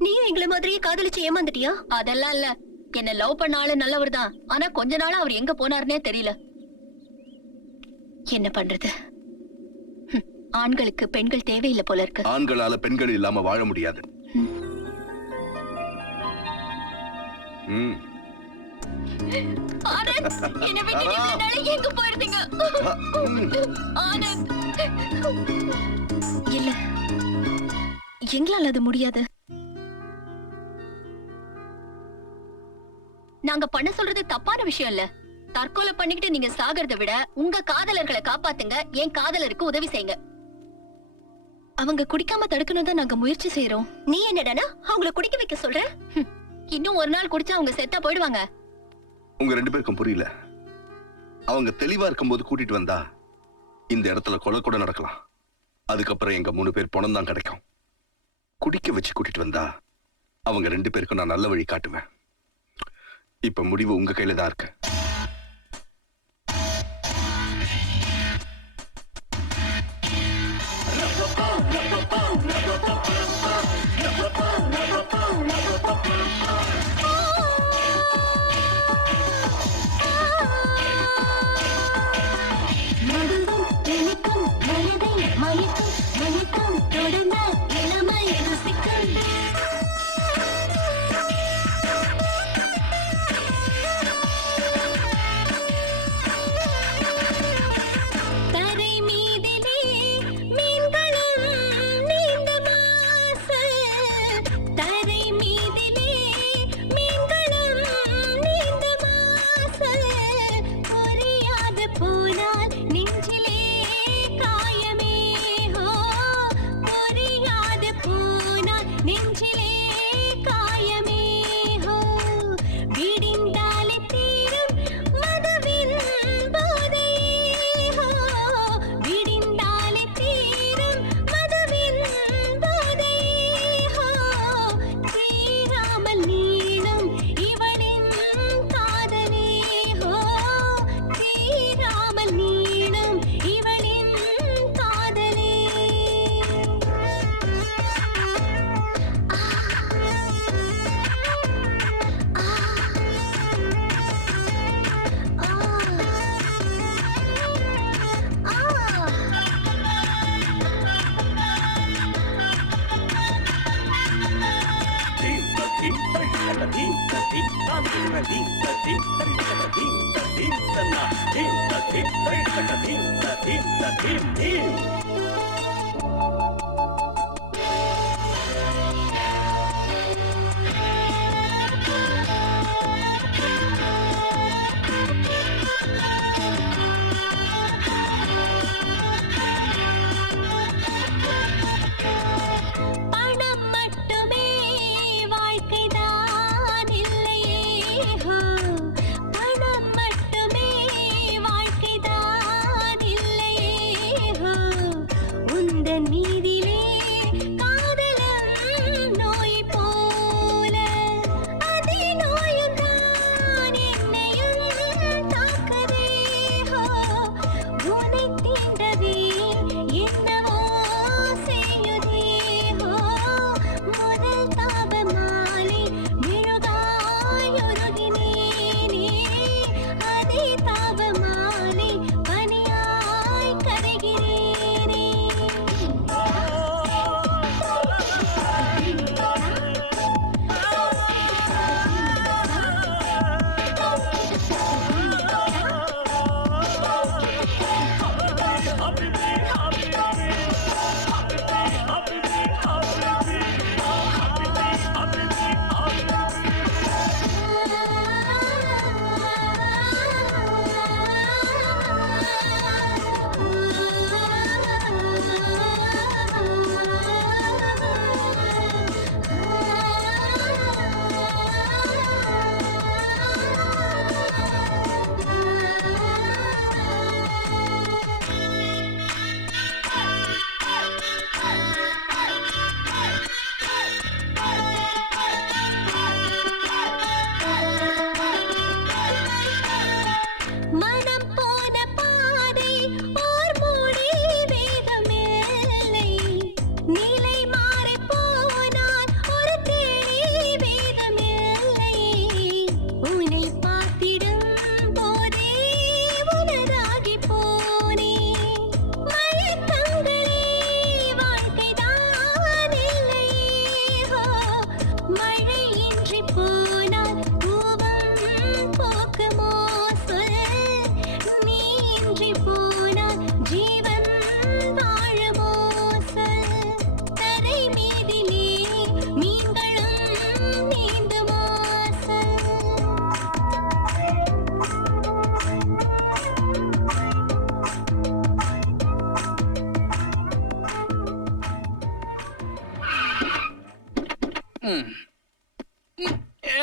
நீயும் எங்களை மாதிரியே காதலிச்சு ஏமாந்துட்டியா? அதெல்லாம் இல்ல. என்ன லவ் பண்ண ஆளு நல்லவர் தான். ஆனா கொஞ்ச நாளா அவர் எங்க போனாருன்னே தெரியல. என்ன பண்றது? ஆண்களுக்கு பெண்கள் தேவையில்லை போல இருக்கு. ஆண்களால பெண்கள் இல்லாம வாழ முடியாது. ஆனந்த், என்னை விட்டு இவ்வளவு நாளா எங்க போயிருந்தீங்க? ஆனந்த், இல்ல, எங்களால அது முடியாது. நாங்க பண்ண சொல்றது தப்பான விஷயம் இல்ல. தற்கொலை பண்ணிக்கிட்டு நீங்க சாகிறத விட உங்க காதலர்களை காப்பாத்துங்க. என் காதலருக்கு உதவி செய்யுங்க. அவங்க குடிக்காம தடுக்கணும் தான் நாங்க முயற்சி செய்யறோம். நீ என்னடானா அவங்கள குடிக்க வைக்க சொல்ற? இன்னும் ஒரு நாள் குடிச்சா அவங்க செத்தா போயிடுவாங்க. உங்க 2 பேருக்கும் புரியல. அவங்க தெளிவா இருக்கும்போது கூட்டிட்டு வந்தா இந்த இடத்துல கொலை கூட நடக்கலாம். அதுக்கப்புறம் எங்க 3 பேர் பணம் தான் கிடைக்கும். குடிக்க வச்சு கூட்டிட்டு வந்தா அவங்க 2 பேருக்கும் நான் நல்ல வழி காட்டுவேன். இப்ப முடிவு உங்க கையில தான் இருக்கு.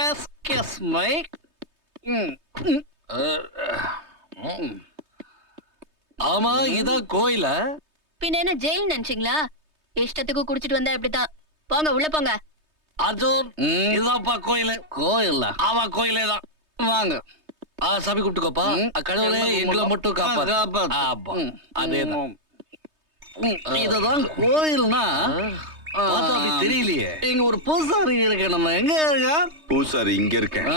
எஸ்கஸ் மை ஆமா இதான் கோயில பின்ன என்ன ஜெயில் நினைச்சீங்களா? இஷ்டத்துக்கு குடிச்சிட்டு வந்தா இப்படித்தான். போங்க உள்ள போங்க. அர்ஜுன் இதான்ப்பா கோயிலு. கோயில்ல ஆமா கோயிலே தான். வாங்க சாமி கூப்பிட்டுக்கோப்பா. கடவுளே எங்களை மட்டும் காப்பா. அதேதான். இதுதான் கோயில்னா அப்படி தெரியலையே. இங்க ஒரு பூசாரி இருக்கு. நம்ம எங்க இருக்கா? பூசாரி இங்க இருக்கேன்.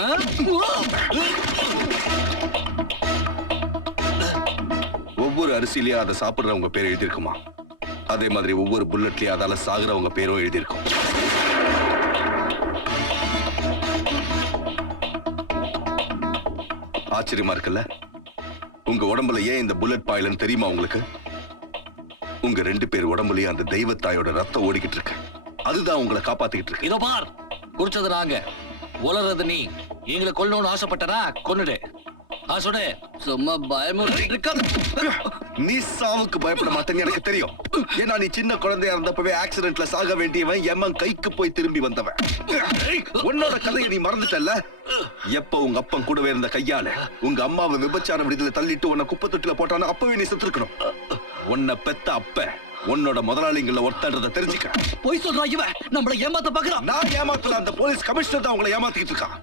ஒவ்வொரு அரிசியிலயும் அதை சாப்பிடுறவங்க பேர் எழுதியிருக்குமா, அதே மாதிரி ஒவ்வொரு புல்லட்லயும் அதால சாகுறவங்க பேரும் எழுதியிருக்கும். ஆச்சரியமா இருக்குல்ல? உங்க உடம்புல ஏன் இந்த புல்லட் பாயிலன்னு தெரியுமா உங்களுக்கு? உங்க 2 பேர் உடம்புலயும் அந்த தெய்வத்தாயோட ரத்தம் ஓடிக்கிட்டு இருக்கு. அதுதான் உங்களை காப்பாத்திக்கிட்டு இருக்கு. இதோ பார், குடிச்சது நாங்க, உலறது நீ. எங்களை கொல்லணும்னு ஆசைப்பட்டனா கொன்னுடு. ஆசோட சும்மா பயமுறுத்தி நீ சாவுக்கு பயப்பட மாட்டேன்னு எனக்கு தெரியும். ஏன்னா நீ சின்ன குழந்தையா இருந்தப்பவே ஆக்சிடென்ட்ல சாக வேண்டியவன் எம்மன் கைக்கு போய் திரும்பி வந்தவன். உன்னோட கதையை நீ மறந்துட்டல்ல? எப்ப உங்க அப்பன் கூடவே இருந்த கையால உங்க அம்மாவை விபச்சார விடுதலை தள்ளிட்டு உன்னை குப்பை தொட்டில போட்டானோ அப்பவே நீ செத்துருக்கணும். உன்னை பெத்த அப்ப உன்னோட முதலாளிங்கள ஒருத்தன்றத தெரிஞ்சுக்க. போய் சொல்றா இவன், நம்மள ஏமாத்த பாக்குறான். நான் ஏமாத்தல, அந்த போலீஸ் கமிஷனர் தான் உங்களை ஏமாத்திட்டு இருக்கான்.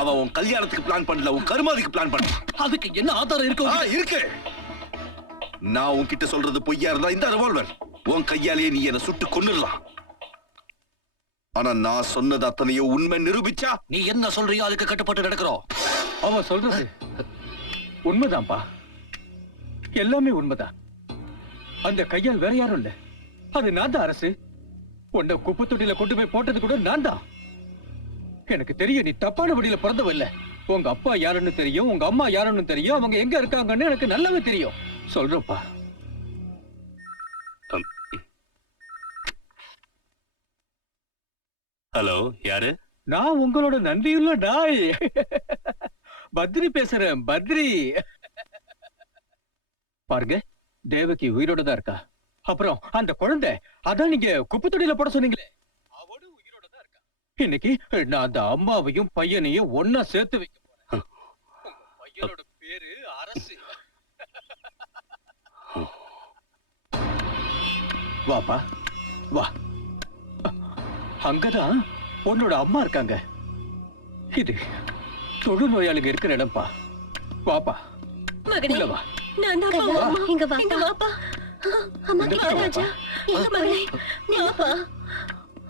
அவன் உன் கல்யாணத்துக்கு பிளான் பண்ணல, உன் கருமாதிக்கு பிளான் பண்ணான். அதுக்கு என்ன ஆதாரம் இருக்கு? இருக்கு. நான் உன்கிட்ட சொல்றது பொய்யா இருந்தா இந்த ரிவால்வர் உன் கையாலேயே நீ என்ன சுட்டு கொன்னுடலாம். ஆனா நான் சொன்னது அத்தனையும் உண்மை நிரூபிச்சா நீ என்ன சொல்றியோ அதுக்கு கட்டுப்பட்டு நடக்கிறோம். அவன் சொல்றது உண்மைதான்ப்பா, எல்லாமே உண்மைதான். அந்த கையால் வேற யாரும் இல்ல, அது நான் தான். அரசு உன்னை குப்பை தொட்டியில கொண்டு போய் போட்டது கூட நான் தான். எனக்கு தெரியும் நீ தப்பான வழியில பிறந்தவ இல்ல. உங்க அப்பா யாருன்னு தெரியும், உங்க அம்மா யாருன்னு தெரியும், அவங்க எங்க இருக்காங்கன்னு எனக்கு நல்லாவே தெரியும். சொல்றப்பா. ஹலோ, யாரு? நான் உங்களோட நன்றியுள்ள நாய் பத்ரி பேசுறேன். பத்ரி பாருங்க, தேவகி உயிரோட தான் இருக்கா. அப்புறம் அந்த குழந்தை, அதான் நீங்க குப்பை தொட்டியில போட சொன்னீங்களே, அவளும் உயிரோட தான் இருக்கா. இன்னைக்கு நான் அந்த அம்மாவையும் பையனையும் ஒன்னா சேர்த்து வைக்க போறேன். உங்க பையனோட பேரு அரசு. வாப்பா வா. அங்கதான் உன்னோட அம்மா இருக்காங்க. இது தொழுநோயாளிங்க இருக்கிற இடம்பா. வாப்பா. மகனே வா. நான் தான் அம்மா. இங்க வா. இங்க வாப்பா. அம்மா கிட்ட ராஜா. எங்க மகனே? நில்லுப்பா.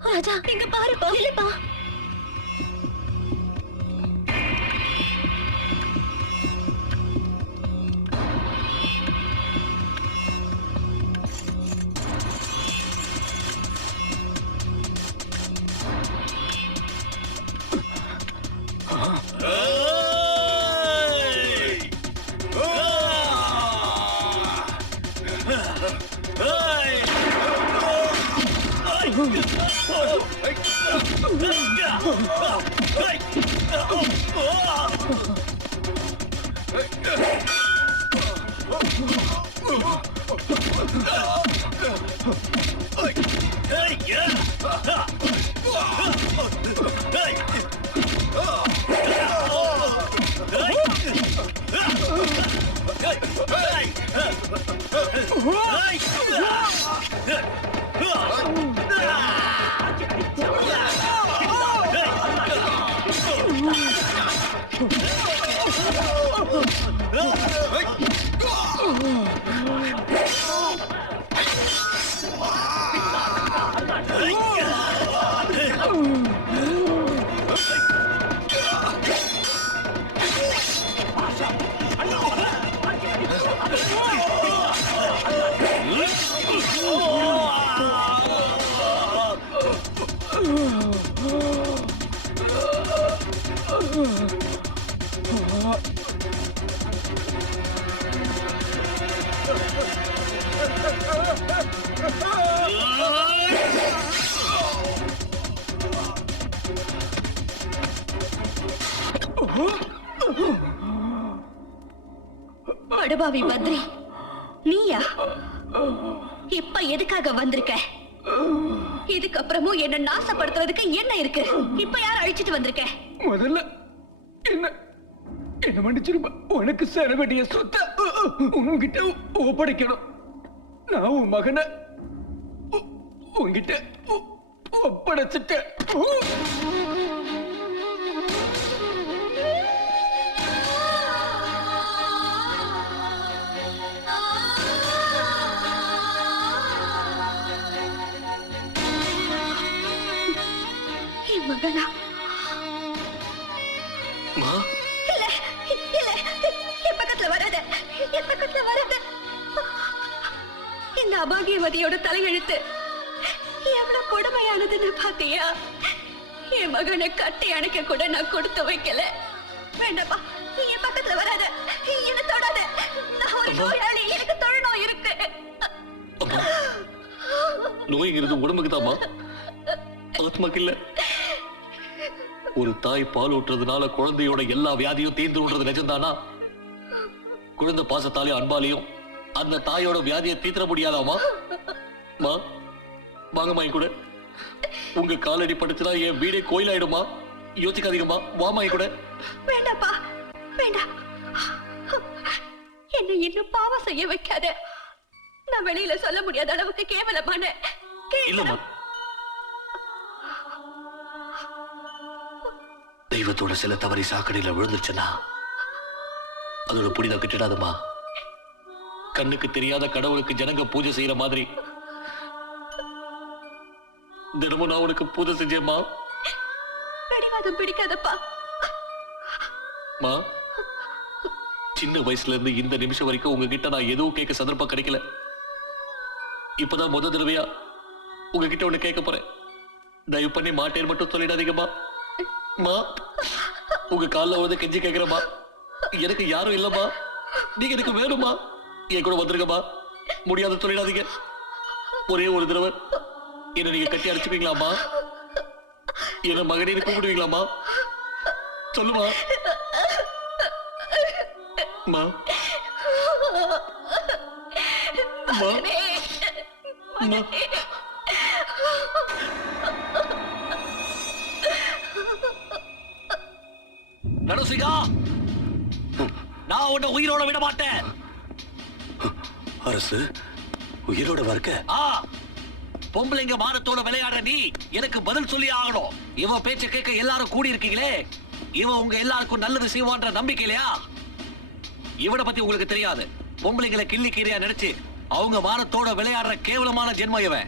ராஜா இங்க பாருப்பா. நில்லுப்பா. படுபாவி பத்ரி, நீயா? இப்ப எதுக்காக வந்திருக்க? இதுக்கப்புறமும் என்ன நாசப்படுத்துறதுக்கு என்ன இருக்கு? இப்ப யார் அழிச்சிட்டு வந்திருக்க? முதல்ல என்ன என்ன மன்னிச்சிருப்பா. உனக்கு சேர வேண்டிய சொத்தை உன்கிட்ட ஒப்படைக்கணும். நான் உன் மகனை உன்கிட்ட ஒப்படைச்சிட்டேன். என் மகனா? மா இல்ல இல்ல, என் பக்கத்துல வராத, என் பக்கத்துல வராத. இந்த அபாகியவதியோட தலையெழுத்து எவ்வளவு கொடுமையானதுன்னு பாத்தியா? என் மகனை கட்டி அணைக்க கூட நான் கொடுத்து வைக்கல. வேண்டாப்பா, நீ என் பக்கத்துல வராத, என்ன தொடாத. நான் ஒரு நோயாளி, எனக்கு தொழுநோய் இருக்கு. நோய்ங்கிறது உடம்புக்கு தாமா, ஆத்மாக்கு இல்ல. ஒரு தாய் பால் ஊட்டுறதுனால குழந்தையோட எல்லா வியாதியும் தீர்ந்து விடுறது நிஜம்தானா? குழந்தை பாசத்தாலையும் அன்பாலையும் அந்த தாயோட வியாதியை தீர்த்த முடியாதாமா? மா வாங்கம்மா என் கூட. உங்க காலடி படுத்துனா என் வீடே கோயிலாயிடுமா? யோசிக்காதீங்கம்மா, வாமா என் கூட. வேண்டாப்பா, வேண்டாம். என்ன இன்னும் பாவம் செய்ய வைக்காத. நான் வெளியில சொல்ல முடியாத அளவுக்கு கேவலமான இல்லம்மா, தெய்வத்தோட சில தவறி சாக்கடையில விழுந்துருச்சுன்னா அதோட புனிதம் கிட்டிடாதுமா. கண்ணுக்கு தெரியாத கடவுளுக்கு ஜனங்க பூஜை செய்யற மாதிரி தினமும் நான் உனக்கு பூஜை செஞ்சேம்மா. பிடிவாதம் பிடிக்காதப்பா. மா, சின்ன வயசுல இருந்து இந்த நிமிஷம் வரைக்கும் உங்ககிட்ட நான் எதுவும் கேட்க சந்தர்ப்பம் கிடைக்கல. இப்பதான் முத தடவையா உங்ககிட்ட ஒண்ணு கேட்க போறேன். தயவு பண்ணி மாட்டேன்னு மட்டும் சொல்லிடாதீங்கம்மா. மா, உங்க காலில் வந்து கெஞ்சி கேட்கிறமா. எனக்கு யாரும் இல்லம்மா, நீங்க எனக்கு வேணுமா? என் கூட வந்துருங்கம்மா. முடியாத சொல்லிடாதீங்க. ஒரே ஒரு தடவை என்ன நீங்க கட்டி அடிச்சுப்பீங்களாமா? என்ன மகனே கூப்பிடுவீங்களாமா? சொல்லுமா. மா மா மா. நரசிங்கா, நான் உன்னை உயிரோட விட மாட்டேன். அரசு உயிரோட வரக்க? பொம்பளைங்க மானத்தோட விளையாட நீ எனக்கு பதில் சொல்லி ஆகணும். இவன் பேச்ச கேட்க எல்லாரும் கூடி இருக்கீங்களே, இவன் உங்க எல்லாருக்கும் நல்லது செய்வான்ற நம்பிக்கை இல்லையா? இவனை பத்தி உங்களுக்கு தெரியாது. பொம்பளைங்களை கிள்ளி கீரையா நினைச்சு அவங்க மானத்தோட விளையாடுற கேவலமான ஜென்மம் இவன்.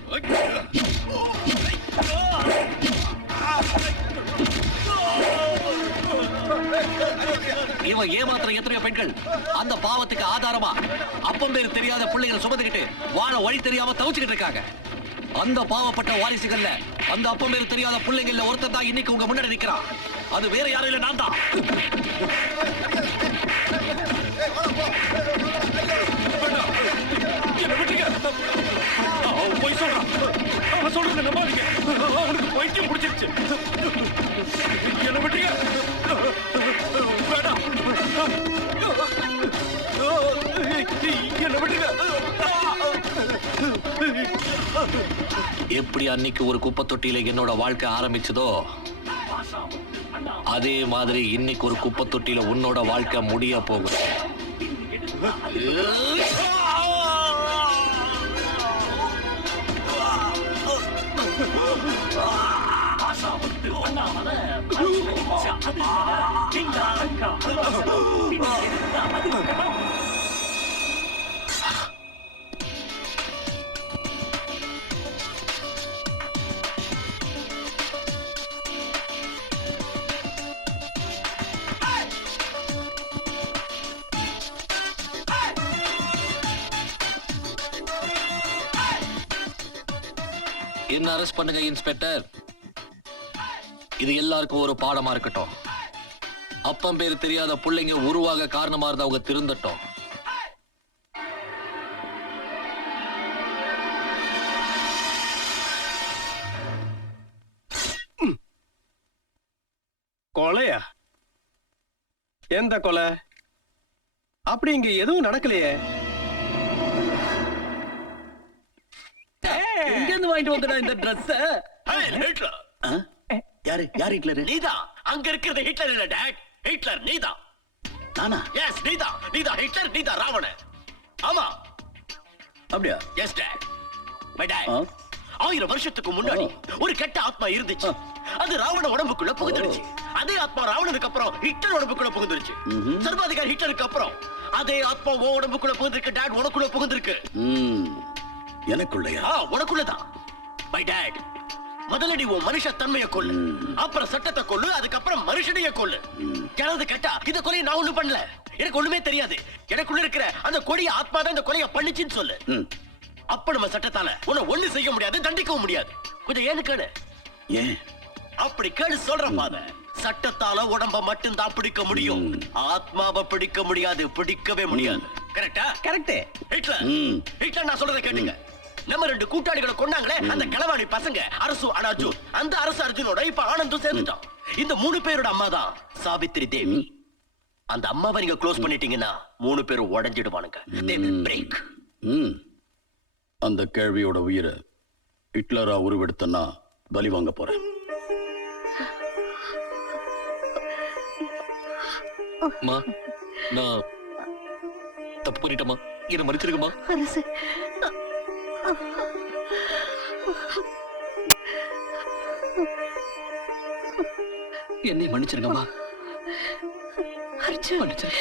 இவன் ஏமாத்திர எத்தனையோ பெண்கள் அந்த பாவத்துக்கு ஆதாரமா அப்பம் பேர் தெரியாத பிள்ளைகளை சுமந்துக்கிட்டு வாழ வழி தெரியாம தவிச்சுக்கிட்டு இருக்காங்க. அந்த பாவப்பட்ட வாரிசுகள்ல அந்த அப்பம் பேர் தெரியாத பிள்ளைங்கள்ல ஒருத்தர் தான் இன்னைக்கு உங்க முன்னாடி நிக்கிறான். அது வேற யாரும் இல்ல, நான் தான். போய் சொல்றான். அவன் சொல்றது நம்பாதீங்க. அவனுக்கு பைத்தியம் பிடிச்சிருச்சு. என்ன விட்டீங்க? வேண்டாம், என்ன விட்டீங்க? எப்படி அன்னைக்கு ஒரு குப்பை தொட்டியில என்னோட வாழ்க்கை ஆரம்பிச்சதோ அதே மாதிரி இன்னைக்கு ஒரு குப்பை தொட்டியில உன்னோட வாழ்க்கை முடிய போகுது. என்ன அரெஸ்ட் பண்ணுங்க இன்ஸ்பெக்டர். இது எல்லாருக்கும் ஒரு பாடமா இருக்கட்டும். அப்பம் பேர் தெரியாத பிள்ளைங்க உருவாக காரணமா இருந்தவங்க திருந்தட்டும். கொலையா? எந்த கொலை? அப்படி இங்க எதுவும் நடக்கலையே. எங்க இருந்து வாங்கிட்டு வந்தடா இந்த Dress? ஹிட்லர் ஆ? யாரு யார் ஹிட்லரு? நீதான் அங்க இருக்கிறது ஹிட்லர் இல்ல டாட், ஹிட்லர் நீதான். நானா? எஸ் நீதான் ஹிட்லர், நீதான் ராவணன். ஆமா அப்படியா? Yes dad. மை டாட், ஆ? 1000 வருஷத்துக்கு முன்னாடி ஒரு கெட்ட ஆத்மா இருந்துச்சு. அது ராவண உடம்புக்குள்ள புகுந்துடுச்சு. அதே ஆத்மா ராவணனுக்கு அப்புறம் ஹிட்லர் உடம்புக்குள்ள புகுந்துருச்சு. சர்வாதிகாரி ஹிட்லருக்கு அப்புறம் அதே ஆத்மா உன் உடம்புக்குள்ள புகுந்திருக்கு டாட், உனக்குள்ள புகுந்திருக்கு. எனக்குள்ளயா? உனக்குள்ளதான். மை டாட், முதல்ல நீ உன் மனுஷ தன்மையை கொல்லு, அப்புறம் சட்டத்தை கொல்லு, அதுக்கப்புறம் மனுஷனைய கொல்லு. யாராவது கேட்டா இத கொலையை நான் ஒண்ணும் பண்ணல, எனக்கு ஒண்ணுமே தெரியாது, எனக்குள்ள இருக்கிற அந்த கொடிய ஆத்மா தான் இந்த கொலையை பண்ணிச்சுன்னு சொல்லு. அப்ப நம்ம சட்டத்தால உன்னை ஒண்ணு செய்ய முடியாது, தண்டிக்கவும் முடியாது. கொஞ்சம் ஏன்னு கேளு. ஏன் அப்படி கேளு சொல்ற பாத. சட்டத்தால உடம்ப மட்டும் தான் பிடிக்க முடியும், ஆத்மாவை பிடிக்க முடியாது, பிடிக்கவே முடியாது. கரெக்டா? கரெக்ட். ஹிட்லர் நான் சொல்றதை கேட்டுங்க. நம்ம 2 கூட்டாளிகளை கொண்டாங்களே அந்த களவாணி பசங்க, அரசு அர்ஜுன். அந்த அரசு அர்ஜுனோட இப்ப ஆனந்தும் சேர்ந்துட்டான். இந்த 3 பேரோட அம்மா தான் சாவித்திரி தேவி. அந்த அம்மாவை நீங்க க்ளோஸ் பண்ணிட்டீங்கன்னா 3 பேரும் உடைஞ்சிடுவானுங்க. They will break. அந்த கேள்வியோட உயிரை ஹிட்லரா உருவெடுத்தனா பலி வாங்க போறேன். அம்மா, நான் தப்பு பண்ணிட்டேம்மா, என்ன மன்னிச்சிருக்கமா. அரசு என்னை மன்னிச்சிருக்கமா. அர்ஜுன், மன்னிச்சிரு.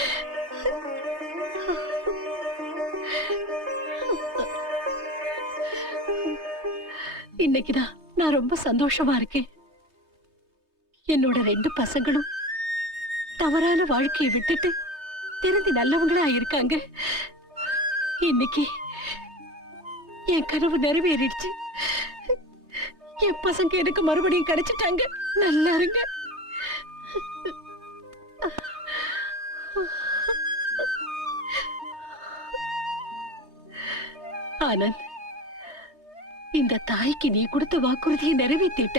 இன்னைக்குதான் நான் ரொம்ப சந்தோஷமா இருக்கேன். என்னோட 2 பசங்களும் தவறான வாழ்க்கையை விட்டுட்டு திருந்தி நல்லவங்களா இருக்காங்க. இன்னைக்கு என் கனவு நிறைவேறிடுச்சு. என் பசங்க எனக்கு மறுபடியும் கிடைச்சிட்டாங்க. நல்லா இருங்க. ஆனந்த், இந்த தாய்க்கு நீ கொடுத்த வாக்குறுதியை நிறைவேற்றிட்ட.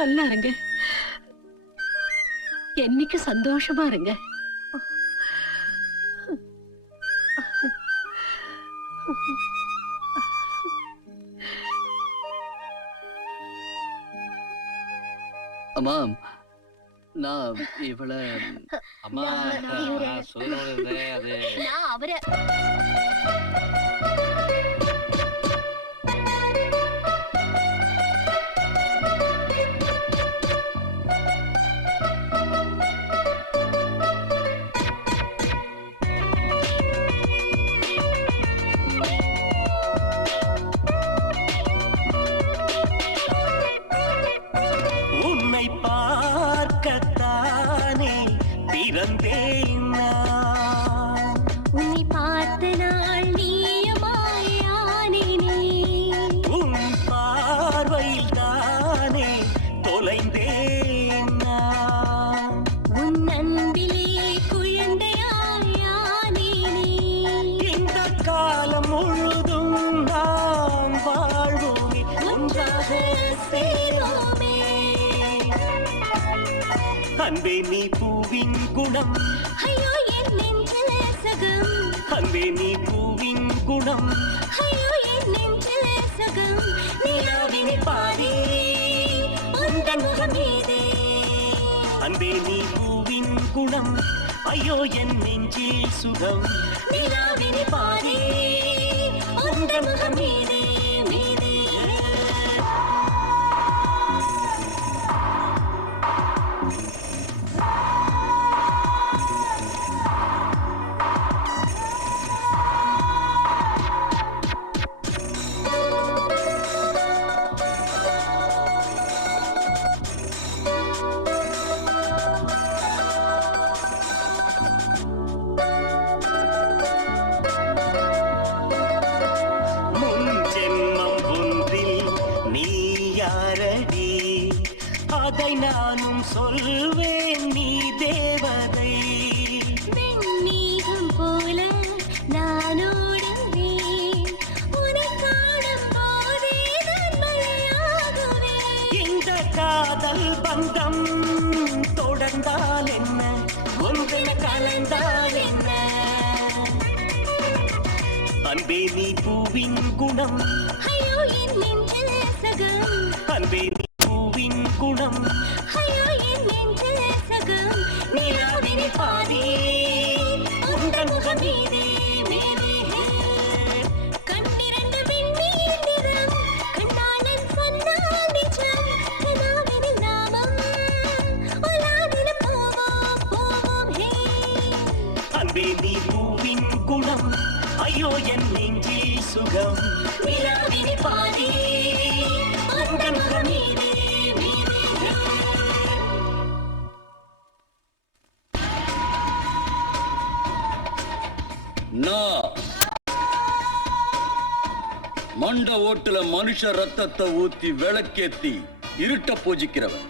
நல்லா இருங்க, என்னைக்கு சந்தோஷமா இருங்க. அம்மா, நான் இவள அம்மா சொல்லுறது அது நான் அவரை உன்னை பார்க்கத்தானே பிறந்தேன் நான். உன்னை பார்த்த நாள் நீயமாயானே. உன் பார்வையில் தானே தொலைந்தேன் நான். உன் அன்பிலே குழந்தையாயானே. இந்த காலம் முழுதும் நாம் வாழ்வோமே, ஒன்றாக சேரோமே. அன்பே நீ பூவின் குணம், ஐயோ என் நெஞ்சில் சகம். அன்பே நீ பூவின் குணம். ஐயோ என் நெஞ்சில் சகம். நிலாவினை பாடி உந்தன் முகம் மீதே. அன்பே நீ பூவின் குணம், ஐயோ என் நெஞ்சில் சுகம். நிலாவினை பாடி உந்தன் முகம் மீதே மீதே. முன் ஜென்மம் ஒன்றில் நீ யாரடி, அதை நானும் சொல்வேன், நீ தேவதை. வெண்மேகம் போல நான் ஓடுவேன். உன்னை காணும் போதே நான் மழையாகுவேன். இந்த காதல் பந்தம் தொடர்ந்தால் என்ன, ஒன்றென கலந்தால் என்ன. அன்பே நீ பூவின் குணம் ஐயோ என் நெஞ்சில் சகம் அன்பே நீ பூவின் குணம் ஐயோ என் நெஞ்சில் சகம் நிலாவினி பாதி உங்கள் முகம் மீதே மேலே கண்டிரண்டு விண்மீன் நிறம் கண்டாளன் சொன்னால் நிஜம் கனாவினில் நாமம் உலாவிலும் போவோம் போவோம் ஹே அன்பே நீ பூவின் குணம் ஐயோ என் நெஞ்சில் சுகம் நிலாவினி பாதி உங்கள் முகம் மீதே மேலே நான் மண்ட ஓட்டுல மனுஷ ரத்தத்தை ஊத்தி விளக்கேத்தி இருட்ட பூஜிக்கிறவன்.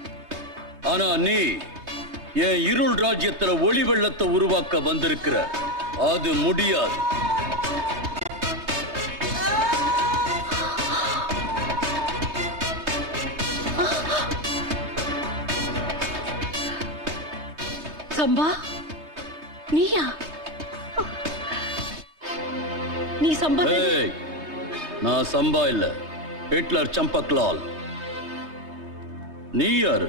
ஆனா நீ என் இருள் ராஜ்யத்துல ஒளி வெள்ளத்தை உருவாக்க வந்திருக்கிற. அது முடியாது. சம்பா நீயா? நீ சம்பா தானே? ஏய், நான் சம்பா இல்ல, ஹிட்லர் சம்பக்லால். நீ யாரு?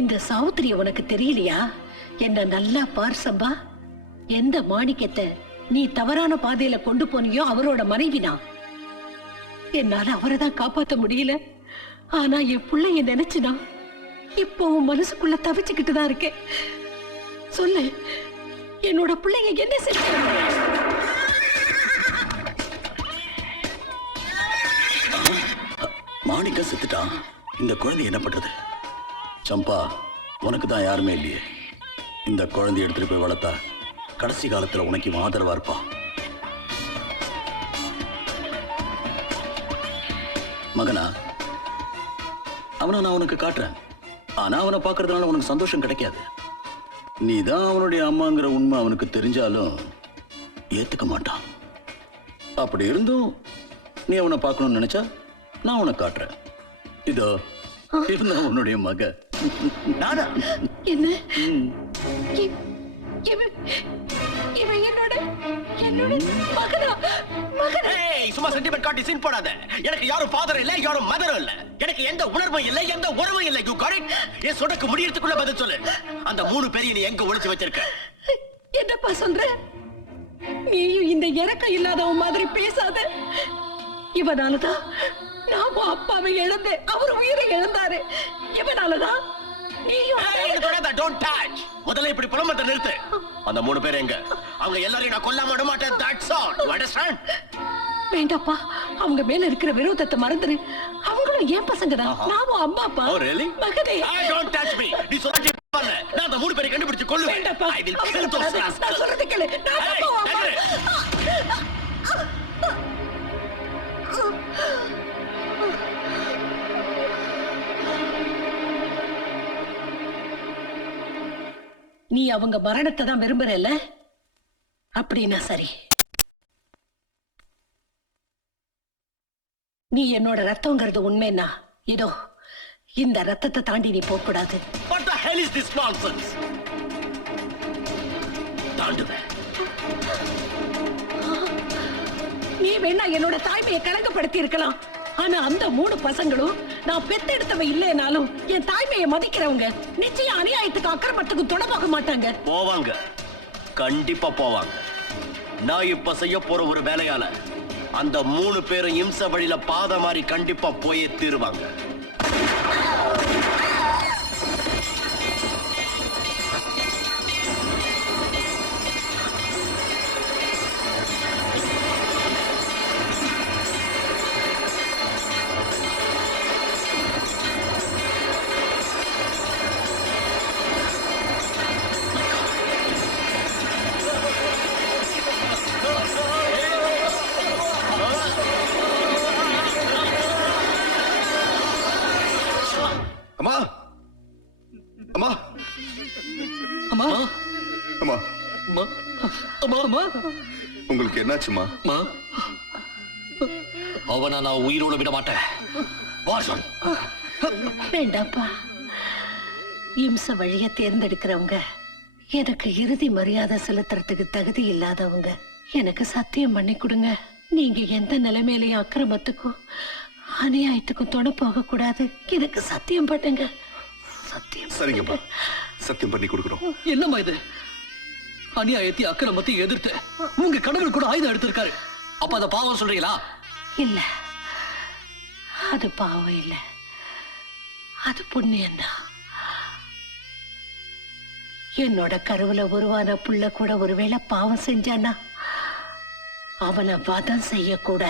இந்த சாவுத்திரி உனக்கு தெரியலையா? என்ன நல்லா பார் சம்பா. எந்த மாணிக்கத்தை நீ தவறான பாதையில கொண்டு போனியோ அவரோட மனைவினா. என்னால அவரை தான் காப்பாத்த முடியல. ஆனா என் பிள்ளைய நினைச்சுனா இப்போ உன் மனசுக்குள்ள தவிச்சுக்கிட்டு தான் இருக்கேன். சொல்லு, என்னோட பிள்ளைங்க என்ன செஞ்ச? மாணிக்க செத்துட்டான். இந்த குழந்தை என்ன பண்றது? சம்பா, உனக்கு தான் யாருமே இல்லையே. இந்த குழந்தைய எடுத்துட்டு போய் வளர்த்தா கடைசி காலத்துல உனக்கு இவன் ஆதரவா இருப்பான். மகனா, அவனை நான் உனக்கு காட்டுறேன். ஆனா அவனை பார்க்கறதுனால உனக்கு சந்தோஷம் கிடைக்காது. நீ தான் அவனுடைய அம்மாங்கிற உண்மை அவனுக்கு தெரிஞ்சாலும் ஏத்துக்க மாட்டான். அப்படி இருந்தும் நீ அவனை பார்க்கணும்னு நினைச்சா நான் உனக்கு காட்டுறேன். இதோ இவன் உன்னுடைய மக. நானா? என்ன? இவன் என்னோட மகனா? மகனா? ஏய், சும்மா சென்டிமெண்ட் காட்டி சீன் போடாத. எனக்கு யாரும் ஃபாதர் இல்ல, யாரும் மதரும் இல்ல. எனக்கு எந்த உணர்வும் இல்ல, எந்த உறவும் இல்ல. You got it? என் சொடக்கு முடியறதுக்குள்ள பதில் சொல்லு. அந்த 3 பேரையும் நீ எங்க ஒளிச்சு வச்சிருக்க? என்னப்பா சொல்ற? நீயும் இந்த இறக்கம் இல்லாதவன் மாதிரி பேசாத. இவனாலதான் நான் உன் அப்பாவை இழந்தேன். அவர் உயிரை இழந்தாரு. இவனாலதான் நீயும் டோன்ட் டச். முதல்ல இப்படி புலம்பத்தை நிறுத்து. அந்த 3 பேர் எங்க? அவங்க எல்லாரையும் நான் கொல்லாம விட மாட்டேன். That's all. You understand? வேண்டாப்பா, அவங்க மேல இருக்கிற விரோதத்தை மறந்துரு. அவங்களும் ஏன் பசங்க தான். நானும் அம்மா அப்பா. Oh, really? மகனே, Don't touch me. நீ சொல்றது பண்ணல. நான் அந்த 3 பேரை கண்டுபிடிச்சு கொல்லுவேன். வேண்டாப்பா. I will kill those rascals. நான் சொல்றது கேளு. நான் Hey, அப்பா, அம்மா. நகரு. நீ அவங்க மரணத்தை தான் விரும்புறல்ல? அப்படின்னா சரி. நீ என்னோட ரத்தம்ங்கிறது உண்மைன்னா இதோ இந்த ரத்தத்தை தாண்டி நீ போக கூடாது. What the hell is this nonsense? தாண்டுவேன். நீ வேணா என்னோட தாய்மையை களங்கப்படுத்தி இருக்கலாம். ஆனா அந்த 3 பசங்களும் நான் பெத்தெடுத்தவ இல்லைனாலும் என் தாய்மையை மதிக்கிறவங்க. நிச்சயம் அநியாயத்துக்கு அக்கிரமத்துக்கு தொடர்பாக மாட்டாங்க. போவாங்க, கண்டிப்பா போவாங்க. நான் இப்ப செய்ய போற ஒரு வேலையால அந்த 3 பேரும் இம்ச வழியில பாத மாறி கண்டிப்பா போயே தீருவாங்க. அம்மா அம்மா அம்மா அம்மா அம்மா அம்மா அம்மா உங்களுக்கு என்னாச்சுமா? அம்மா, அவனை நான் உயிரோட விட மாட்டேன். வா சொல். வேண்டாப்பா. இம்ச வழிய தேர்ந்தெடுக்கிறவங்க எனக்கு இறுதி மரியாதை செலுத்துறதுக்கு தகுதி இல்லாதவங்க. எனக்கு சத்தியம் பண்ணி கொடுங்க. நீங்க எந்த நிலைமையிலையும் அக்கிரமத்துக்கும் அநியாயத்துக்கும் துணை போக கூடாது. எனக்கு சத்தியம் பண்ணுங்க. சத்தியம். சரிங்கம்மா, சத்தியம் பண்ணி கொடுக்குறோம். என்னம்மா இது? அநியாயத்தை அக்கிரமத்தை எதிர்த்து உங்க கடவுள் கூட ஆயுதம் எடுத்திருக்காரு. அப்ப அத பாவம் சொல்றீங்களா? இல்ல, அது பாவம் இல்ல, அது புண்ணியம்தான். என்னோட கருவுல உருவான புள்ள கூட ஒருவேளை பாவம் செஞ்சானா அவனை வதம் செய்ய கூட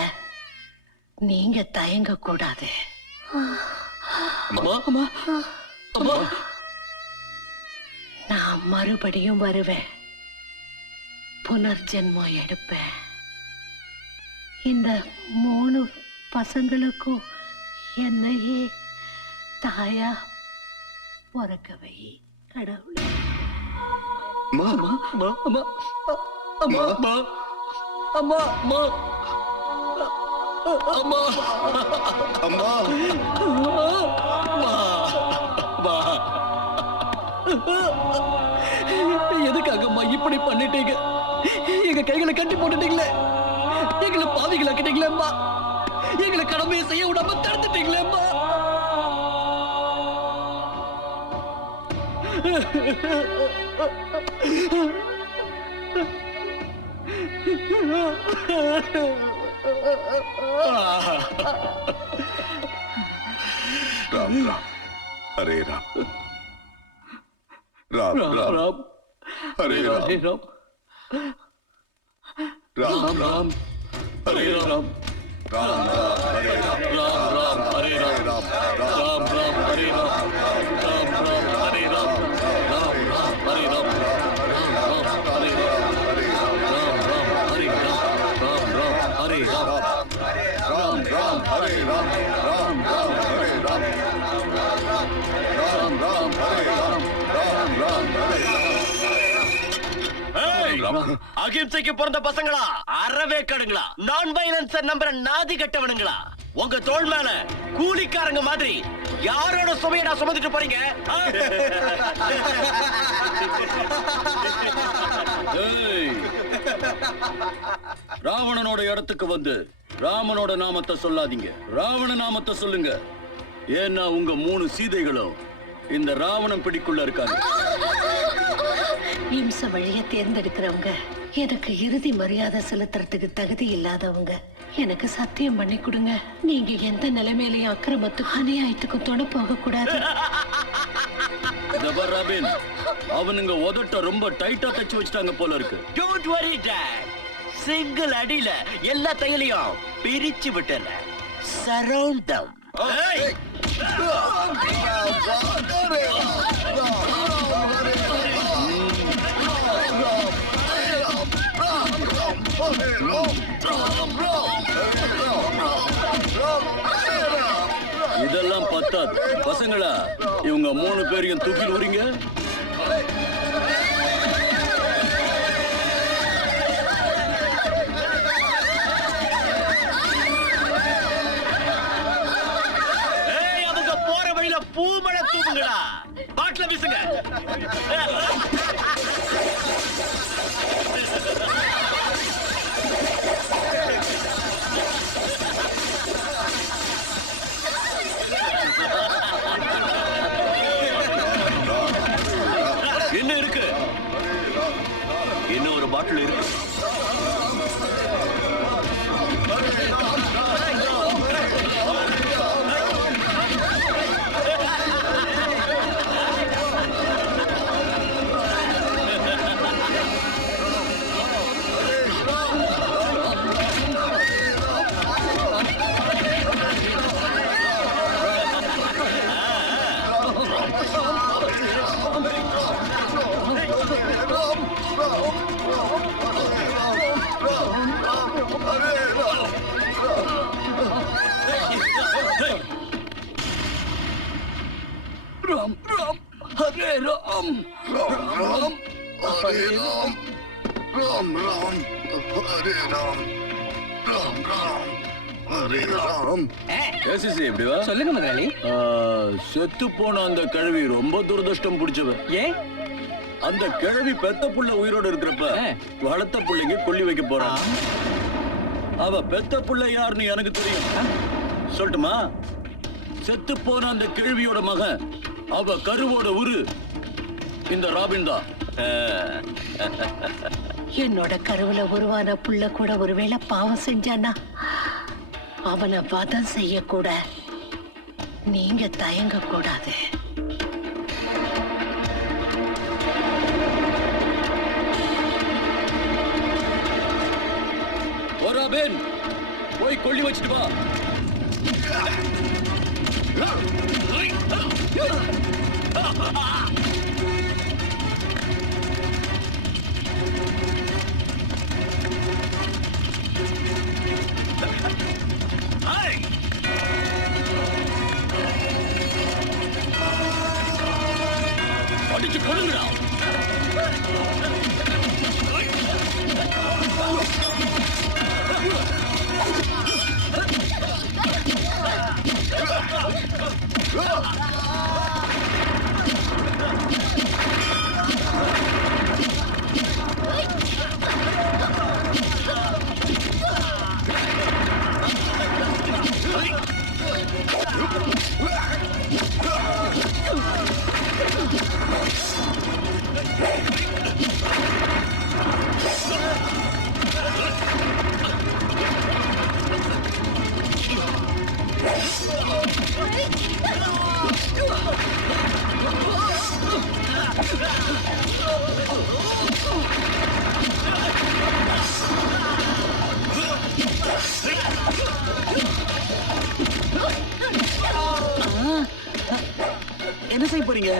நீங்க தயங்க கூடாது. அம்மா அம்மா அம்மா, நான் மறுபடியும் வருவேன், புனர்ஜென்மம் எடுப்பேன். இந்த 3 பசங்களுக்கும் என்னையே தாயா பிறக்கவை கடவுளே. அம்மா, அம்மா அம்மா அம்மா அம்மா அம்மா அம்மா அம்மா, எதுக்காகம்மா இப்படி பண்ணிட்டீங்க? எங்க கைகளை கட்டி போட்டுட்டீங்களே, எங்களை பாவிகளாக்கிட்டீங்களேம்மா, எங்களை கடமையை செய்ய விடாம தடுத்துட்டீங்களேம்மா. ராம் ராம் ஹரே ராம், ராம் ராம் ராம் ஹரே ராம், ராம் ராம் ராம் ஹரே ராம், ராம் ராம் ஹரே ராம், ராம் ராம் ஹரே ராம், ராம் ராம் ராம் ஹரே ராம், ராம் ராம் ஹரே ராம், ராம் ராம் ஹரே ராம், ராம் ராம் ஹரே ராம், ராம் ராம் ஹரே ராம், ராம் ராம் ஹரே ராம், ராம் ராம் ஹரே ராம், ராம் ராம் ஹரே ராம், ராம் ராம் ஹரே ராம், ராம் ராம் ஹரே ராம். அகிம்சைக்கு பிறந்த பசங்களா, அறவே கடுங்களா, நான் வைலன்ஸ் நம்புற நாதி கட்டவனுங்களா, உங்க தோள் மேல கூலிக்காரங்க மாதிரி யாரோட சுமையை நான் சுமந்துட்டு போறீங்க? ஏய், ராவணனோட இடத்துக்கு வந்து ராமனோட நாமத்தை சொல்லாதீங்க, ராவண நாமத்தை சொல்லுங்க. ஏன்னா உங்க 3 சீதைகளும் இந்த ராவணன் பிடிக்குள்ள இருக்காங்க. இம்ச வழிய தேர்ந்தெடுக்கிறவங்க எனக்கு இறுதி மரியாதை செலுத்துறதுக்கு தகுதி இல்லாதவங்க. எனக்கு சத்தியம் பண்ணி கொடுங்க, நீங்க எந்த நிலைமையிலையும் அக்கிரமத்துக்கும் அநியாயத்துக்கும் துணை போக கூடாது. ராபின், அவனுங்க உதட்ட ரொம்ப டைட்டா தச்சு வச்சுட்டாங்க போல இருக்கு. டோன்ட் வரி டாட், சிங்கிள் அடியில எல்லா தையலையும் பிரிச்சு விட்டுறேன். சரவுண்ட் தம். இதெல்லாம் பத்தாது பசங்களா, இவங்க 3 பேரையும் தூக்கில் ஊறீங்க. அவங்க போற வழியில பூமழை தூக்குங்கடா, பாட்டில வீசுங்க. என்ன இருக்கு? இன்னும் ஒரு பாட்டில் இருக்கு. ராம் ராம் ஹரே ராம், ராம் ராம் ஹரே ராம், ராம் ராம் ஹரே ராம், ராம் ராம் ஹரே ராம். ஏசிசி எப்படி வா? சொல்லுங்க முதலாளி. செத்து போன அந்த கழுவி ரொம்ப துரதிருஷ்டம் பிடிச்சவ. ஏன் அந்த கிழவி பெத்த புள்ள உயிரோட இருக்கிறப்ப வளர்த்த புள்ளைங்க கொல்லி வைக்க போறான். அவ பெத்த புள்ள யாருன்னு எனக்கு தெரியும். சொல்லட்டுமா? செத்து போன அந்த கிழவியோட மகன், அவ கருவோட உரு இந்த ராபின் தான். என்னோட கருவுல உருவான புள்ள கூட ஒருவேளை பாவம் செஞ்சானா அவனை வதம் செய்யக்கூட நீங்க தயங்க கூடாது. ராபின், போய் கொல்லி வச்சுட்டு வா. அடிச்சு கொள்ளுங்கடா. என்ன செய்ய போறீங்க?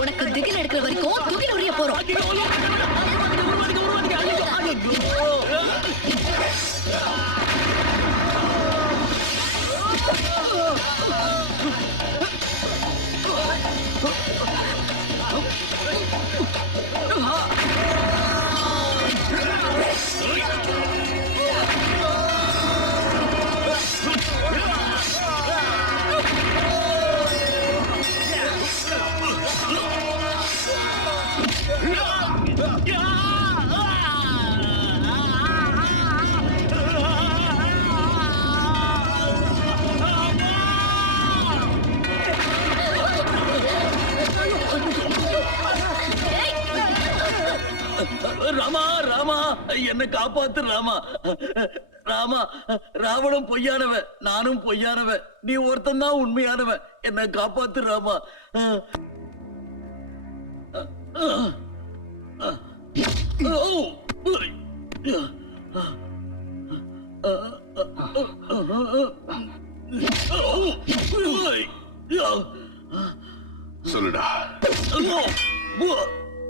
உனக்கு திகில் எடுக்கிற வரைக்கும் துகில் உரிய போறோம். ராமா, ராமா, என்ன காப்பாத்து ராமா. ராமா, ராவணன் பொய்யானவன், நானும் பொய்யானவன், நீ ஒருத்தன் தான் உண்மையானவன். என்ன காப்பாத்து ராமா. சொல்லுடா,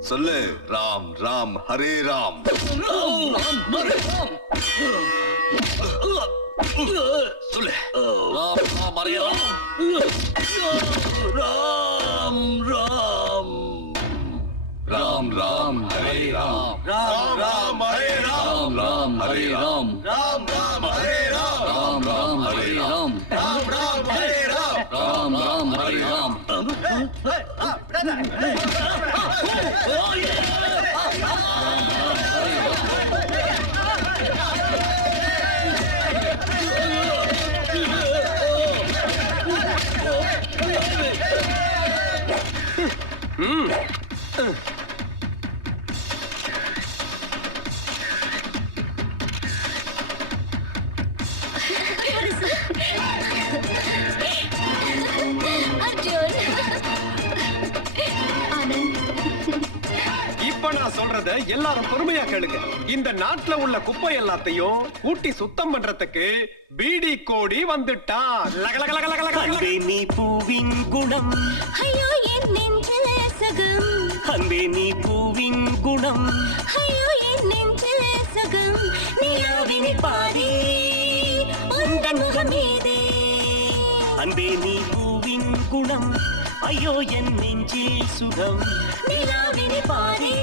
சொல்லு. ராம் ராம் ஹரே ராம். சொல்லு. ராம் ராம் ஹரே ராம். ராம் ராம். ராம் ராம் ஹரே ராம். ராம் ராம் ஹரே ராம். ராம் ஹரே ராம். ராம் ராம் ஹரே ராம். ராம் ராம் ஹரே ராம். ராம் ராம் ஹரே ராம். ராம் ராம் ஹரே ராம். அர்ஜுன், ஆனந்த், இப்ப நான் சொல்றத எல்லாரும் பொறுமையா கேளுங்க. இந்த நாட்டுல உள்ள குப்பை எல்லாத்தையும் கூட்டி சுத்தம் பண்றதுக்கு பீடி கோடி வந்துட்டான். அன்பே நீ பூவின் குணம், ஐயோ என் நெஞ்சில சகம், அன்பே நீ பூவின் குணம், ஐயோ என் நெஞ்சில சகம், நிலாவினை பாடி உந்தன் முகம் மீதே. அன்பே நீ பூவின் குணம், ஐயோ என் நெஞ்சில் சுகம், நிலாவினை பாடி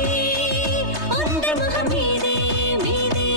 உந்தன் முகம் மீதே மீதே.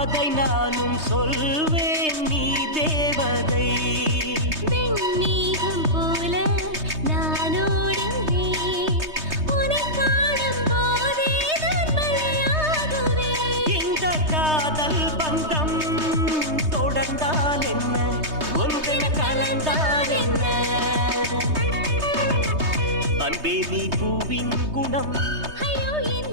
அதை நானும் சொல்வேன் நீ தேவதை வெண்ணீகம் போல நானோடுவே உன்னை காணும் போதே நான் மழையாகுவேன். இந்த காதல் பந்தம் தொடர்ந்தால் என்ன ஒன்றில் கலந்தால் என்ன அன்பே நீ பூவின் குணம் ஐயோ என்